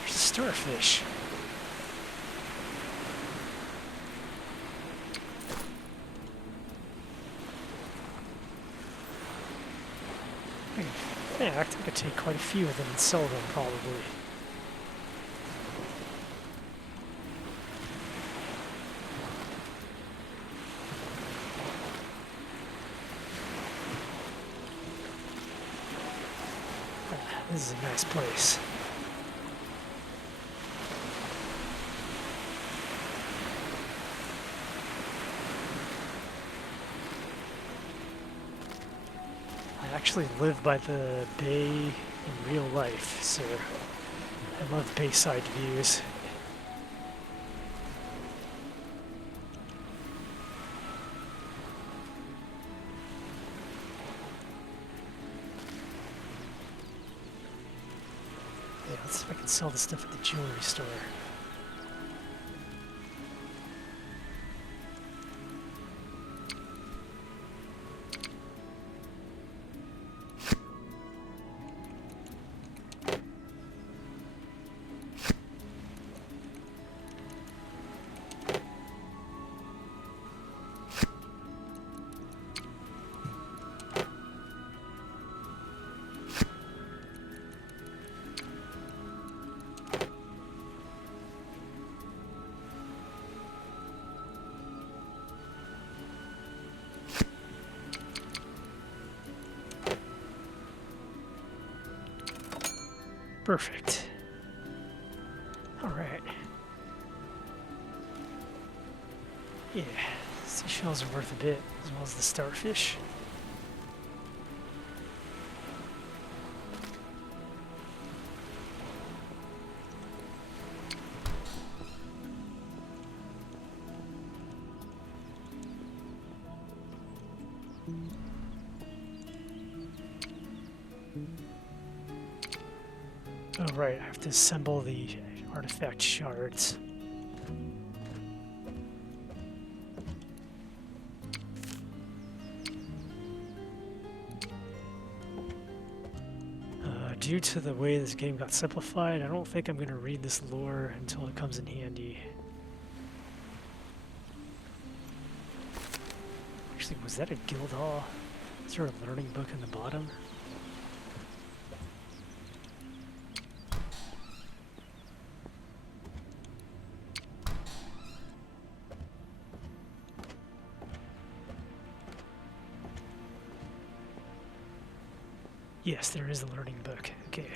There's a starfish. In fact, I could take quite a few of them and sell them, probably. This is a nice place. I actually live by the bay in real life, so I love bayside views. Yeah, let's see if I can sell the stuff at the jewelry store. Perfect. All right. Yeah, seashells are worth a bit, as well as the starfish. Oh, right, I have to assemble the artifact shards. Due to the way this game got simplified, I don't think I'm going to read this lore until it comes in handy. Actually, was that a guild hall? Is there a learning book in the bottom? Yes, there is a learning book. Okay.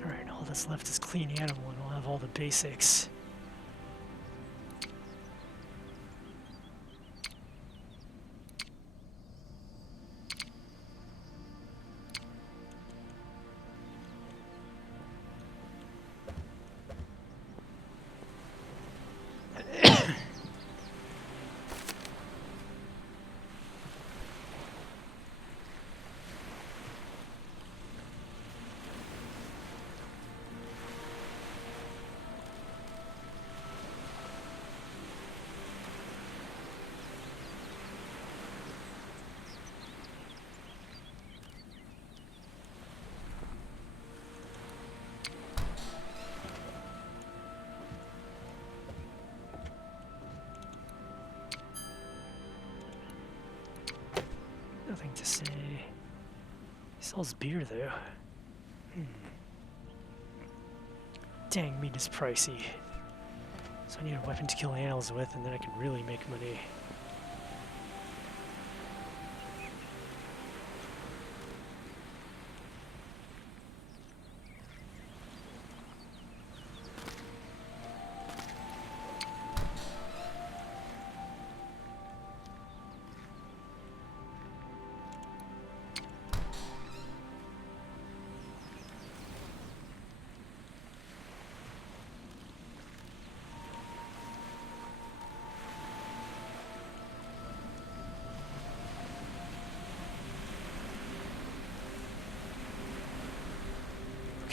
Alright, all that's left is clean animal and we'll have all the basics. Nothing to say. He sells beer though. Dang, meat is pricey. So I need a weapon to kill animals with, and then I can really make money.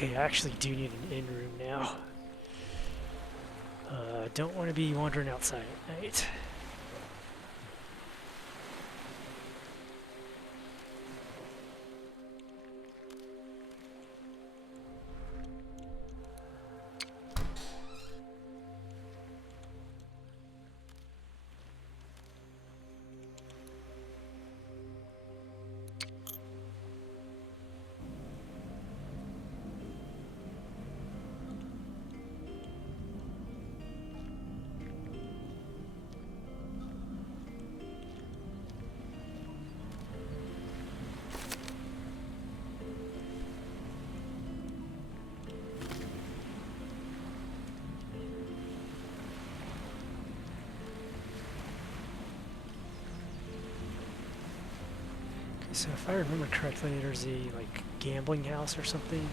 Okay, I actually do need an inn room now. Don't want to be wandering outside at night. So if I remember correctly, there's a like gambling house or something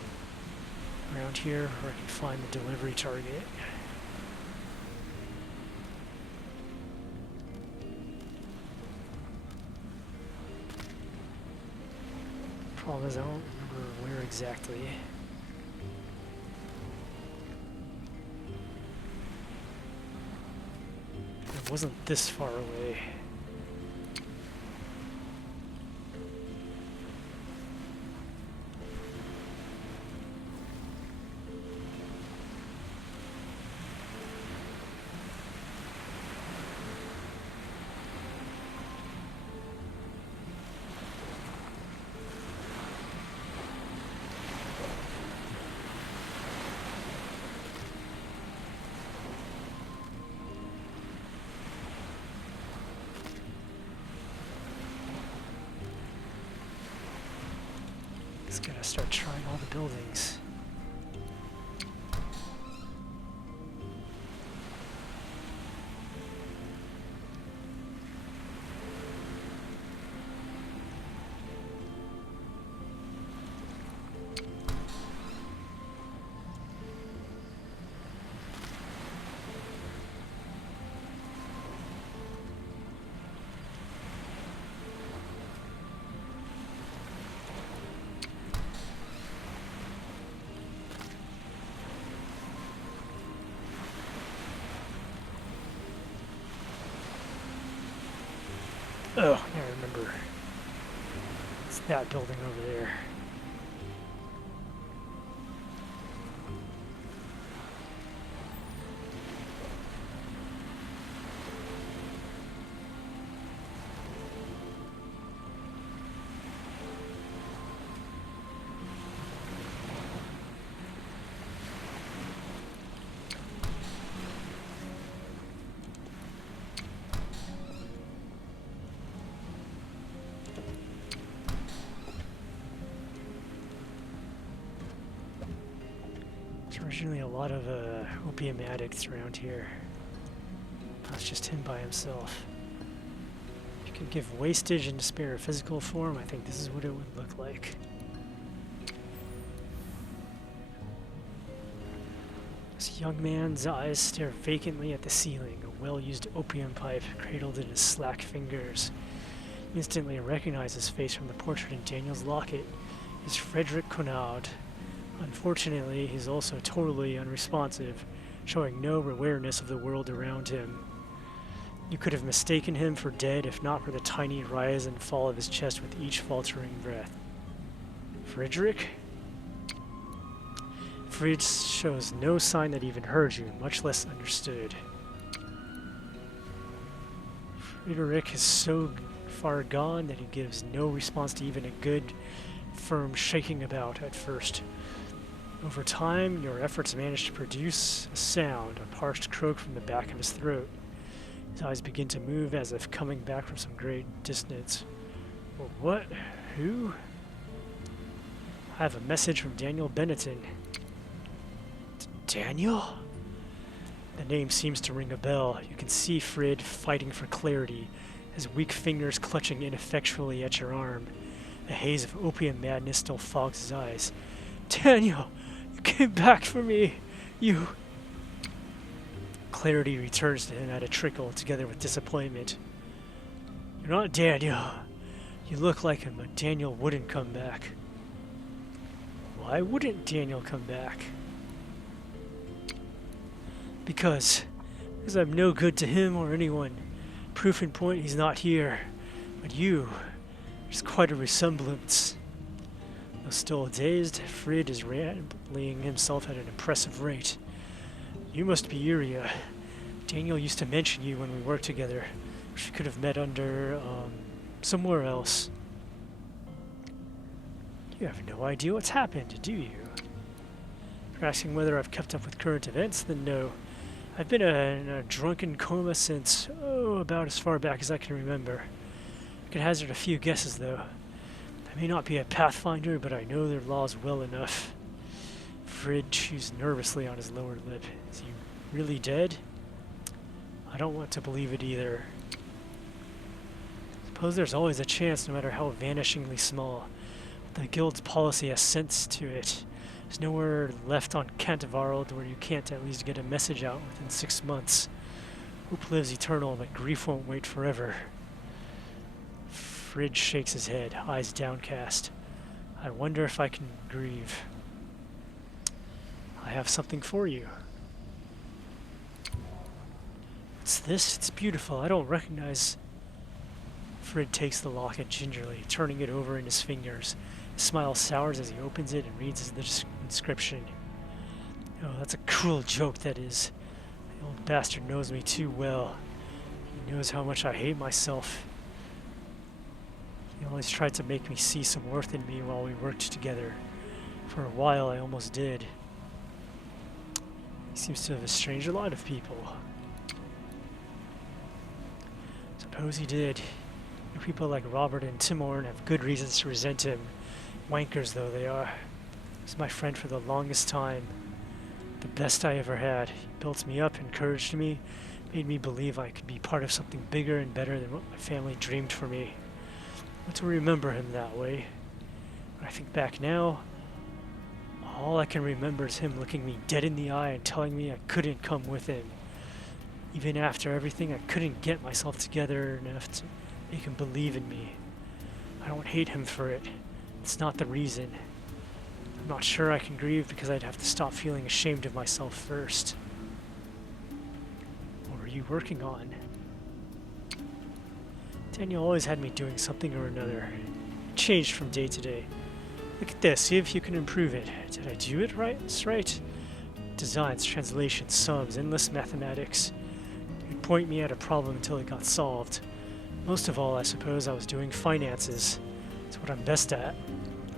around here where I can find the delivery target. Problem is I don't remember where exactly. It wasn't this far away. Just gotta start trying all the buildings. Oh, I remember. It's that building over there. Originally a lot of opium addicts around here. That's just him by himself. If you could give wastage and despair a physical form, I think this is what it would look like. This young man's eyes stare vacantly at the ceiling, a well-used opium pipe cradled in his slack fingers. Instantly recognize his face from the portrait in Daniel's locket is Frederick Conard. Unfortunately, he's also totally unresponsive, showing no awareness of the world around him. You could have mistaken him for dead if not for the tiny rise and fall of his chest with each faltering breath. Frederick? Fritz shows no sign that he even heard you, much less understood. far gone that he gives no response to even a good, firm shaking about at first. Over time, your efforts manage to produce a sound, a parched croak from the back of his throat. His eyes begin to move as if coming back from some great distance. Well, what? Who? I have a message from Daniel Benetton. Daniel? The name seems to ring a bell. You can see Frid fighting for clarity, his weak fingers clutching ineffectually at your arm. A haze of opium madness still fogs his eyes. Daniel, you came back for me. You... Clarity returns to him at a trickle, together with disappointment. You're not Daniel. You look like him, but Daniel wouldn't come back. Why wouldn't Daniel come back? Because I'm no good to him or anyone. Proof in point, he's not here. But you, there's quite a resemblance. Though still dazed, Frid is rambling himself at an impressive rate. You must be Iria. Daniel used to mention you when we worked together. She could have met under, somewhere else. You have no idea what's happened, do you? If you're asking whether I've kept up with current events, then no. I've been in a drunken coma since, about as far back as I can remember. I can hazard a few guesses, though. I may not be a pathfinder, but I know their laws well enough. Frid chews nervously on his lower lip. Is he really dead? I don't want to believe it either. Suppose there's always a chance, no matter how vanishingly small. The guild's policy has sense to it. There's nowhere left on Cantavarald where you can't at least get a message out within 6 months. Hope lives eternal, but grief won't wait forever. Frid shakes his head, eyes downcast. I wonder if I can grieve. I have something for you. What's this? It's beautiful. I don't recognize... Frid takes the locket gingerly, turning it over in his fingers. His smile sours as he opens it and reads the inscription. Oh, that's a cruel joke, that is. The old bastard knows me too well. He knows how much I hate myself. He always tried to make me see some worth in me while we worked together. For a while, I almost did. He seems to have estranged a lot of people. Suppose he did. People like Robert and Timorn have good reasons to resent him. Wankers though they are. He's my friend for the longest time. The best I ever had. He built me up, encouraged me, made me believe I could be part of something bigger and better than what my family dreamed for me. I want to remember him that way. When I think back now, all I can remember is him looking me dead in the eye and telling me I couldn't come with him. Even after everything, I couldn't get myself together enough to make him believe in me. I don't hate him for it. It's not the reason. I'm not sure I can grieve because I'd have to stop feeling ashamed of myself first. What were you working on? Daniel always had me doing something or another. It changed from day to day. Look at this, see if you can improve it. Did I do it right? It's right. Designs, translations, sums, endless mathematics. You'd point me at a problem until it got solved. Most of all, I suppose I was doing finances. It's what I'm best at.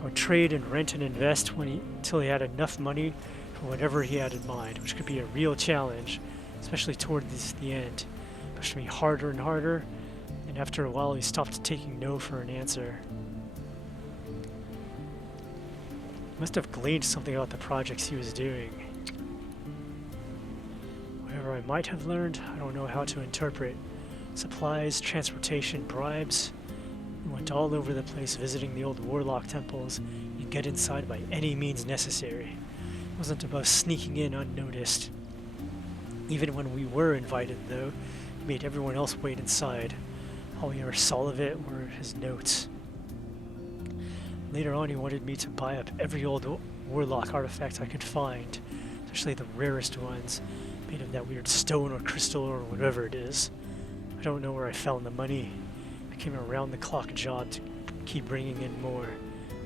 I would trade and rent and invest until he had enough money for whatever he had in mind, which could be a real challenge, especially toward the end. Pushed me harder and harder, and after a while he stopped taking no for an answer. He must have gleaned something about the projects he was doing. Whatever I might have learned, I don't know how to interpret. Supplies, transportation, bribes. We went all over the place visiting the old warlock temples and get inside by any means necessary. It wasn't about sneaking in unnoticed. Even when we were invited, though, he made everyone else wait inside. All we ever saw of it were his notes. Later on, he wanted me to buy up every old warlock artifact I could find, especially the rarest ones, made of that weird stone or crystal or whatever it is. I don't know where I found the money. I became a round-the-clock job to keep bringing in more.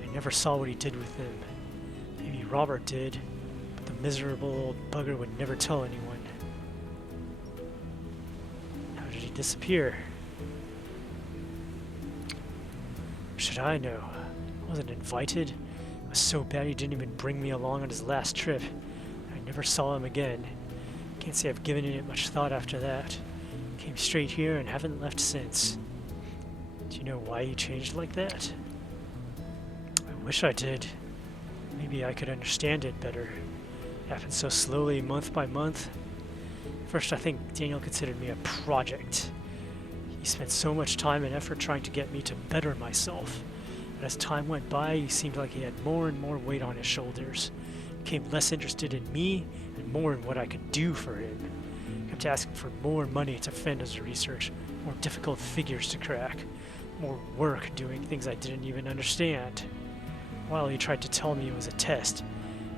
I never saw what he did with them. Maybe Robert did, but the miserable old bugger would never tell anyone. How did he disappear? should I know? I wasn't invited. It was so bad he didn't even bring me along on his last trip. I never saw him again. Can't say I've given it much thought after that. Came straight here and haven't left since. Do you know why he changed like that? I wish I did. Maybe I could understand it better. It happened so slowly, month by month. First, I think Daniel considered me a project. He spent so much time and effort trying to get me to better myself. But as time went by, he seemed like he had more and more weight on his shoulders. Became less interested in me and more in what I could do for him. Kept asking for more money to fund his research, more difficult figures to crack, more work doing things I didn't even understand. While he tried to tell me it was a test,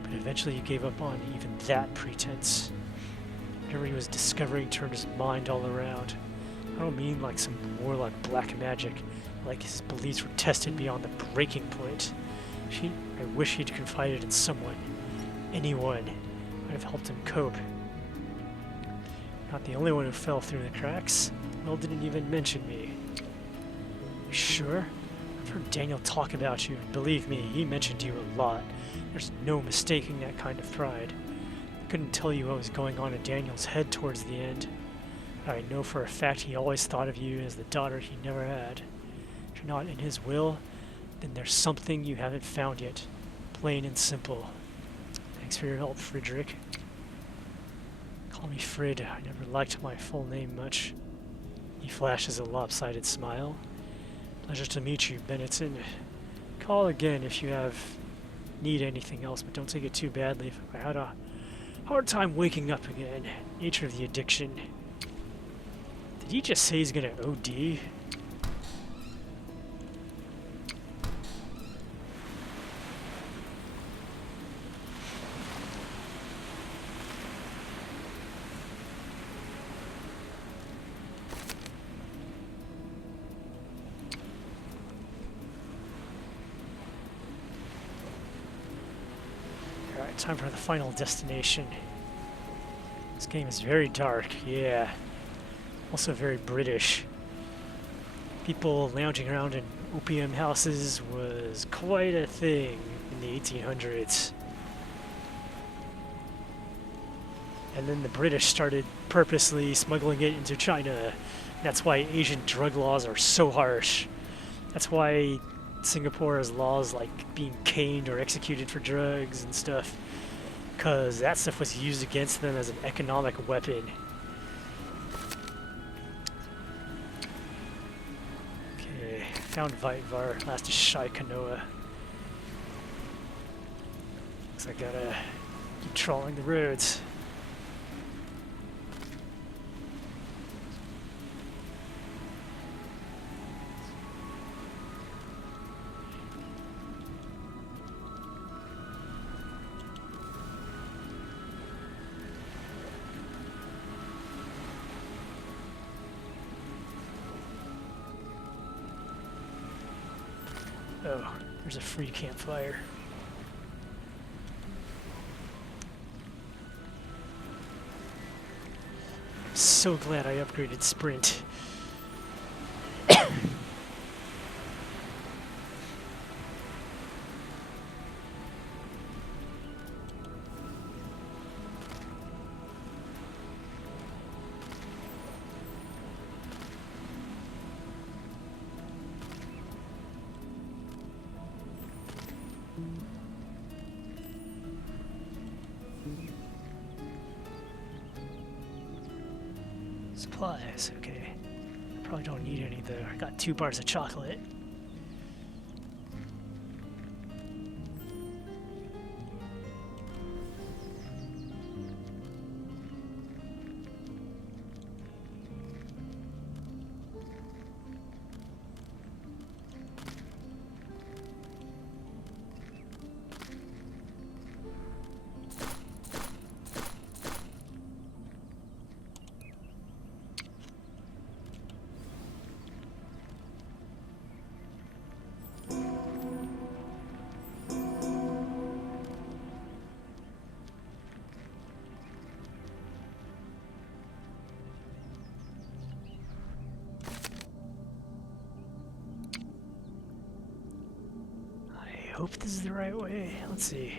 but eventually he gave up on even that pretense. Whatever he was discovering turned his mind all around. I don't mean like some warlike black magic, like his beliefs were tested beyond the breaking point. I wish he'd confided in someone, anyone, might have helped him cope. Not the only one who fell through the cracks. Will didn't even mention me. You sure? I've heard Daniel talk about you, and believe me, he mentioned you a lot. There's no mistaking that kind of pride. I couldn't tell you what was going on in Daniel's head towards the end. I know for a fact he always thought of you as the daughter he never had. If you're not in his will, then there's something you haven't found yet. Plain and simple. Thanks for your help, Friedrich. Call me Frid. I never liked my full name much. He flashes a lopsided smile. Pleasure to meet you, Benetton. Call again if you need anything else, but don't take it too badly. I had a hard time waking up again. Nature of the addiction. Did he just say he's gonna OD? Alright, time for the final destination. This game is very dark, yeah. Also very British. People lounging around in opium houses was quite a thing in the 1800s. And then the British started purposely smuggling it into China. That's why Asian drug laws are so harsh. That's why Singapore has laws like being caned or executed for drugs and stuff. Because that stuff was used against them as an economic weapon. Found Vaitvar, last is Shai Kanoa. Looks like I gotta keep trawling the roads. Oh, there's a free campfire. So glad I upgraded Sprint. Supplies, okay. Probably don't need any though. I got 2 bars of chocolate. hope this is the right way. Let's see.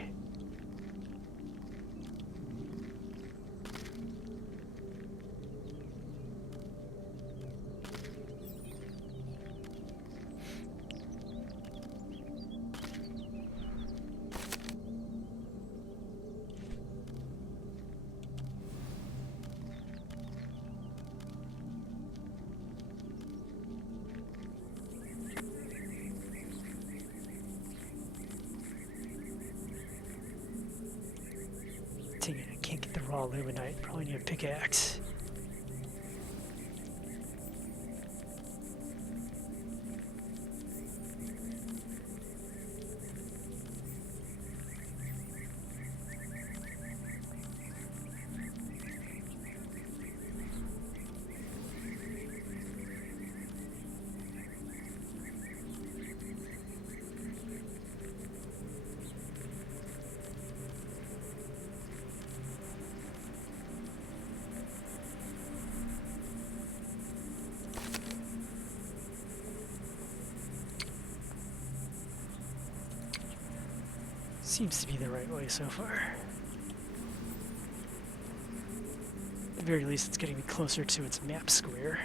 Dang it, I can't get the raw luminite. Probably need a pickaxe. Seems to be the right way so far. At the very least, it's getting me closer to its map square.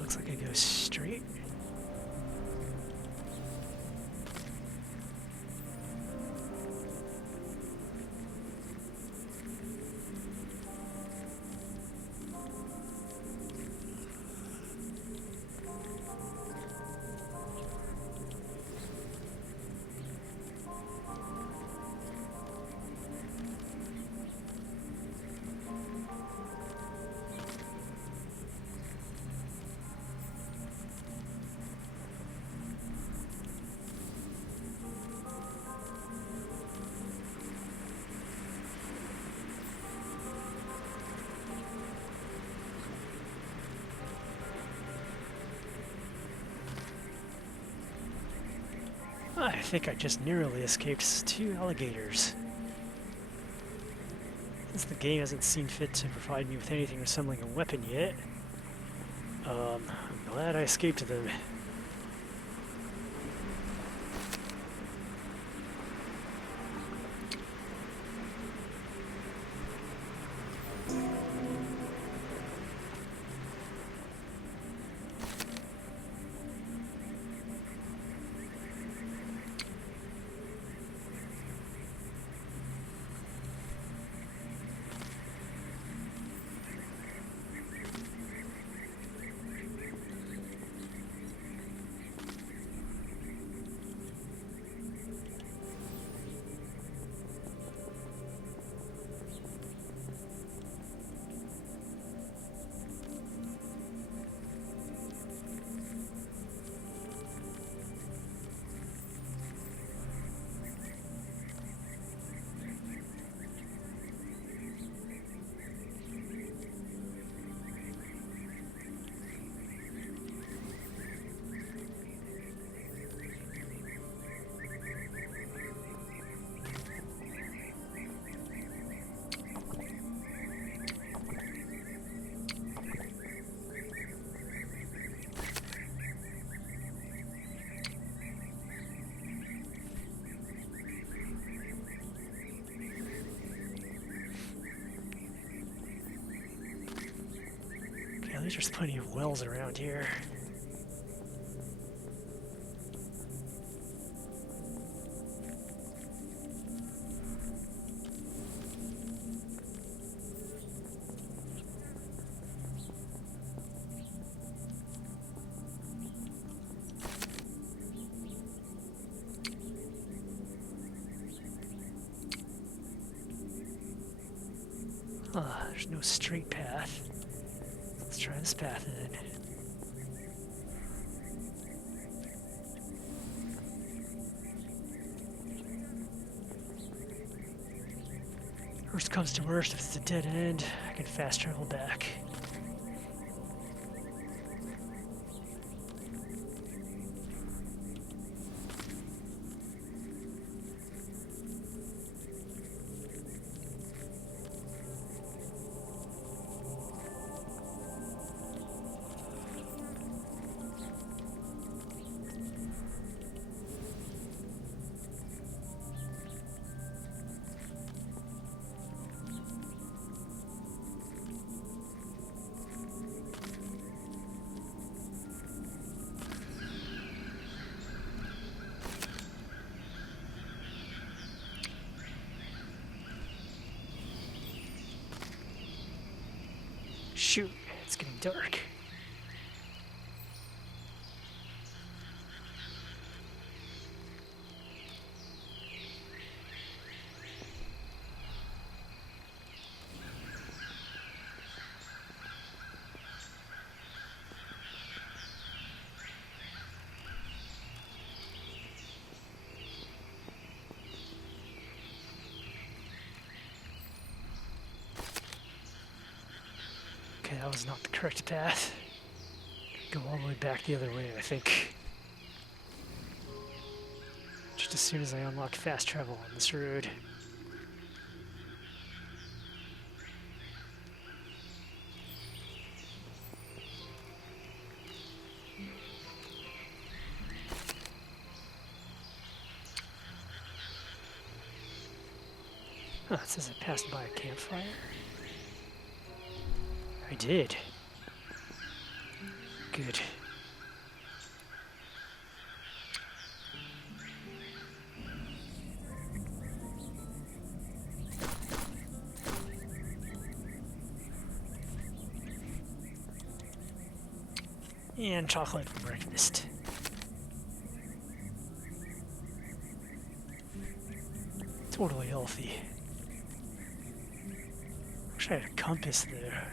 Looks like it goes straight. I think I just narrowly escaped 2 alligators. Since the game hasn't seen fit to provide me with anything resembling a weapon yet, I'm glad I escaped them. at least there's plenty of wells around here. There's no straight path. Let's try this path then. Worst comes to worst, if it's a dead end, I can fast travel back. Shoot, it's getting dark. Okay, that was not the correct path. Go all the way back the other way, I think. Just as soon as I unlock fast travel on this road. Oh, it says I passed by a campfire. I did. Good. And chocolate for breakfast. Totally healthy. Wish I had a compass there.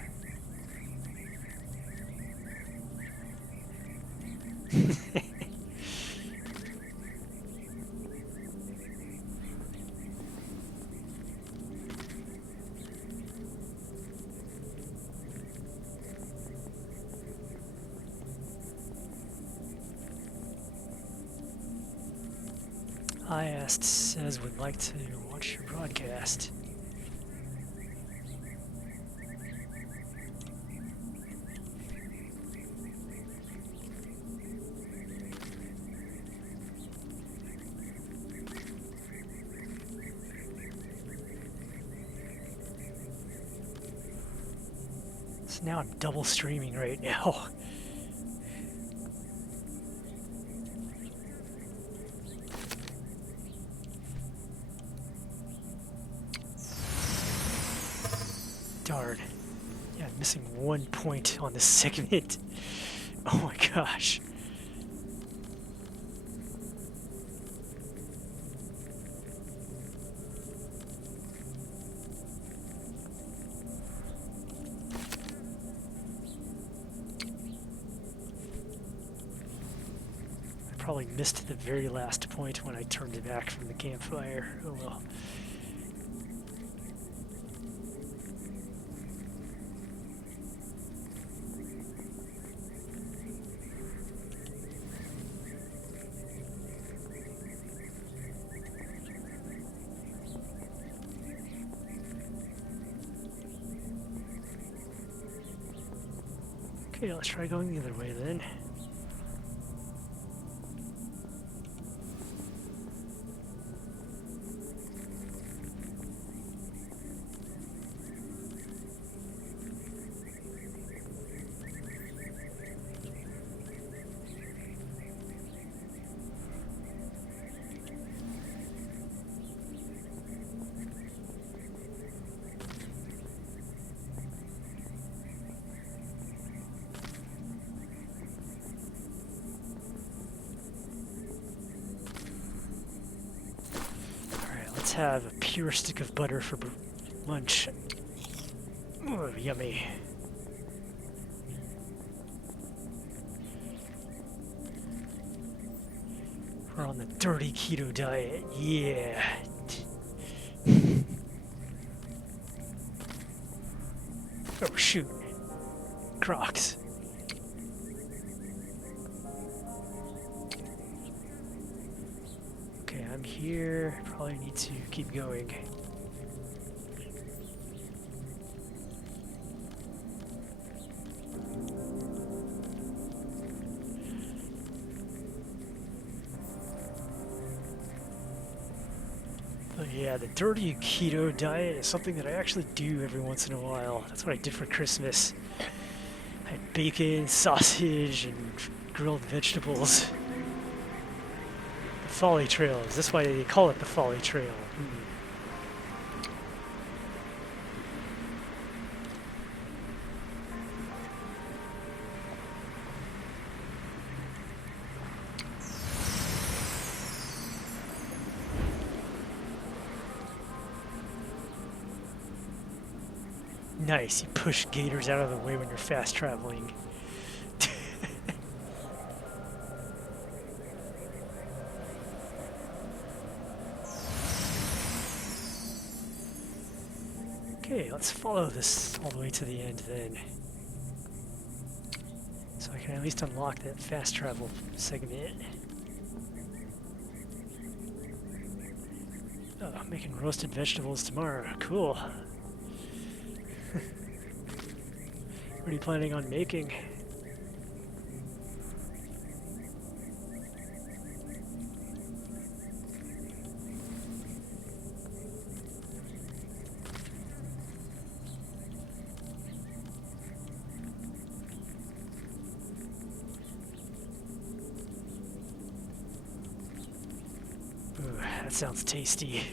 I asked says would like to watch your broadcast. So now I'm double streaming right now. Darn. Yeah, I'm missing 1 point on this segment. Oh my gosh. I probably missed the very last point when I turned it back from the campfire. Oh well. Okay, let's try going the other way then. Let's have a pure stick of butter for lunch. Ooh, yummy. We're on the dirty keto diet, yeah. Oh shoot, Crocs. Okay, I'm here, probably need to keep going. But yeah, the dirty keto diet is something that I actually do every once in a while. That's what I did for Christmas. I had bacon, sausage, and grilled vegetables. The Folly Trail, is this why they call it the Folly Trail? Nice, you push gators out of the way when you're fast traveling. Okay, let's follow this all the way to the end then. So I can at least unlock that fast travel segment. Oh, I'm making roasted vegetables tomorrow. Cool. What are you planning on making? Ooh, that sounds tasty.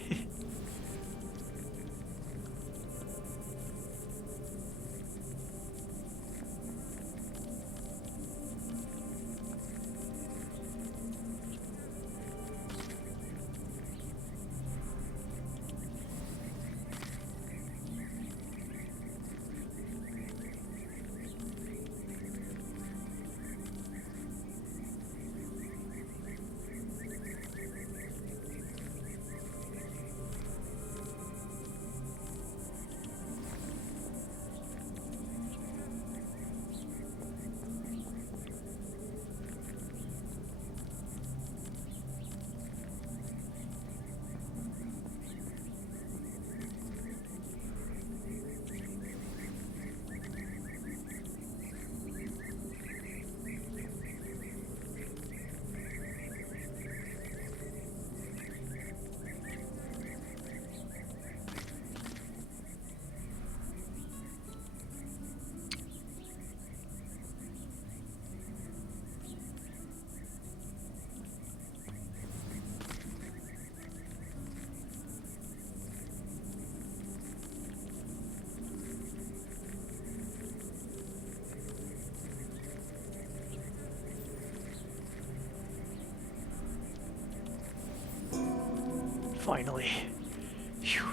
Finally. Phew.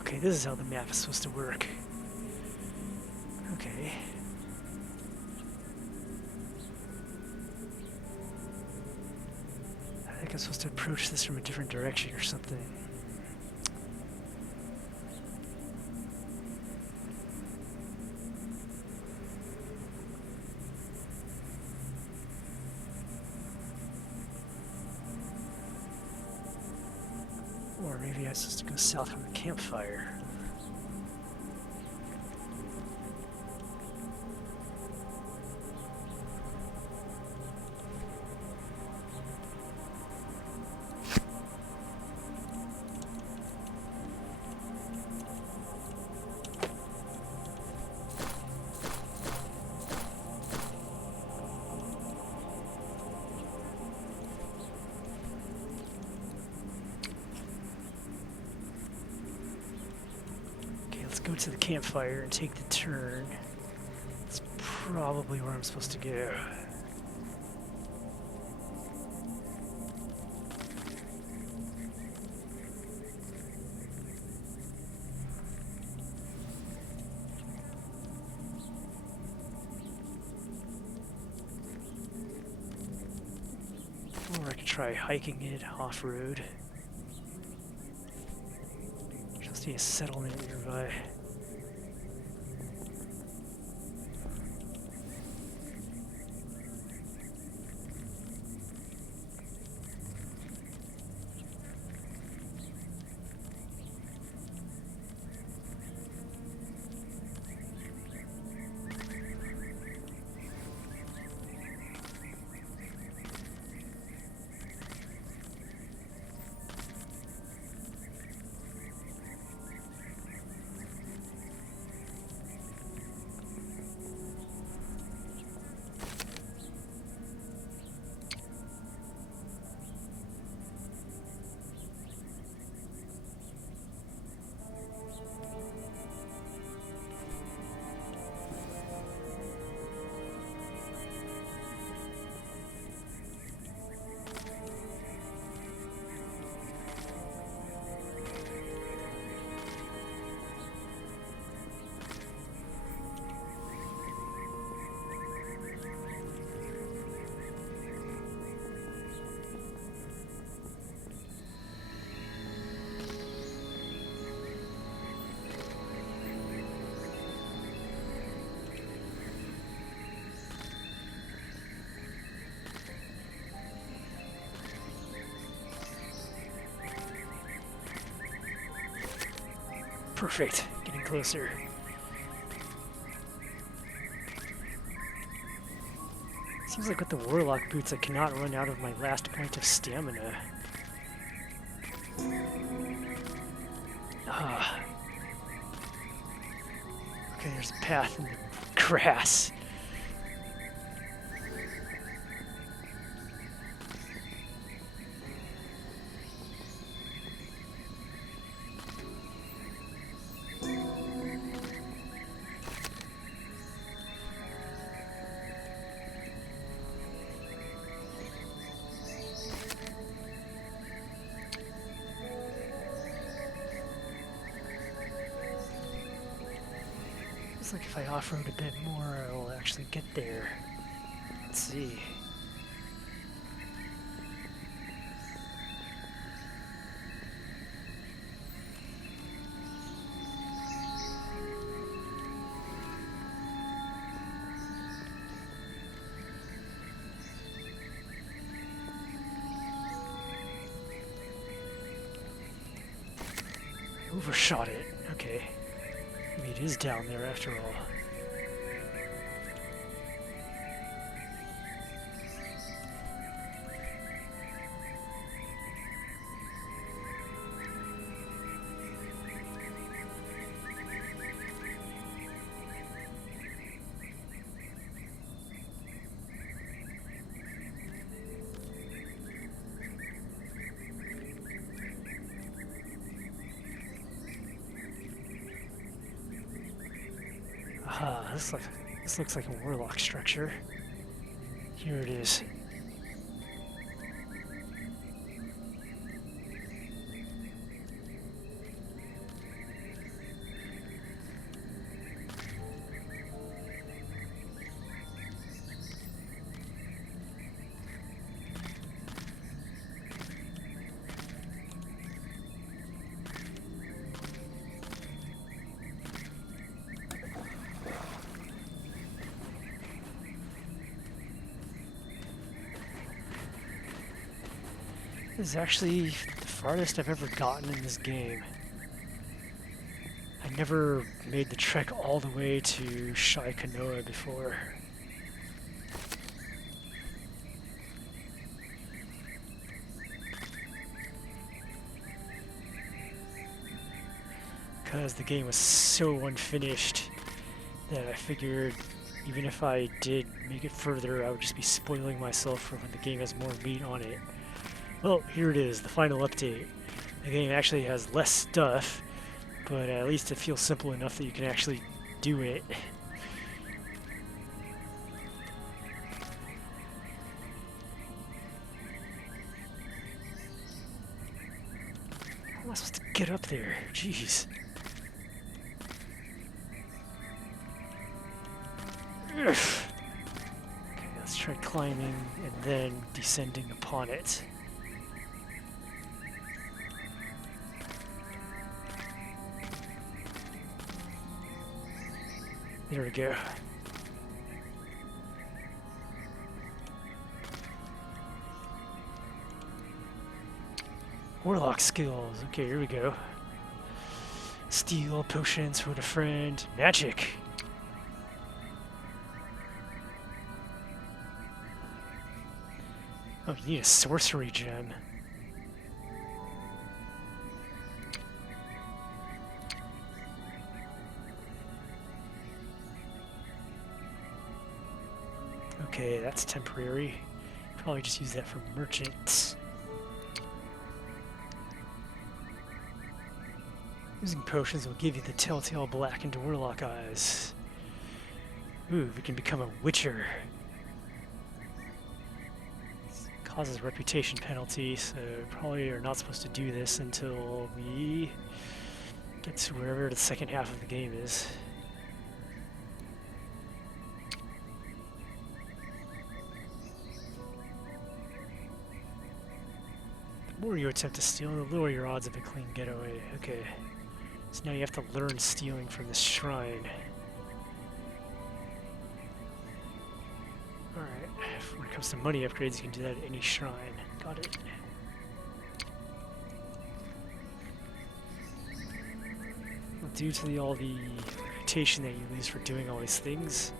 Okay, this is how the map is supposed to work. Okay. I think I'm supposed to approach this from a different direction or something. Or maybe I'm supposed to go south from the campfire. go to the campfire and take the turn. That's probably where I'm supposed to go. Or I could try hiking it off-road. Just see a settlement nearby. Perfect. Getting closer. Seems like with the Warlock boots I cannot run out of my last point of stamina. Ah. Okay, there's a path in the grass. Looks like if I off-road a bit more, I will actually get there. Let's see. I overshot it. Okay. Maybe it is down there after all. Ah, this looks like a Warlock structure. Here it is. This is actually the farthest I've ever gotten in this game. I never made the trek all the way to Shai Kanoa before. Because the game was so unfinished that I figured even if I did make it further, I would just be spoiling myself for when the game has more meat on it. Well, here it is, the final update. The game actually has less stuff, but at least it feels simple enough that you can actually do it. How am I supposed to get up there? Jeez. Okay, let's try climbing and then descending upon it. There we go. Warlock skills. Okay, here we go. Steal, potions, food a friend, magic. Oh, you need a sorcery gem. Okay, that's temporary. Probably just use that for merchants. Using potions will give you the telltale blackened warlock eyes. Ooh, we can become a witcher. Causes reputation penalty, so probably are not supposed to do this until we get to wherever the second half of the game is. The more you attempt to steal, the lower your odds of a clean getaway. Okay, so now you have to learn stealing from this shrine. Alright, when it comes to money upgrades, you can do that at any shrine. Got it. Well, due to all the reputation that you lose for doing all these things,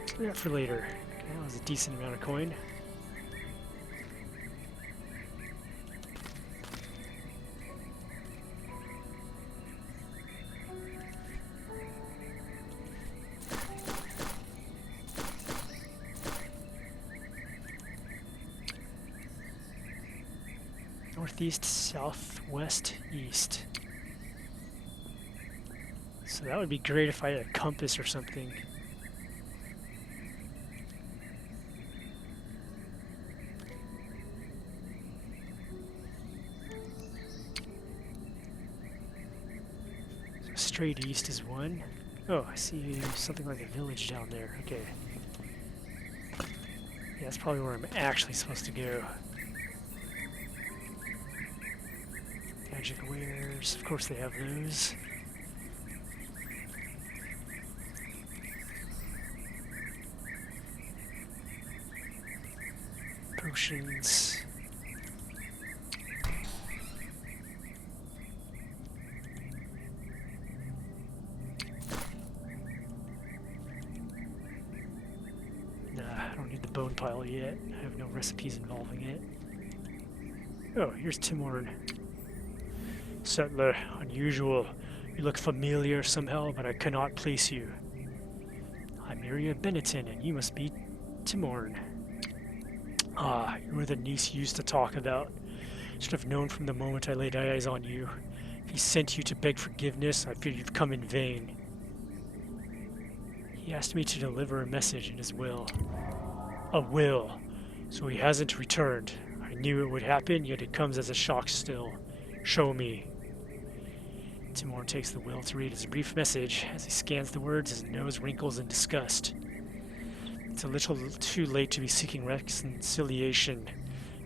let's leave that for later. Okay, that was a decent amount of coin. Northeast, southwest, east. So that would be great if I had a compass or something. So straight east is one. Oh, I see something like a village down there. Okay. Yeah, that's probably where I'm actually supposed to go. Magic wares, of course they have those. Potions. Nah, I don't need the bone pile yet. I have no recipes involving it. Oh, here's Timorn. Settler, unusual. You look familiar somehow, but I cannot place you. I'm Miria Benetton, and you must be Timorn. Ah, you were the niece you used to talk about. Should have known from the moment I laid eyes on you. If he sent you to beg forgiveness, I fear you've come in vain. He asked me to deliver a message in his will. A will. So he hasn't returned. I knew it would happen, yet it comes as a shock still. Show me. Timorn takes the will to read his brief message. As he scans the words, his nose wrinkles in disgust. It's a little too late to be seeking reconciliation.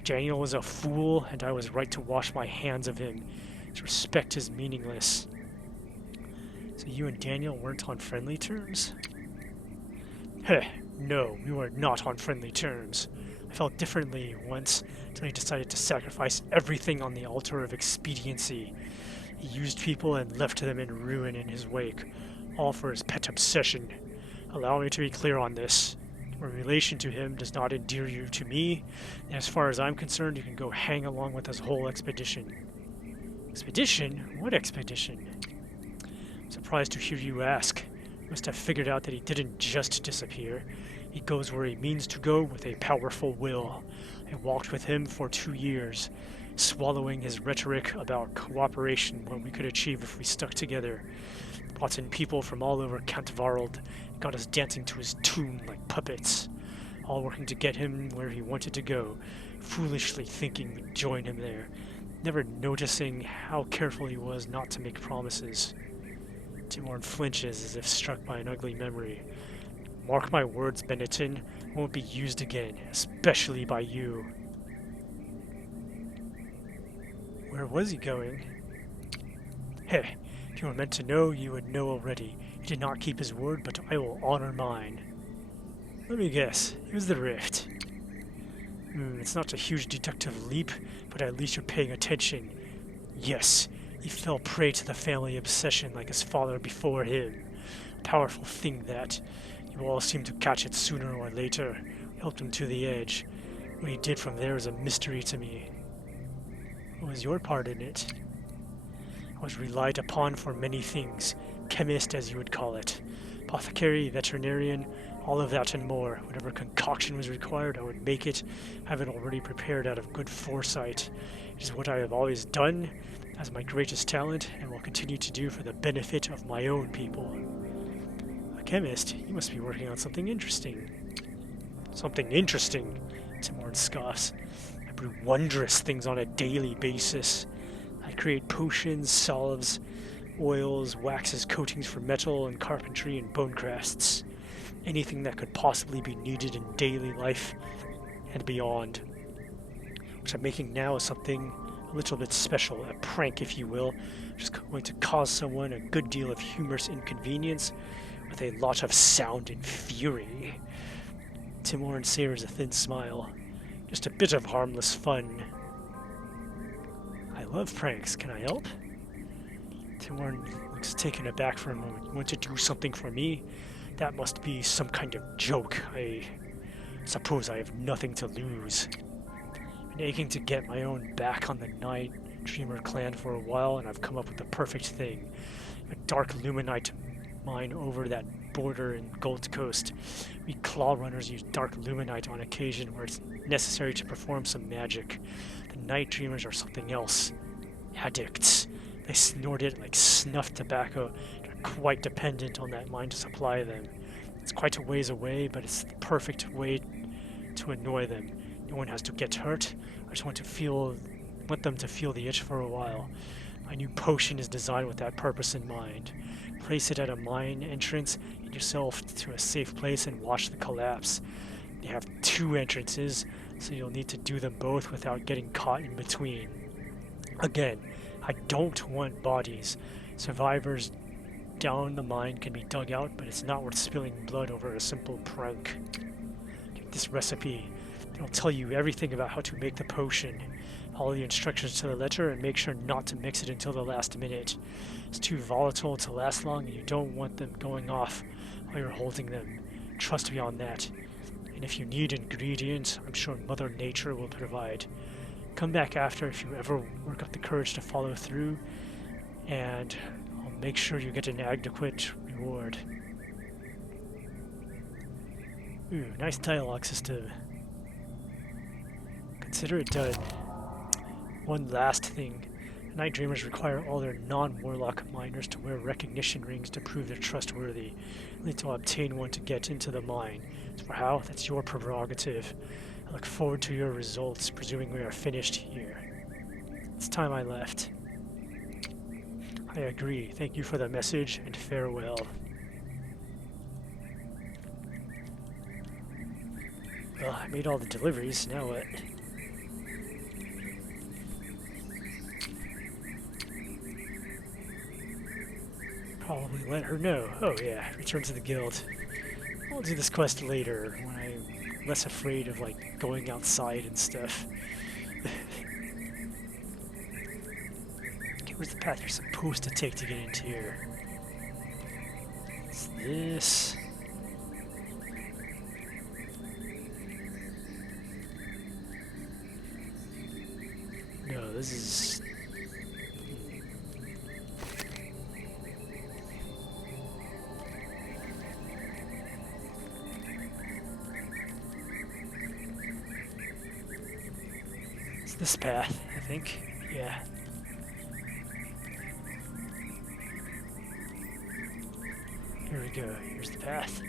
Daniel was a fool, and I was right to wash my hands of him. His respect is meaningless. So you and Daniel weren't on friendly terms? Heh, no, we were not on friendly terms. I felt differently once, until he decided to sacrifice everything on the altar of expediency. He used people and left them in ruin in his wake, all for his pet obsession. Allow me to be clear on this. My relation to him does not endear you to me, and as far as I'm concerned, you can go hang along with his whole expedition. Expedition? What expedition? I'm surprised to hear you ask. You must have figured out that he didn't just disappear. He goes where he means to go with a powerful will. I walked with him for 2 years. swallowing his rhetoric about cooperation, what we could achieve if we stuck together. Brought in people from all over Count Varald, got us dancing to his tune like puppets, all working to get him where he wanted to go, foolishly thinking we'd join him there, never noticing how careful he was not to make promises. Timorin flinches as if struck by an ugly memory. Mark my words, Benetton, won't be used again, especially by you. Where was he going? Heh, if you were meant to know, you would know already. He did not keep his word, but I will honor mine. Let me guess, it was the Rift. It's not a huge deductive leap, but at least you're paying attention. Yes, he fell prey to the family obsession like his father before him. A powerful thing that. You all seem to catch it sooner or later. Helped him to the edge. What he did from there is a mystery to me. What was your part in it? I was relied upon for many things. Chemist, as you would call it. Apothecary, veterinarian, all of that and more. Whatever concoction was required, I would make it, have it already prepared out of good foresight. It is what I have always done, as my greatest talent, and will continue to do for the benefit of my own people. A chemist? You must be working on something interesting. Something interesting? Timorin scoffs. I brew wondrous things on a daily basis. I create potions, salves, oils, waxes, coatings for metal and carpentry and bone crafts. Anything that could possibly be needed in daily life and beyond. What I'm making now is something a little bit special, a prank if you will, just going to cause someone a good deal of humorous inconvenience with a lot of sound and fury. Timorin savors a thin smile. Just a bit of harmless fun. I love pranks, can I help? Timorin looks taken aback for a moment. You want to do something for me? That must be some kind of joke. I suppose I have nothing to lose. Been aching to get my own back on the Night Dreamer clan for a while, and I've come up with the perfect thing. A dark luminite mine over that border in Gold Coast. We claw runners use dark luminite on occasion where it's necessary to perform some magic. The Night Dreamers are something else. Addicts. They snort it like snuff tobacco. They're quite dependent on that mine to supply them. It's quite a ways away, but it's the perfect way to annoy them. No one has to get hurt. I just want them to feel the itch for a while. My new potion is designed with that purpose in mind. Place it at a mine entrance, get yourself to a safe place, and watch the collapse. They have 2 entrances, so you'll need to do them both without getting caught in between. Again, I don't want bodies. Survivors down the mine can be dug out, but it's not worth spilling blood over a simple prank. Get this recipe. It'll tell you everything about how to make the potion. Follow the instructions to the letter and make sure not to mix it until the last minute. It's too volatile to last long, and you don't want them going off while you're holding them. Trust me on that. And if you need ingredients, I'm sure Mother Nature will provide. Come back after if you ever work up the courage to follow through, and I'll make sure you get an adequate reward. Ooh, nice dialogue system. Consider it done. One last thing. Night Dreamers require all their non-warlock miners to wear recognition rings to prove they're trustworthy. You need to obtain one to get into the mine. As for how, that's your prerogative. I look forward to your results, presuming we are finished here. It's time I left. I agree. Thank you for the message, and farewell. Well, I made all the deliveries, now what? Probably let her know. Oh yeah, return to the guild. I'll do this quest later, when I'm less afraid of, like, going outside and stuff. Okay, where's the path you're supposed to take to get into here? It's this. No, this is... It's this path, I think. Yeah. Here we go. Here's the path.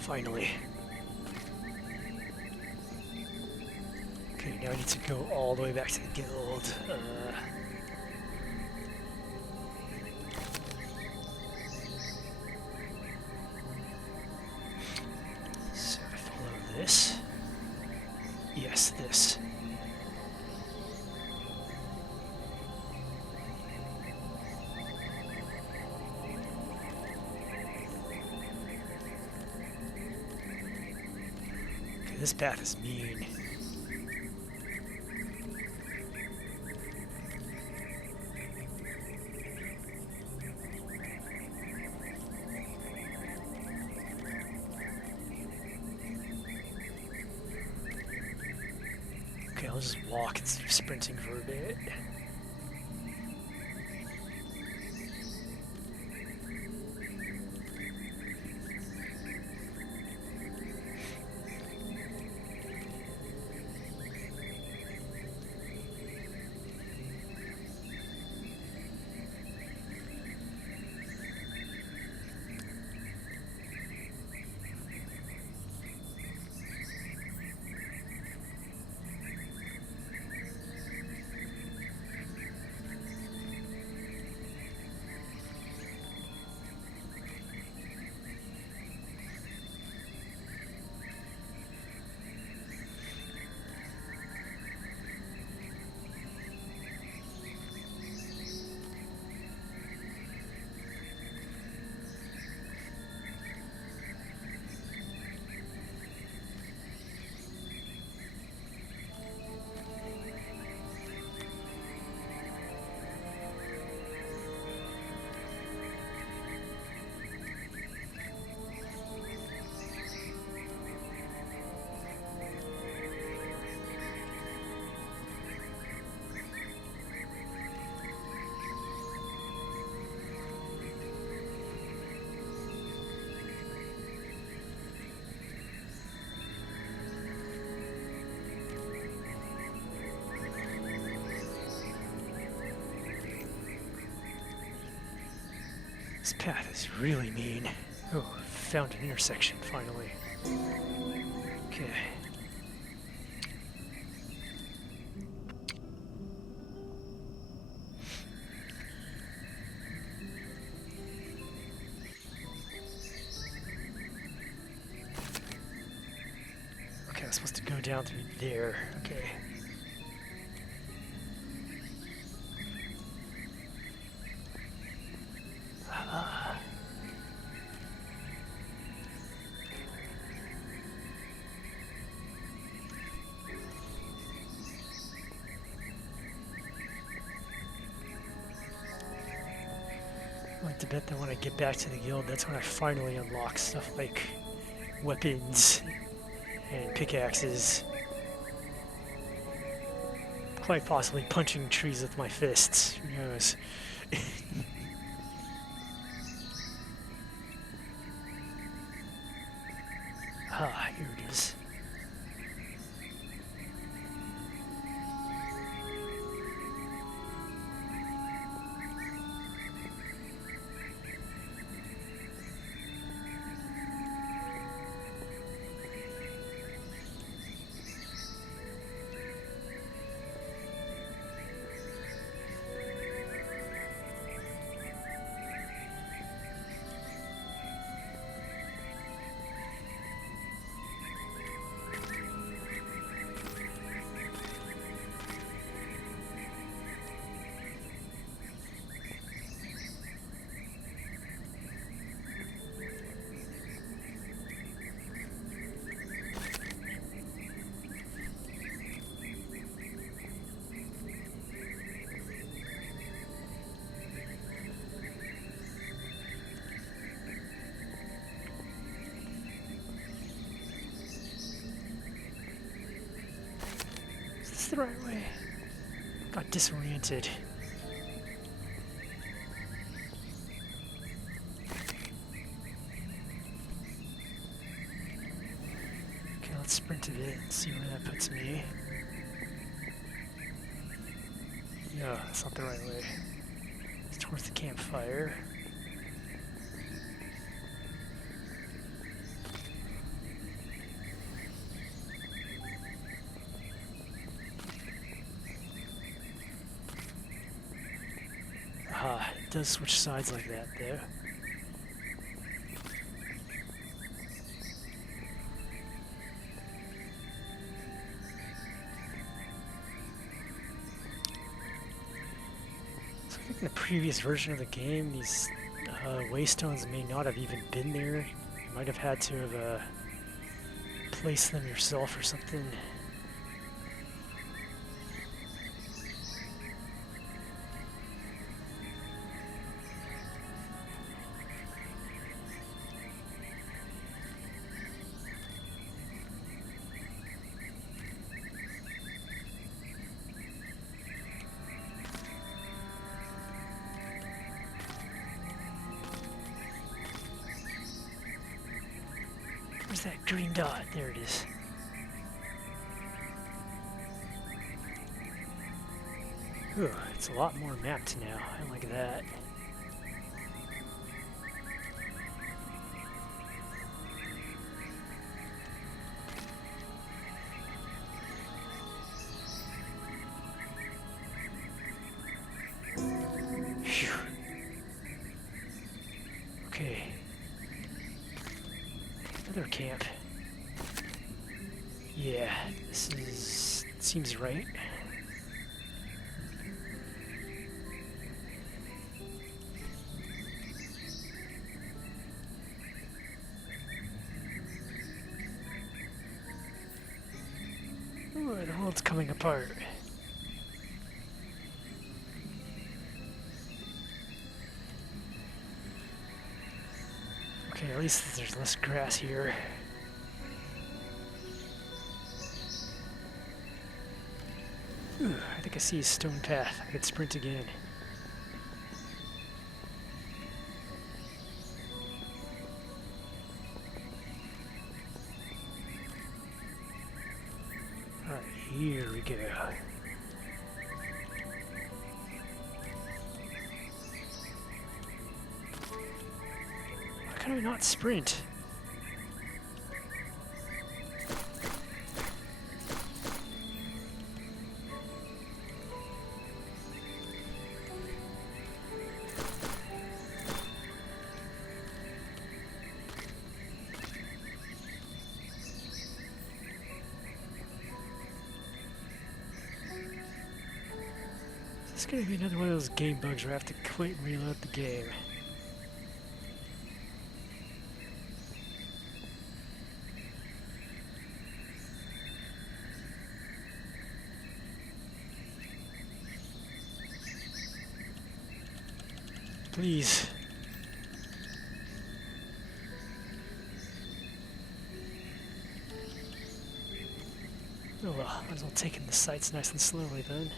Finally. Okay, now I need to go all the way back to the guild. So I follow this. Yes, this. Okay, this path is mean. Okay, I'll just walk instead of sprinting for a bit. This path is really mean. Oh, found an intersection finally. Okay. Okay, I'm supposed to go down through there. Okay. I like to bet that when I get back to the guild, that's when I finally unlock stuff like weapons and pickaxes. Quite possibly punching trees with my fists. Who knows? Ah, here it is. the right way? Got disoriented. Okay, let's sprint a bit and see where that puts me. No, that's not the right way. It's towards the campfire. Aha, it does switch sides like that, though. So I think in the previous version of the game, these waystones may not have even been there. You might have had to have placed them yourself or something. Where's that green dot? There it is. Ooh, it's a lot more mapped now. I like that. Phew. Okay. Another camp. Yeah, seems right. Ooh, the world's coming apart. Okay, at least there's less grass here. Ooh, I think I see a stone path. I could sprint again. Alright, here we go. Why can I not sprint? It's gonna be another one of those game bugs where I have to quit and reload the game. Please. Oh well, might as well take in the sights nice and slowly then.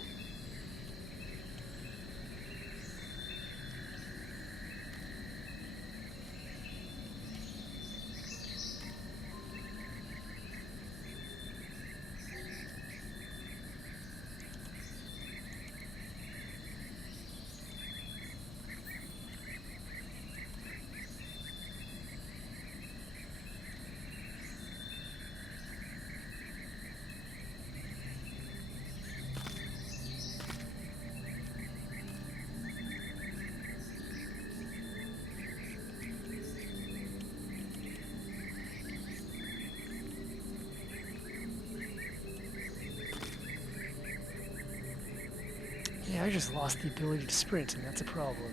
Yeah, I just lost the ability to sprint, and that's a problem.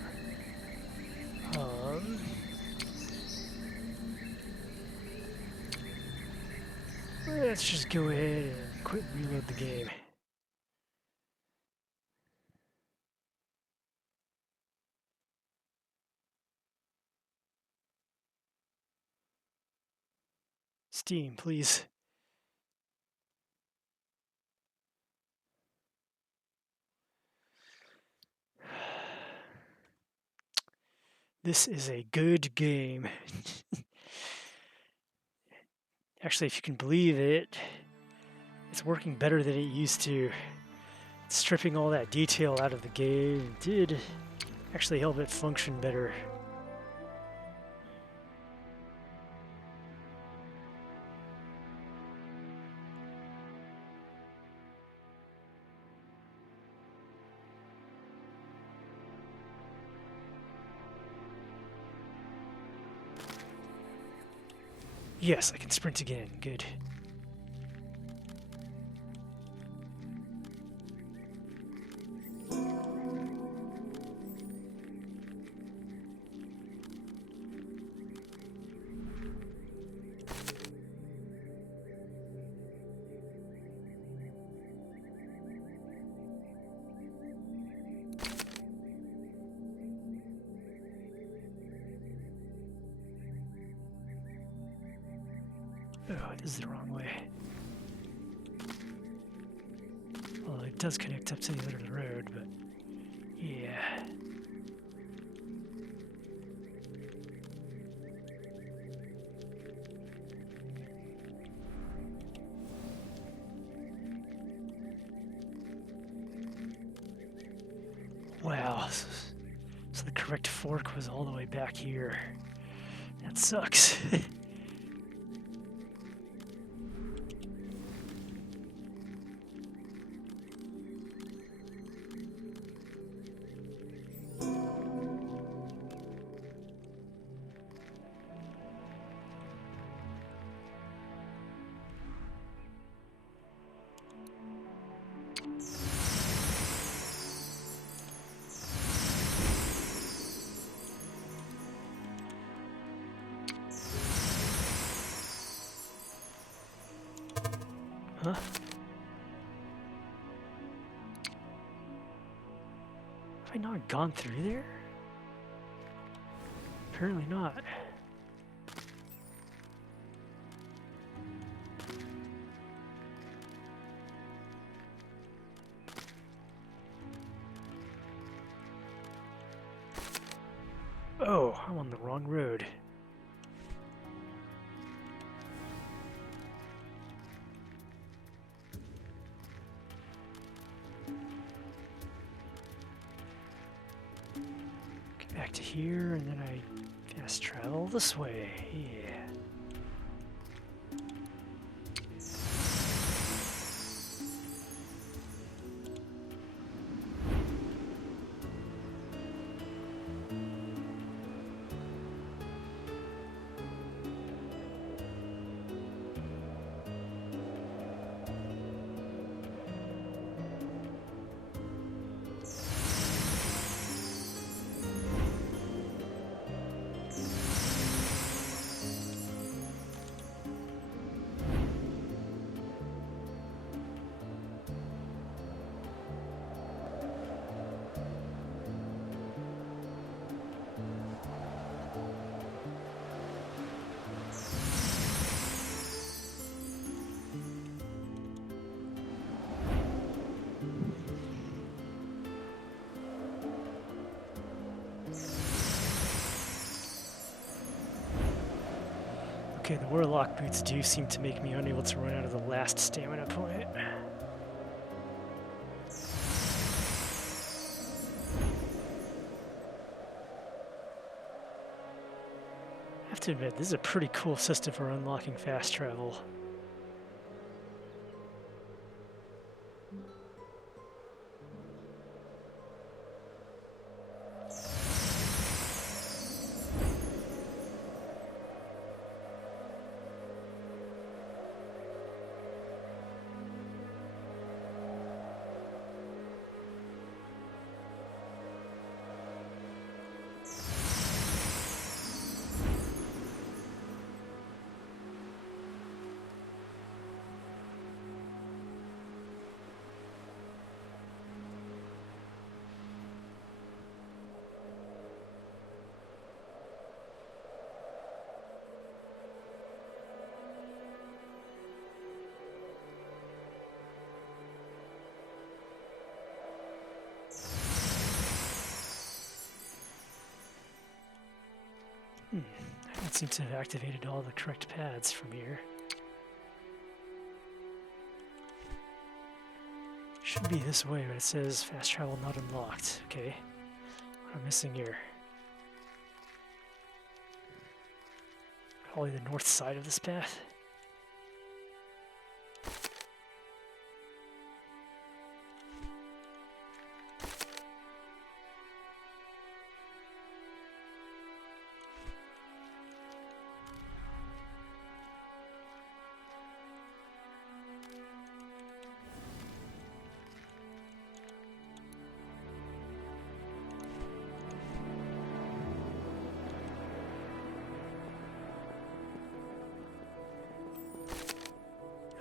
Let's just go ahead and quit and reload the game. Steam, please. This is a good game. Actually, if you can believe it, it's working better than it used to. Stripping all that detail out of the game did actually help it function better. Yes, I can sprint again. Good. Oh, this is the wrong way. Well, it does connect up to the other road, but yeah. Wow. So the correct fork was all the way back here. That sucks. Huh? Have I not gone through there? Apparently not. Oh, I'm on the wrong road. Get back to here, and then I fast travel this way. Yeah. Okay, the Warlock boots do seem to make me unable to run out of the last stamina point. I have to admit, this is a pretty cool system for unlocking fast travel. I don't seem to have activated all the correct paths from here. Should be this way, but it says fast travel not unlocked. Okay. What am I missing here? Probably the north side of this path.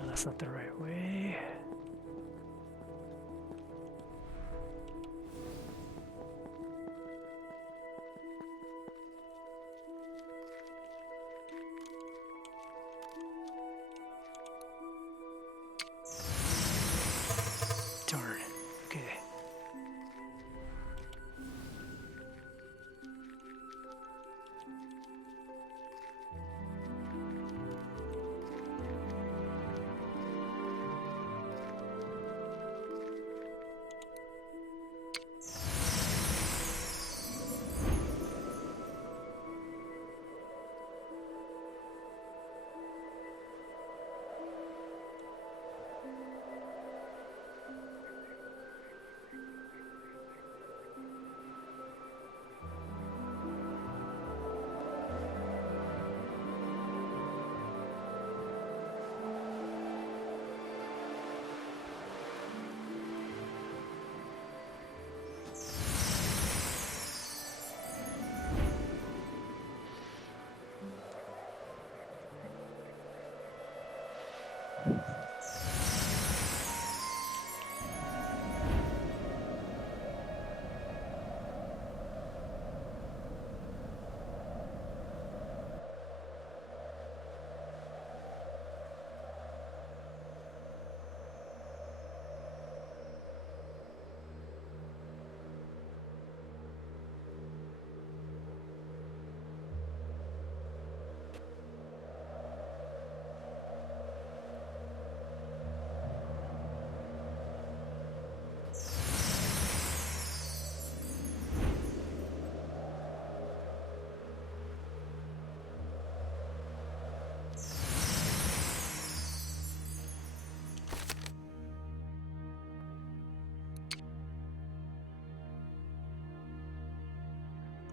No, that's not the right way. Darn. Okay.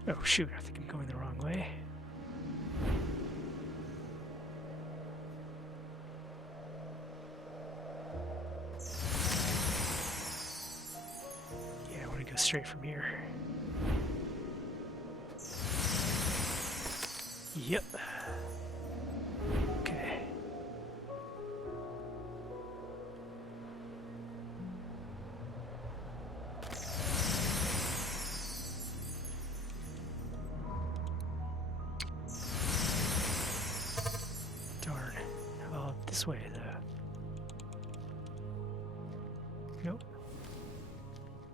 Oh shoot, I think I'm going the wrong way. Yeah, I want to go straight from here. Yep. Okay. Darn. How about this way, though? Nope.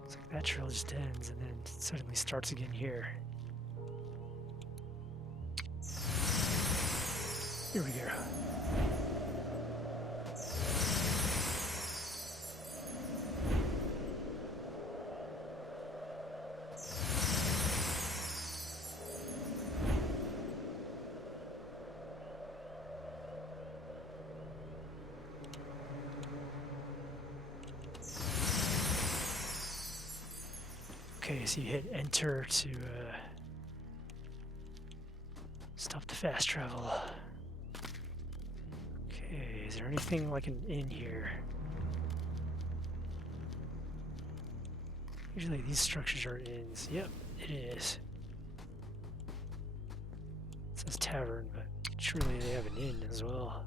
Looks like that trail just ends and then suddenly starts again here. Here we go. Okay, so you hit enter to stop the fast travel. Okay, is there anything like an inn here? Usually these structures are inns. Yep, it is. It says tavern, but surely they have an inn as well.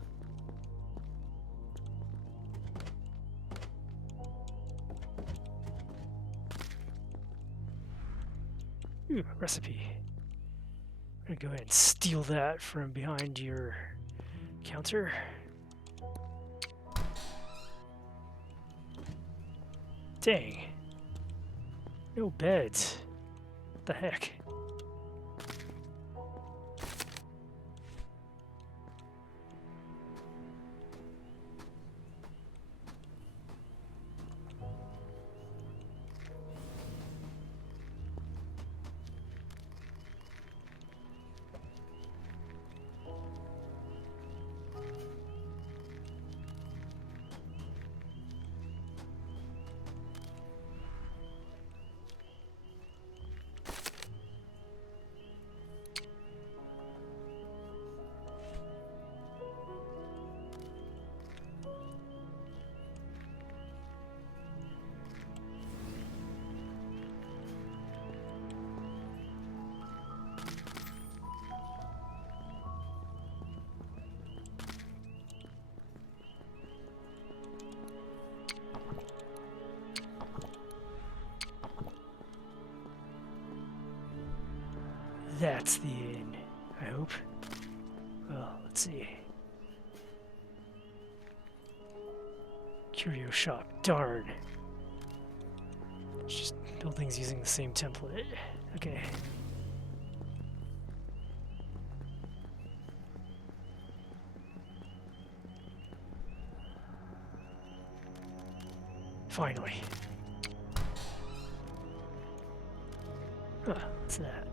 Ooh, recipe. I'm gonna go ahead and steal that from behind your counter. Dang. No beds. What the heck? that's the inn, I hope. Well, let's see. Curio shop, darn. It's just buildings using the same template. Okay. Finally. Huh, what's that?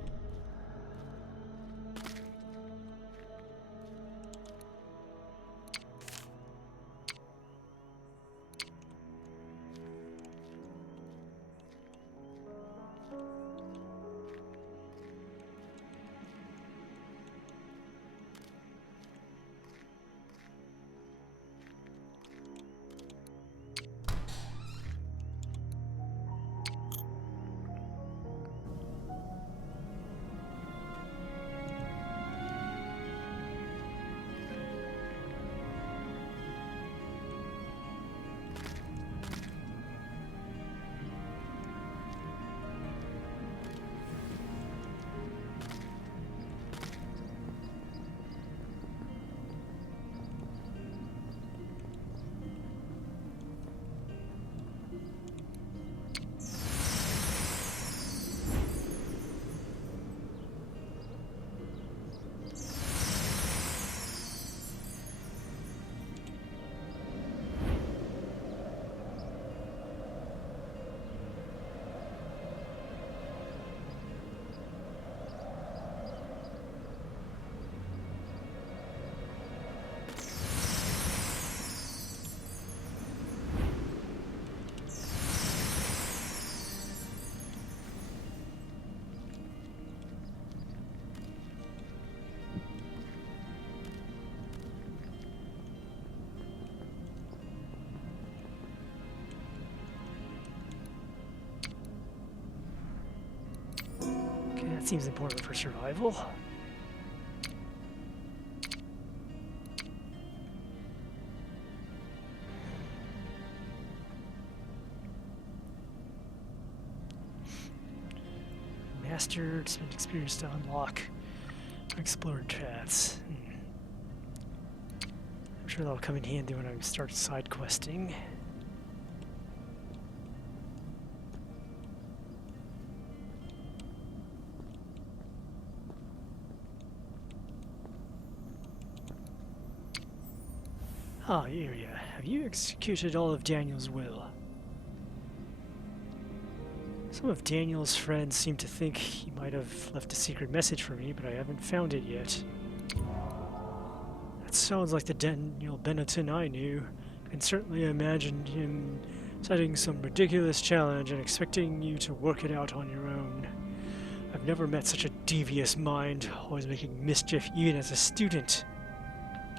Okay, that seems important for survival. Mastered, spend experience to unlock unexplored paths. I'm sure that'll come in handy when I start side questing. Ah, Iria, have you executed all of Daniel's will? Some of Daniel's friends seem to think he might have left a secret message for me, but I haven't found it yet. That sounds like the Daniel Benetton I knew. I can certainly imagine him setting some ridiculous challenge and expecting you to work it out on your own. I've never met such a devious mind, always making mischief even as a student.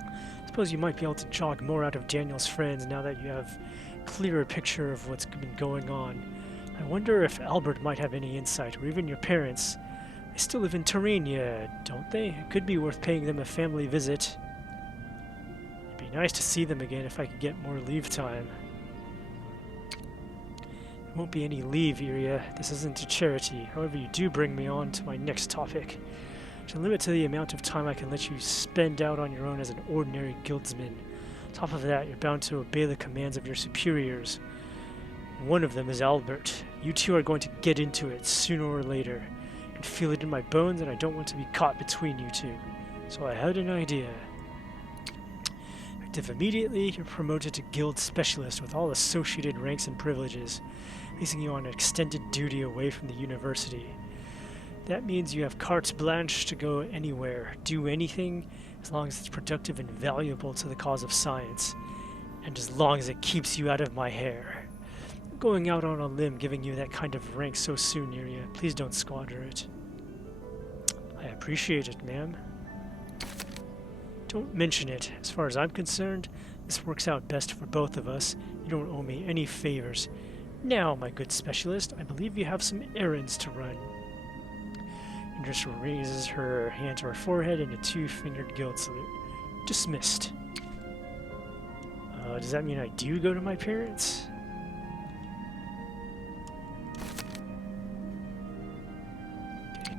I suppose you might be able to jog more out of Daniel's friends now that you have a clearer picture of what's been going on. I wonder if Albert might have any insight, or even your parents. They still live in Terrania, don't they? It could be worth paying them a family visit. It'd be nice to see them again if I could get more leave time. There won't be any leave, Iria. This isn't a charity. However, you do bring me on to my next topic. There's a limit to the amount of time I can let you spend out on your own as an ordinary guildsman. On top of that, you're bound to obey the commands of your superiors. One of them is Albert. You two are going to get into it sooner or later. I can feel it in my bones, and I don't want to be caught between you two. So I had an idea. Active immediately, you're promoted to guild specialist with all associated ranks and privileges, placing you on extended duty away from the university. That means you have carte blanche to go anywhere, do anything, as long as it's productive and valuable to the cause of science, and as long as it keeps you out of my hair. Going out on a limb giving you that kind of rank so soon, Iria. Please don't squander it. I appreciate it, ma'am. Don't mention it. As far as I'm concerned, this works out best for both of us. You don't owe me any favors. Now, my good specialist, I believe you have some errands to run. Indris raises her hand to her forehead in a two-fingered guild salute. Dismissed. Does that mean I do go to my parents?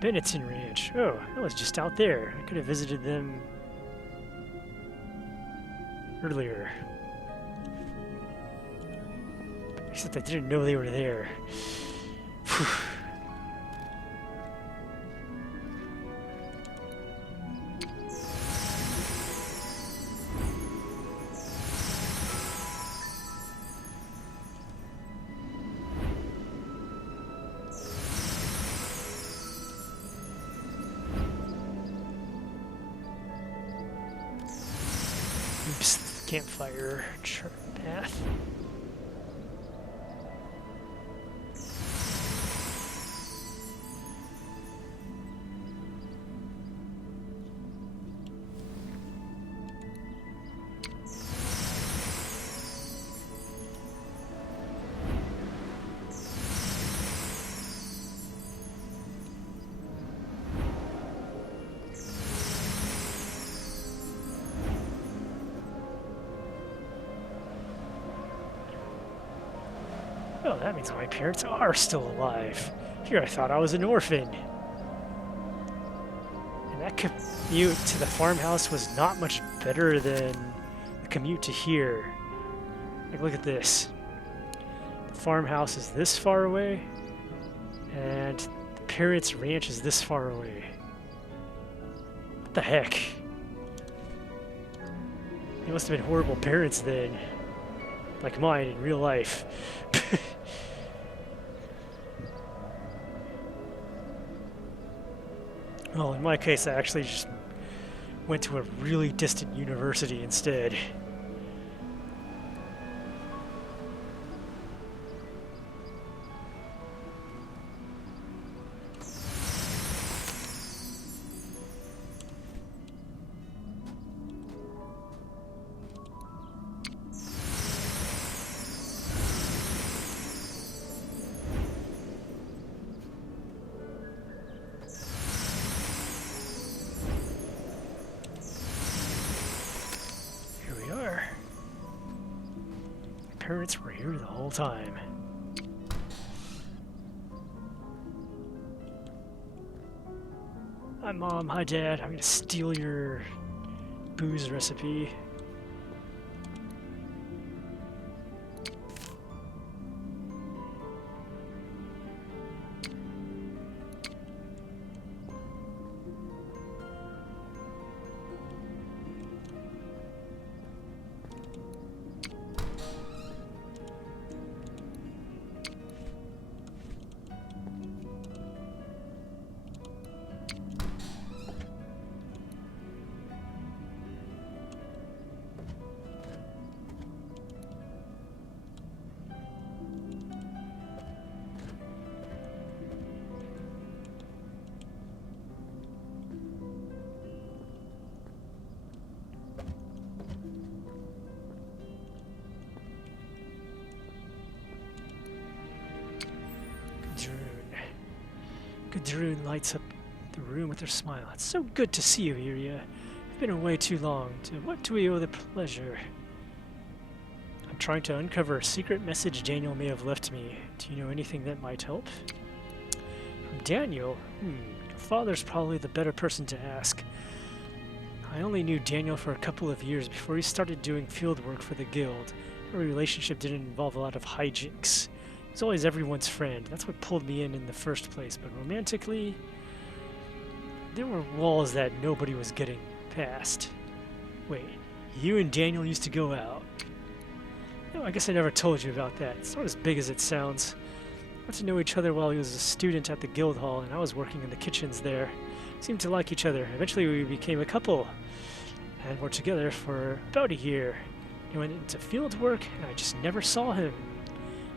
Benetton Ranch. Oh, that was just out there. I could have visited them earlier. Except I didn't know they were there. Phew. Oops, campfire path. Oh, that means my parents are still alive. Here, I thought I was an orphan. And that commute to the farmhouse was not much better than the commute to here. Like, look at this. The farmhouse is this far away, and the parents' ranch is this far away. What the heck? They must have been horrible parents then. Like mine in real life. Well, in my case, I actually just went to a really distant university instead. Parents were here the whole time. Hi Mom, hi Dad, I'm gonna steal your booze recipe. Gudrun lights up the room with her smile. It's so good to see you, Iria. I've been away too long. To what do we owe the pleasure? I'm trying to uncover a secret message Daniel may have left me. Do you know anything that might help? From Daniel? Your father's probably the better person to ask. I only knew Daniel for a couple of years before he started doing field work for the guild. Our relationship didn't involve a lot of hijinks. He's always everyone's friend. That's what pulled me in the first place. But romantically, there were walls that nobody was getting past. Wait, you and Daniel used to go out? No, I guess I never told you about that. It's not as big as it sounds. We got to know each other while he was a student at the guild hall, and I was working in the kitchens there. We seemed to like each other. Eventually we became a couple, and were together for about a year. He went into field work, and I just never saw him.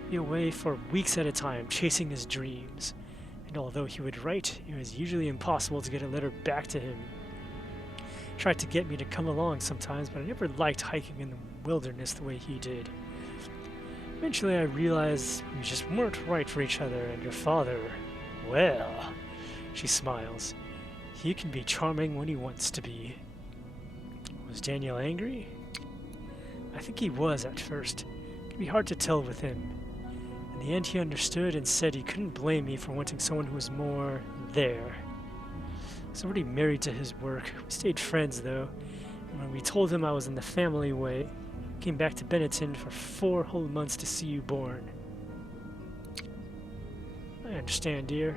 Be away for weeks at a time, chasing his dreams. And although he would write, it was usually impossible to get a letter back to him. He tried to get me to come along sometimes, but I never liked hiking in the wilderness the way he did. Eventually I realized we just weren't right for each other, and your father, well, she smiles. He can be charming when he wants to be. Was Daniel angry? I think he was at first. It can be hard to tell with him. In the end, he understood and said he couldn't blame me for wanting someone who was more there. was already married to his work. We stayed friends, though. And when we told him I was in the family way, came back to Benetton for 4 whole months to see you born. I understand, dear.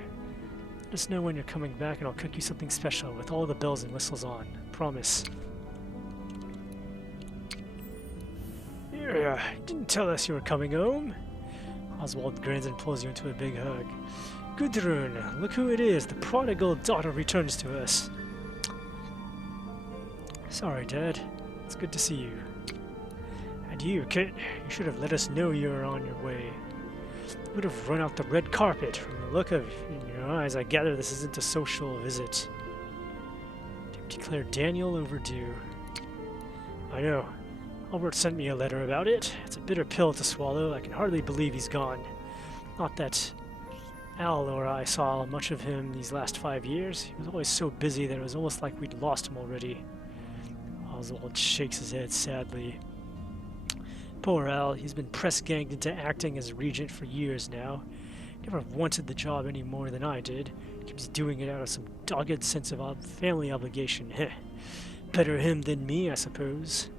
Let us know when you're coming back and I'll cook you something special with all the bells and whistles on. Promise. You didn't tell us you were coming home. Oswald grins and pulls you into a big hug. Gudrun, look who it is. The prodigal daughter returns to us. Sorry, Dad. It's good to see you. And you, Kit, you should have let us know you were on your way. You would have run out the red carpet. From the look of in your eyes, I gather this isn't a social visit. Declared Daniel overdue. I know. Albert sent me a letter about it. It's a bitter pill to swallow. I can hardly believe he's gone. Not that Al or I saw much of him these last 5 years. He was always so busy that it was almost like we'd lost him already. Oswald shakes his head sadly. Poor Al, he's been press-ganged into acting as regent for years now. Never wanted the job any more than I did. Keeps doing it out of some dogged sense of family obligation. Heh. Better him than me, I suppose.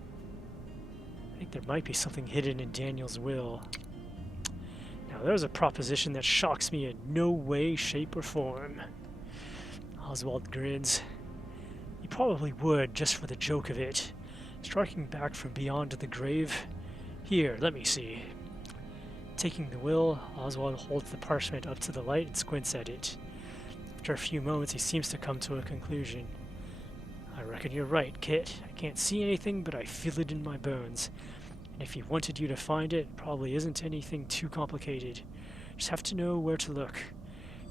I think there might be something hidden in Daniel's will. Now there's a proposition that shocks me in no way, shape, or form. Oswald grins. You probably would, just for the joke of it. Striking back from beyond the grave. Here, let me see. Taking the will, Oswald holds the parchment up to the light and squints at it. After a few moments, he seems to come to a conclusion. I reckon you're right, Kit. I can't see anything, but I feel it in my bones. And if he wanted you to find it, it probably isn't anything too complicated. Just have to know where to look.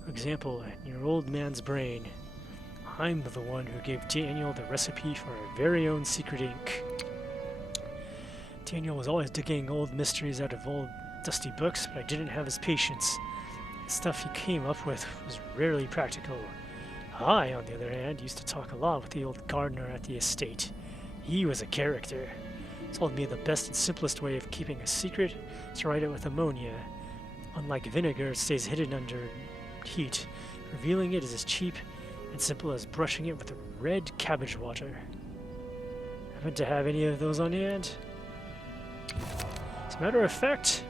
For example, in your old man's brain. I'm the one who gave Daniel the recipe for our very own secret ink. Daniel was always digging old mysteries out of old dusty books, but I didn't have his patience. The stuff he came up with was rarely practical. I, on the other hand, used to talk a lot with the old gardener at the estate. He was a character. Told me the best and simplest way of keeping a secret is to write it with ammonia. Unlike vinegar, it stays hidden under heat. Revealing it is as cheap and simple as brushing it with red cabbage water. Happen to have any of those on hand? As a matter of fact,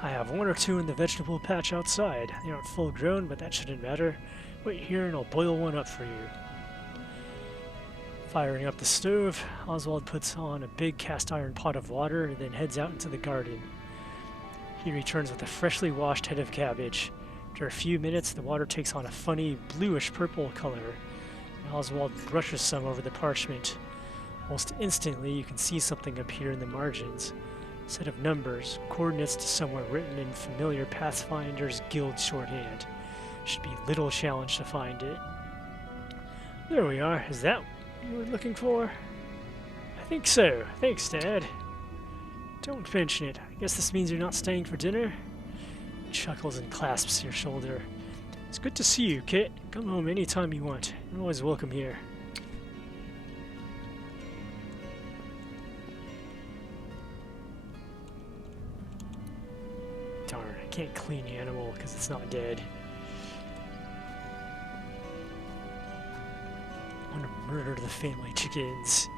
I have 1 or 2 in the vegetable patch outside. They aren't full grown, but that shouldn't matter. Wait here and I'll boil one up for you. Firing up the stove, Oswald puts on a big cast iron pot of water and then heads out into the garden. He returns with a freshly washed head of cabbage. After a few minutes, the water takes on a funny bluish purple color, and Oswald brushes some over the parchment. Almost instantly, you can see something appear in the margins. A set of numbers, coordinates to somewhere written in familiar Pathfinder's Guild shorthand. Should be little challenge to find it. There we are. Is that what you were looking for? I think so. Thanks, Dad. Don't mention it. I guess this means you're not staying for dinner? He chuckles and clasps your shoulder. It's good to see you, Kit. Come home anytime you want. You're always welcome here. Darn, I can't clean the animal because it's not dead. I want to murder the family chickens.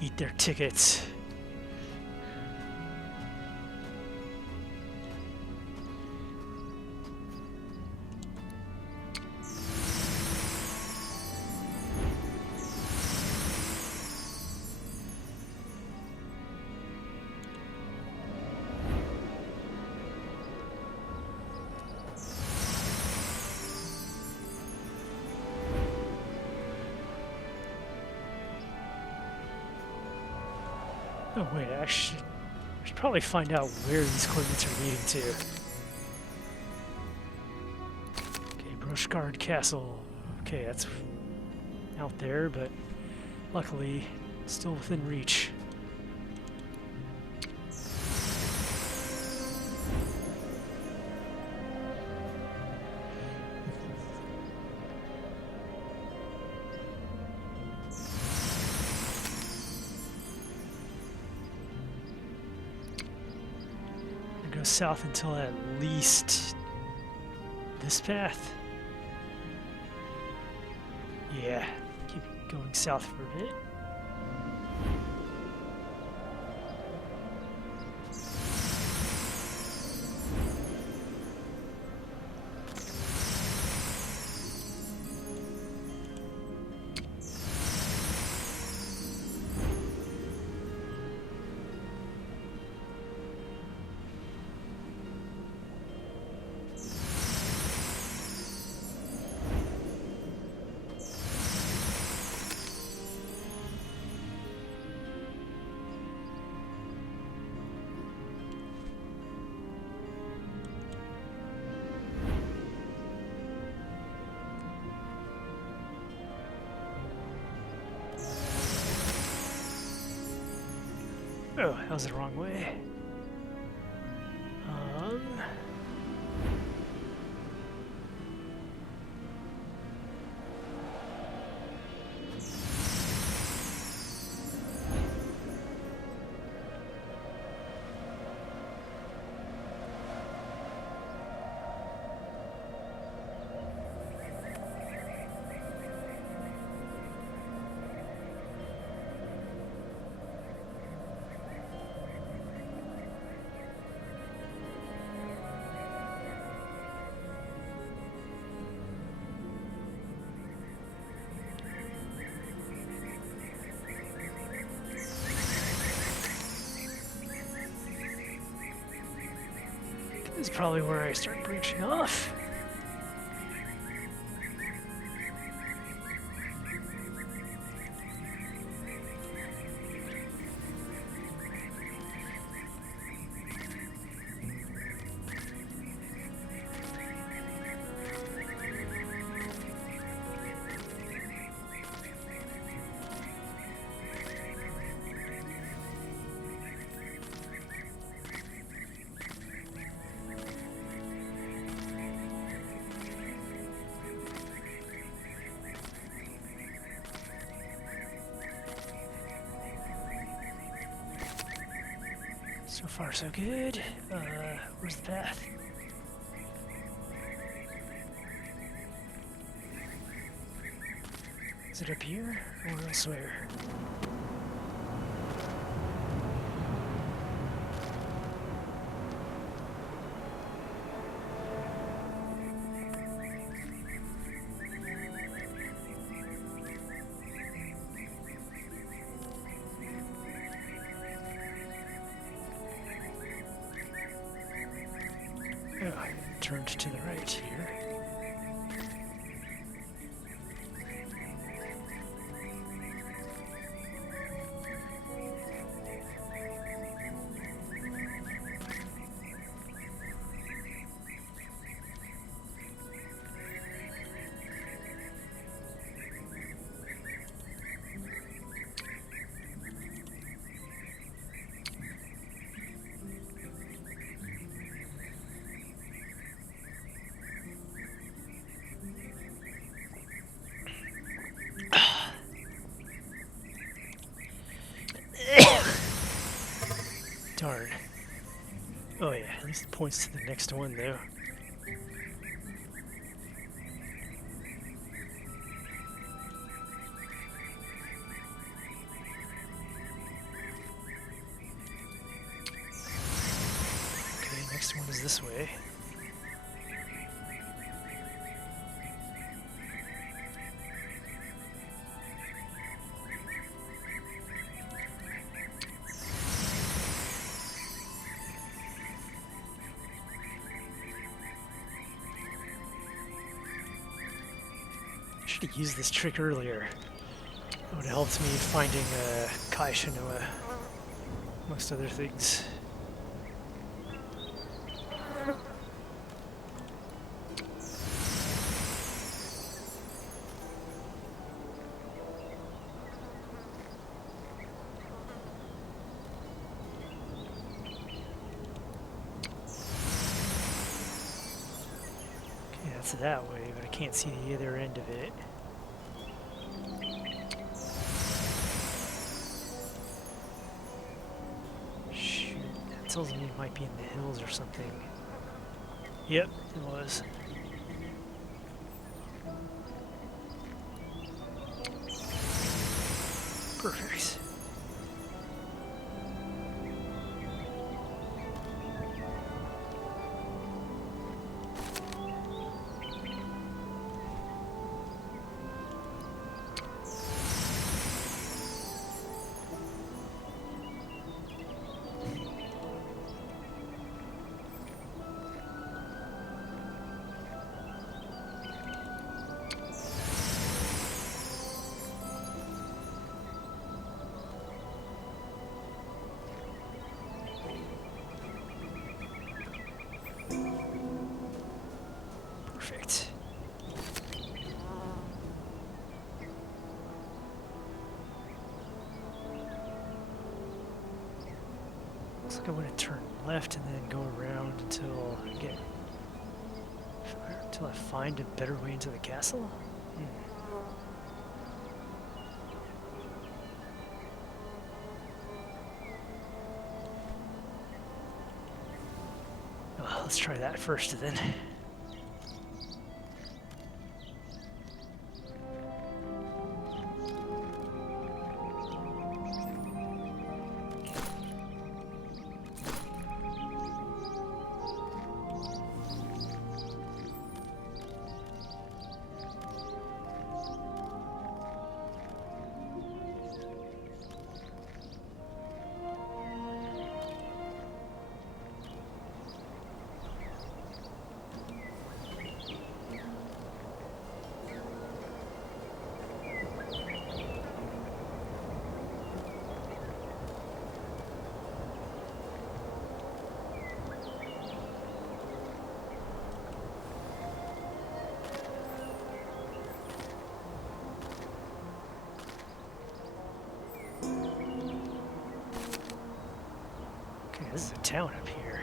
Eat their tickets. Oh wait, I should probably find out where these coordinates are leading to. Okay, Brushguard Castle. Okay, that's out there, but luckily still within reach. South until at least this path. Yeah, keep going south for a bit. Oh, that was the wrong way. This is probably where I start branching off. So far, so good. Where's the path? Is it up here or elsewhere? Oh, I turned to the right here. Darn. Oh yeah, at least it points to the next one though. Okay, next one is this way. I should have used this trick earlier. It would have helped me finding Kai Shinoa, amongst other things. Okay, that's that way, but I can't see the other end of it. Tells me it might be in the hills or something. Yep, it was. Perfect. Perfect. Looks like I want to turn left and then go around until I get until I find a better way into the castle. Well, let's try that first then. Okay, this is a town up here.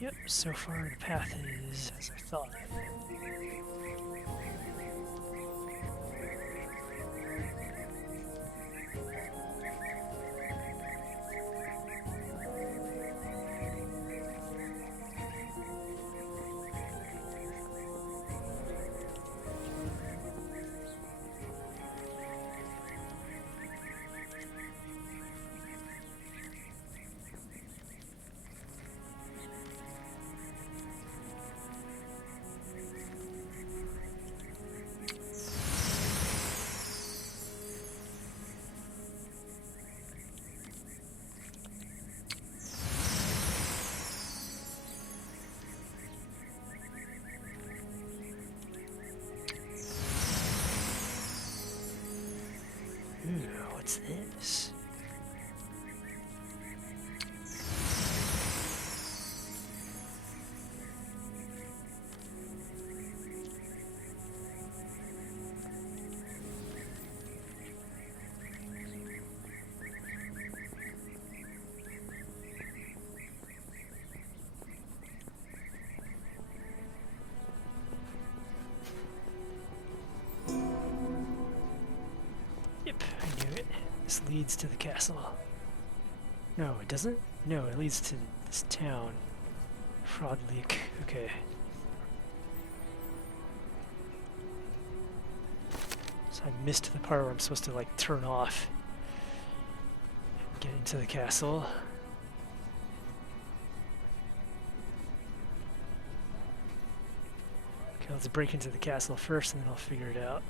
Yep, so far the path is as I thought. Ooh, what's this? Yep, I knew it. This leads to the castle. No, it doesn't? No, it leads to this town. Fraud Leak. Okay. I missed the part where I'm supposed to like turn off, get into the castle. Okay, let's break into the castle first and then I'll figure it out.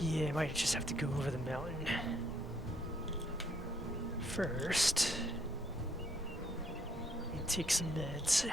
Yeah, I might just have to go over the mountain first. Let me take some meds.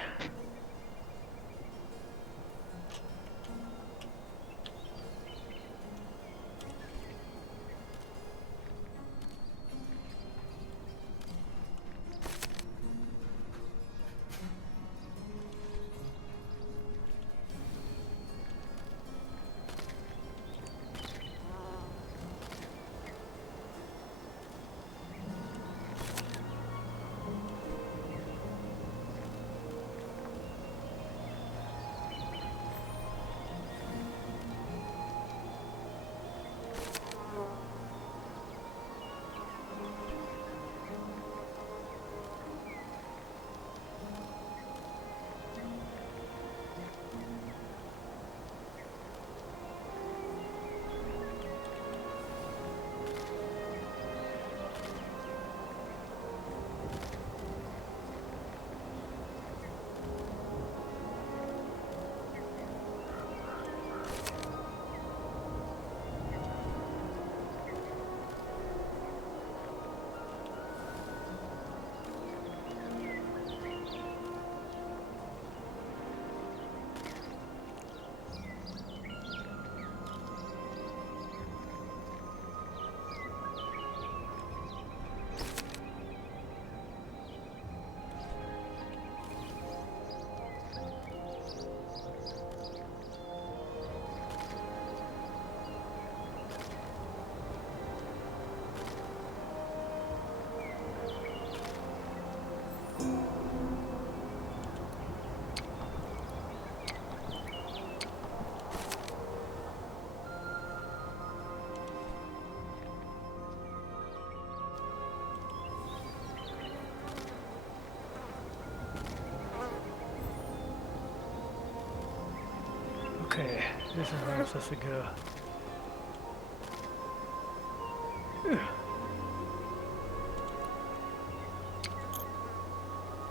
Okay, this is where I'm supposed to go.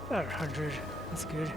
About 100, that's good.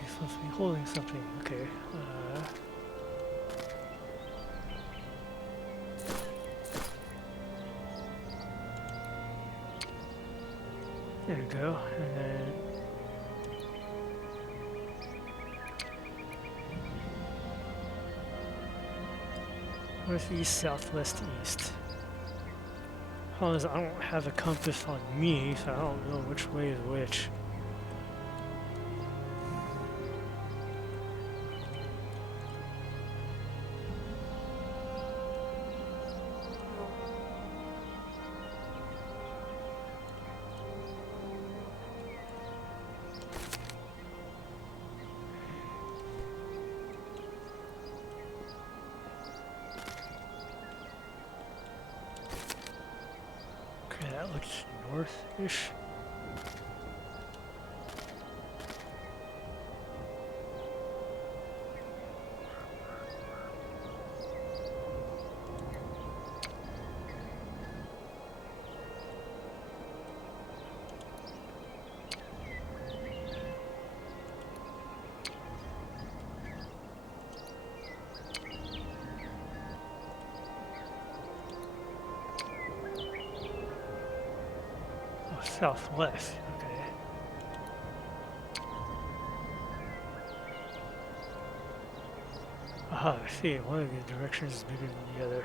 He's supposed to be holding something. Okay. There we go. And then northeast, southwest, east. Problem is, I don't have a compass on me, so I don't know which way is which. Okay, that looks north-ish. Oh, southwest. Okay. Aha, I see. One of the directions is bigger than the other.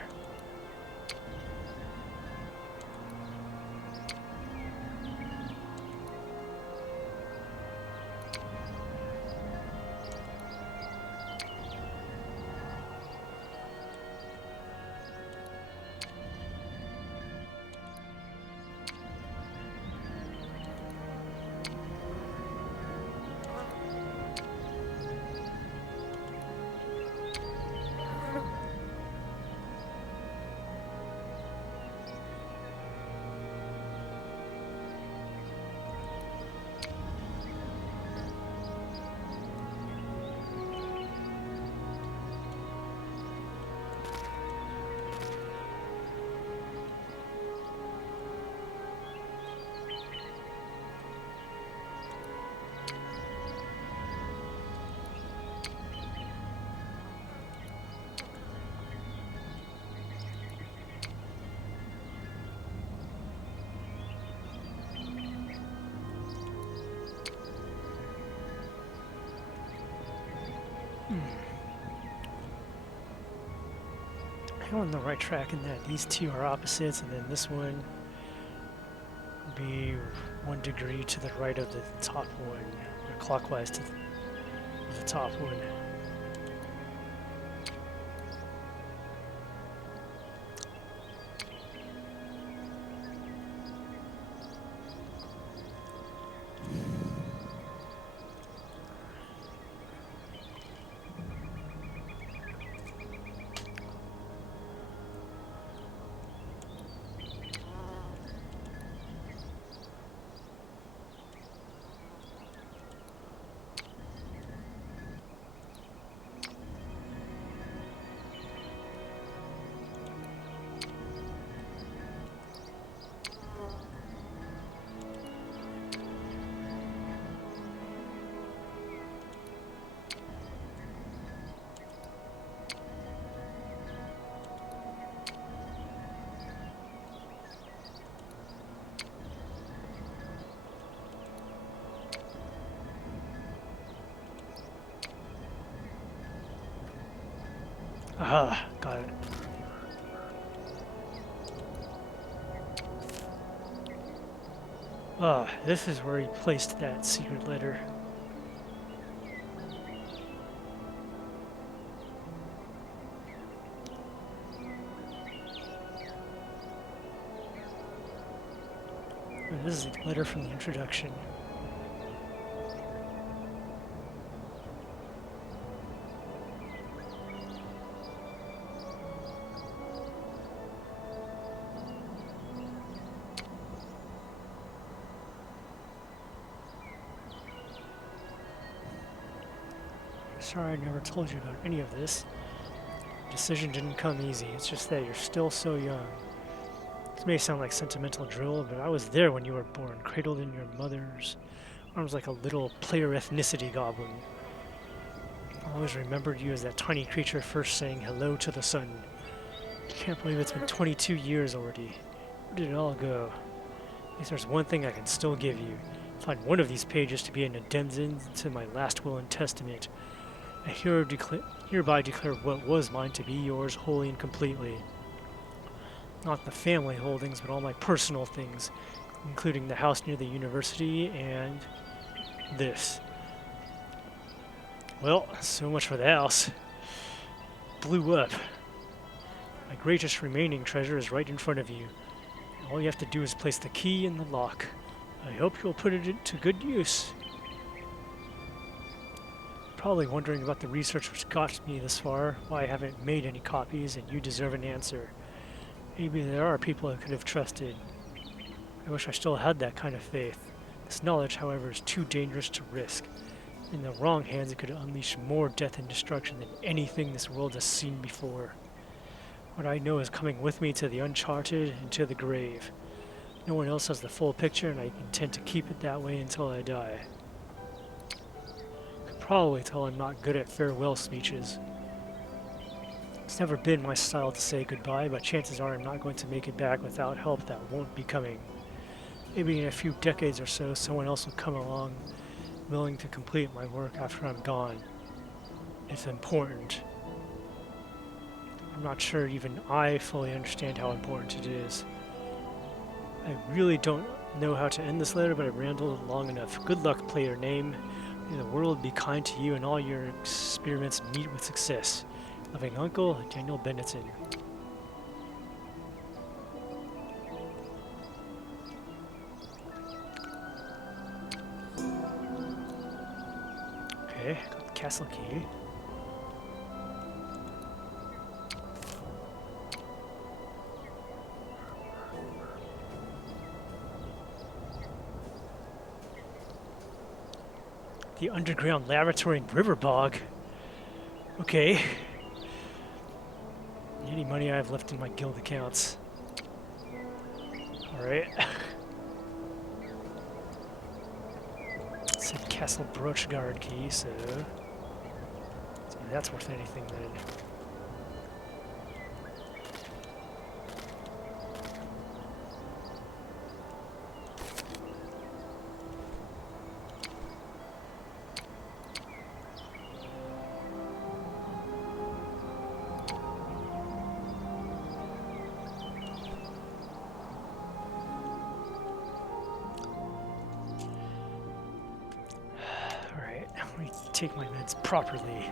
I'm on the right track in that these two are opposites, and then this one would be 1 degree to the right of the top one, or clockwise to the top one. Aha, got it. Ah, this is where he placed that secret letter. And this is a letter from the introduction. Sorry I never told you about any of this. The decision didn't come easy. It's just that you're still so young. This may sound like sentimental drill, but I was there when you were born, cradled in your mother's arms like a little player ethnicity goblin. I always remembered you as that tiny creature first saying hello to the sun. I can't believe it's been 22 years already. Where did it all go? At least there's one thing I can still give you. Find one of these pages to be an addendum to my last will and testament. I hereby declare what was mine to be yours wholly and completely. Not the family holdings, but all my personal things, including the house near the university and this. Well, so much for the house. Blew up. My greatest remaining treasure is right in front of you. All you have to do is place the key in the lock. I hope you'll put it to good use. Probably wondering about the research which got me this far, why I haven't made any copies, and you deserve an answer. Maybe there are people I could have trusted. I wish I still had that kind of faith. This knowledge, however, is too dangerous to risk. In the wrong hands, it could unleash more death and destruction than anything this world has seen before. What I know is coming with me to the uncharted and to the grave. No one else has the full picture, and I intend to keep it that way until I die. You can probably tell I'm not good at farewell speeches. It's never been my style to say goodbye, but chances are I'm not going to make it back without help that won't be coming. Maybe in a few decades or so, someone else will come along willing to complete my work after I'm gone. It's important. I'm not sure even I fully understand how important it is. I really don't know how to end this letter, but I've rambled long enough. Good luck, player name. May the world be kind to you and all your experiments meet with success. Loving Uncle, Daniel Benetton. Okay, got the castle key. The underground laboratory in Riverbog. Okay. Any money I have left in my guild accounts. Alright. It's a Castle Brooch Guard key, so that's worth anything then. Let me take my meds properly.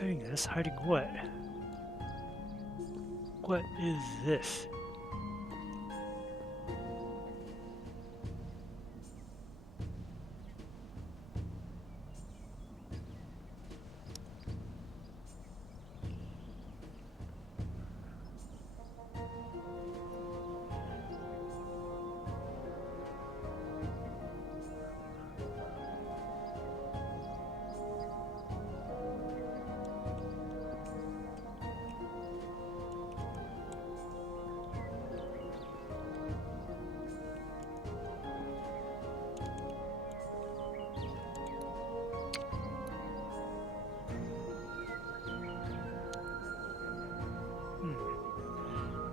Hiding this? Hiding what? What is this?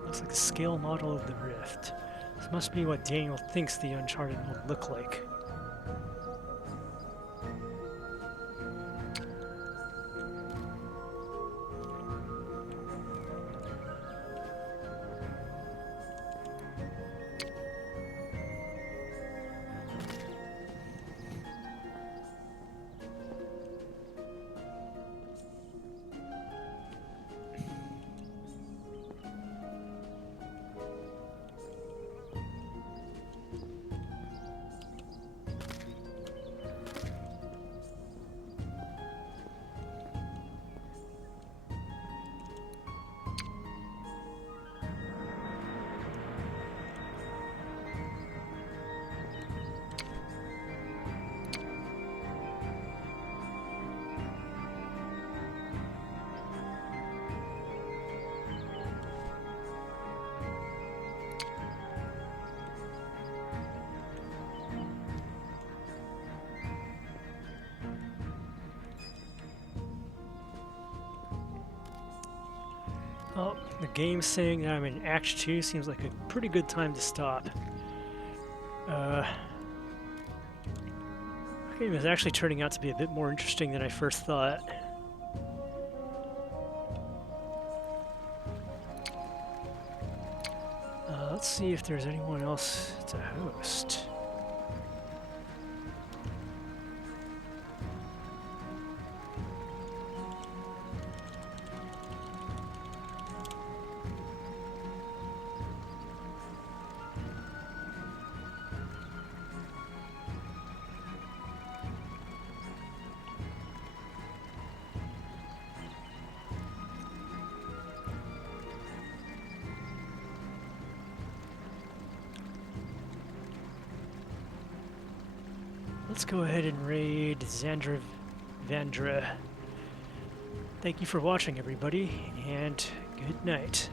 Looks like a scale model of the rift. This must be what Daniel thinks the Uncharted will look like. The game saying that I'm in Act 2 seems like a pretty good time to stop. The game is actually turning out to be a bit more interesting than I first thought. Let's see if there's anyone else to host. Let's go ahead and raid Xandra Vandra. Thank you for watching, everybody, and good night.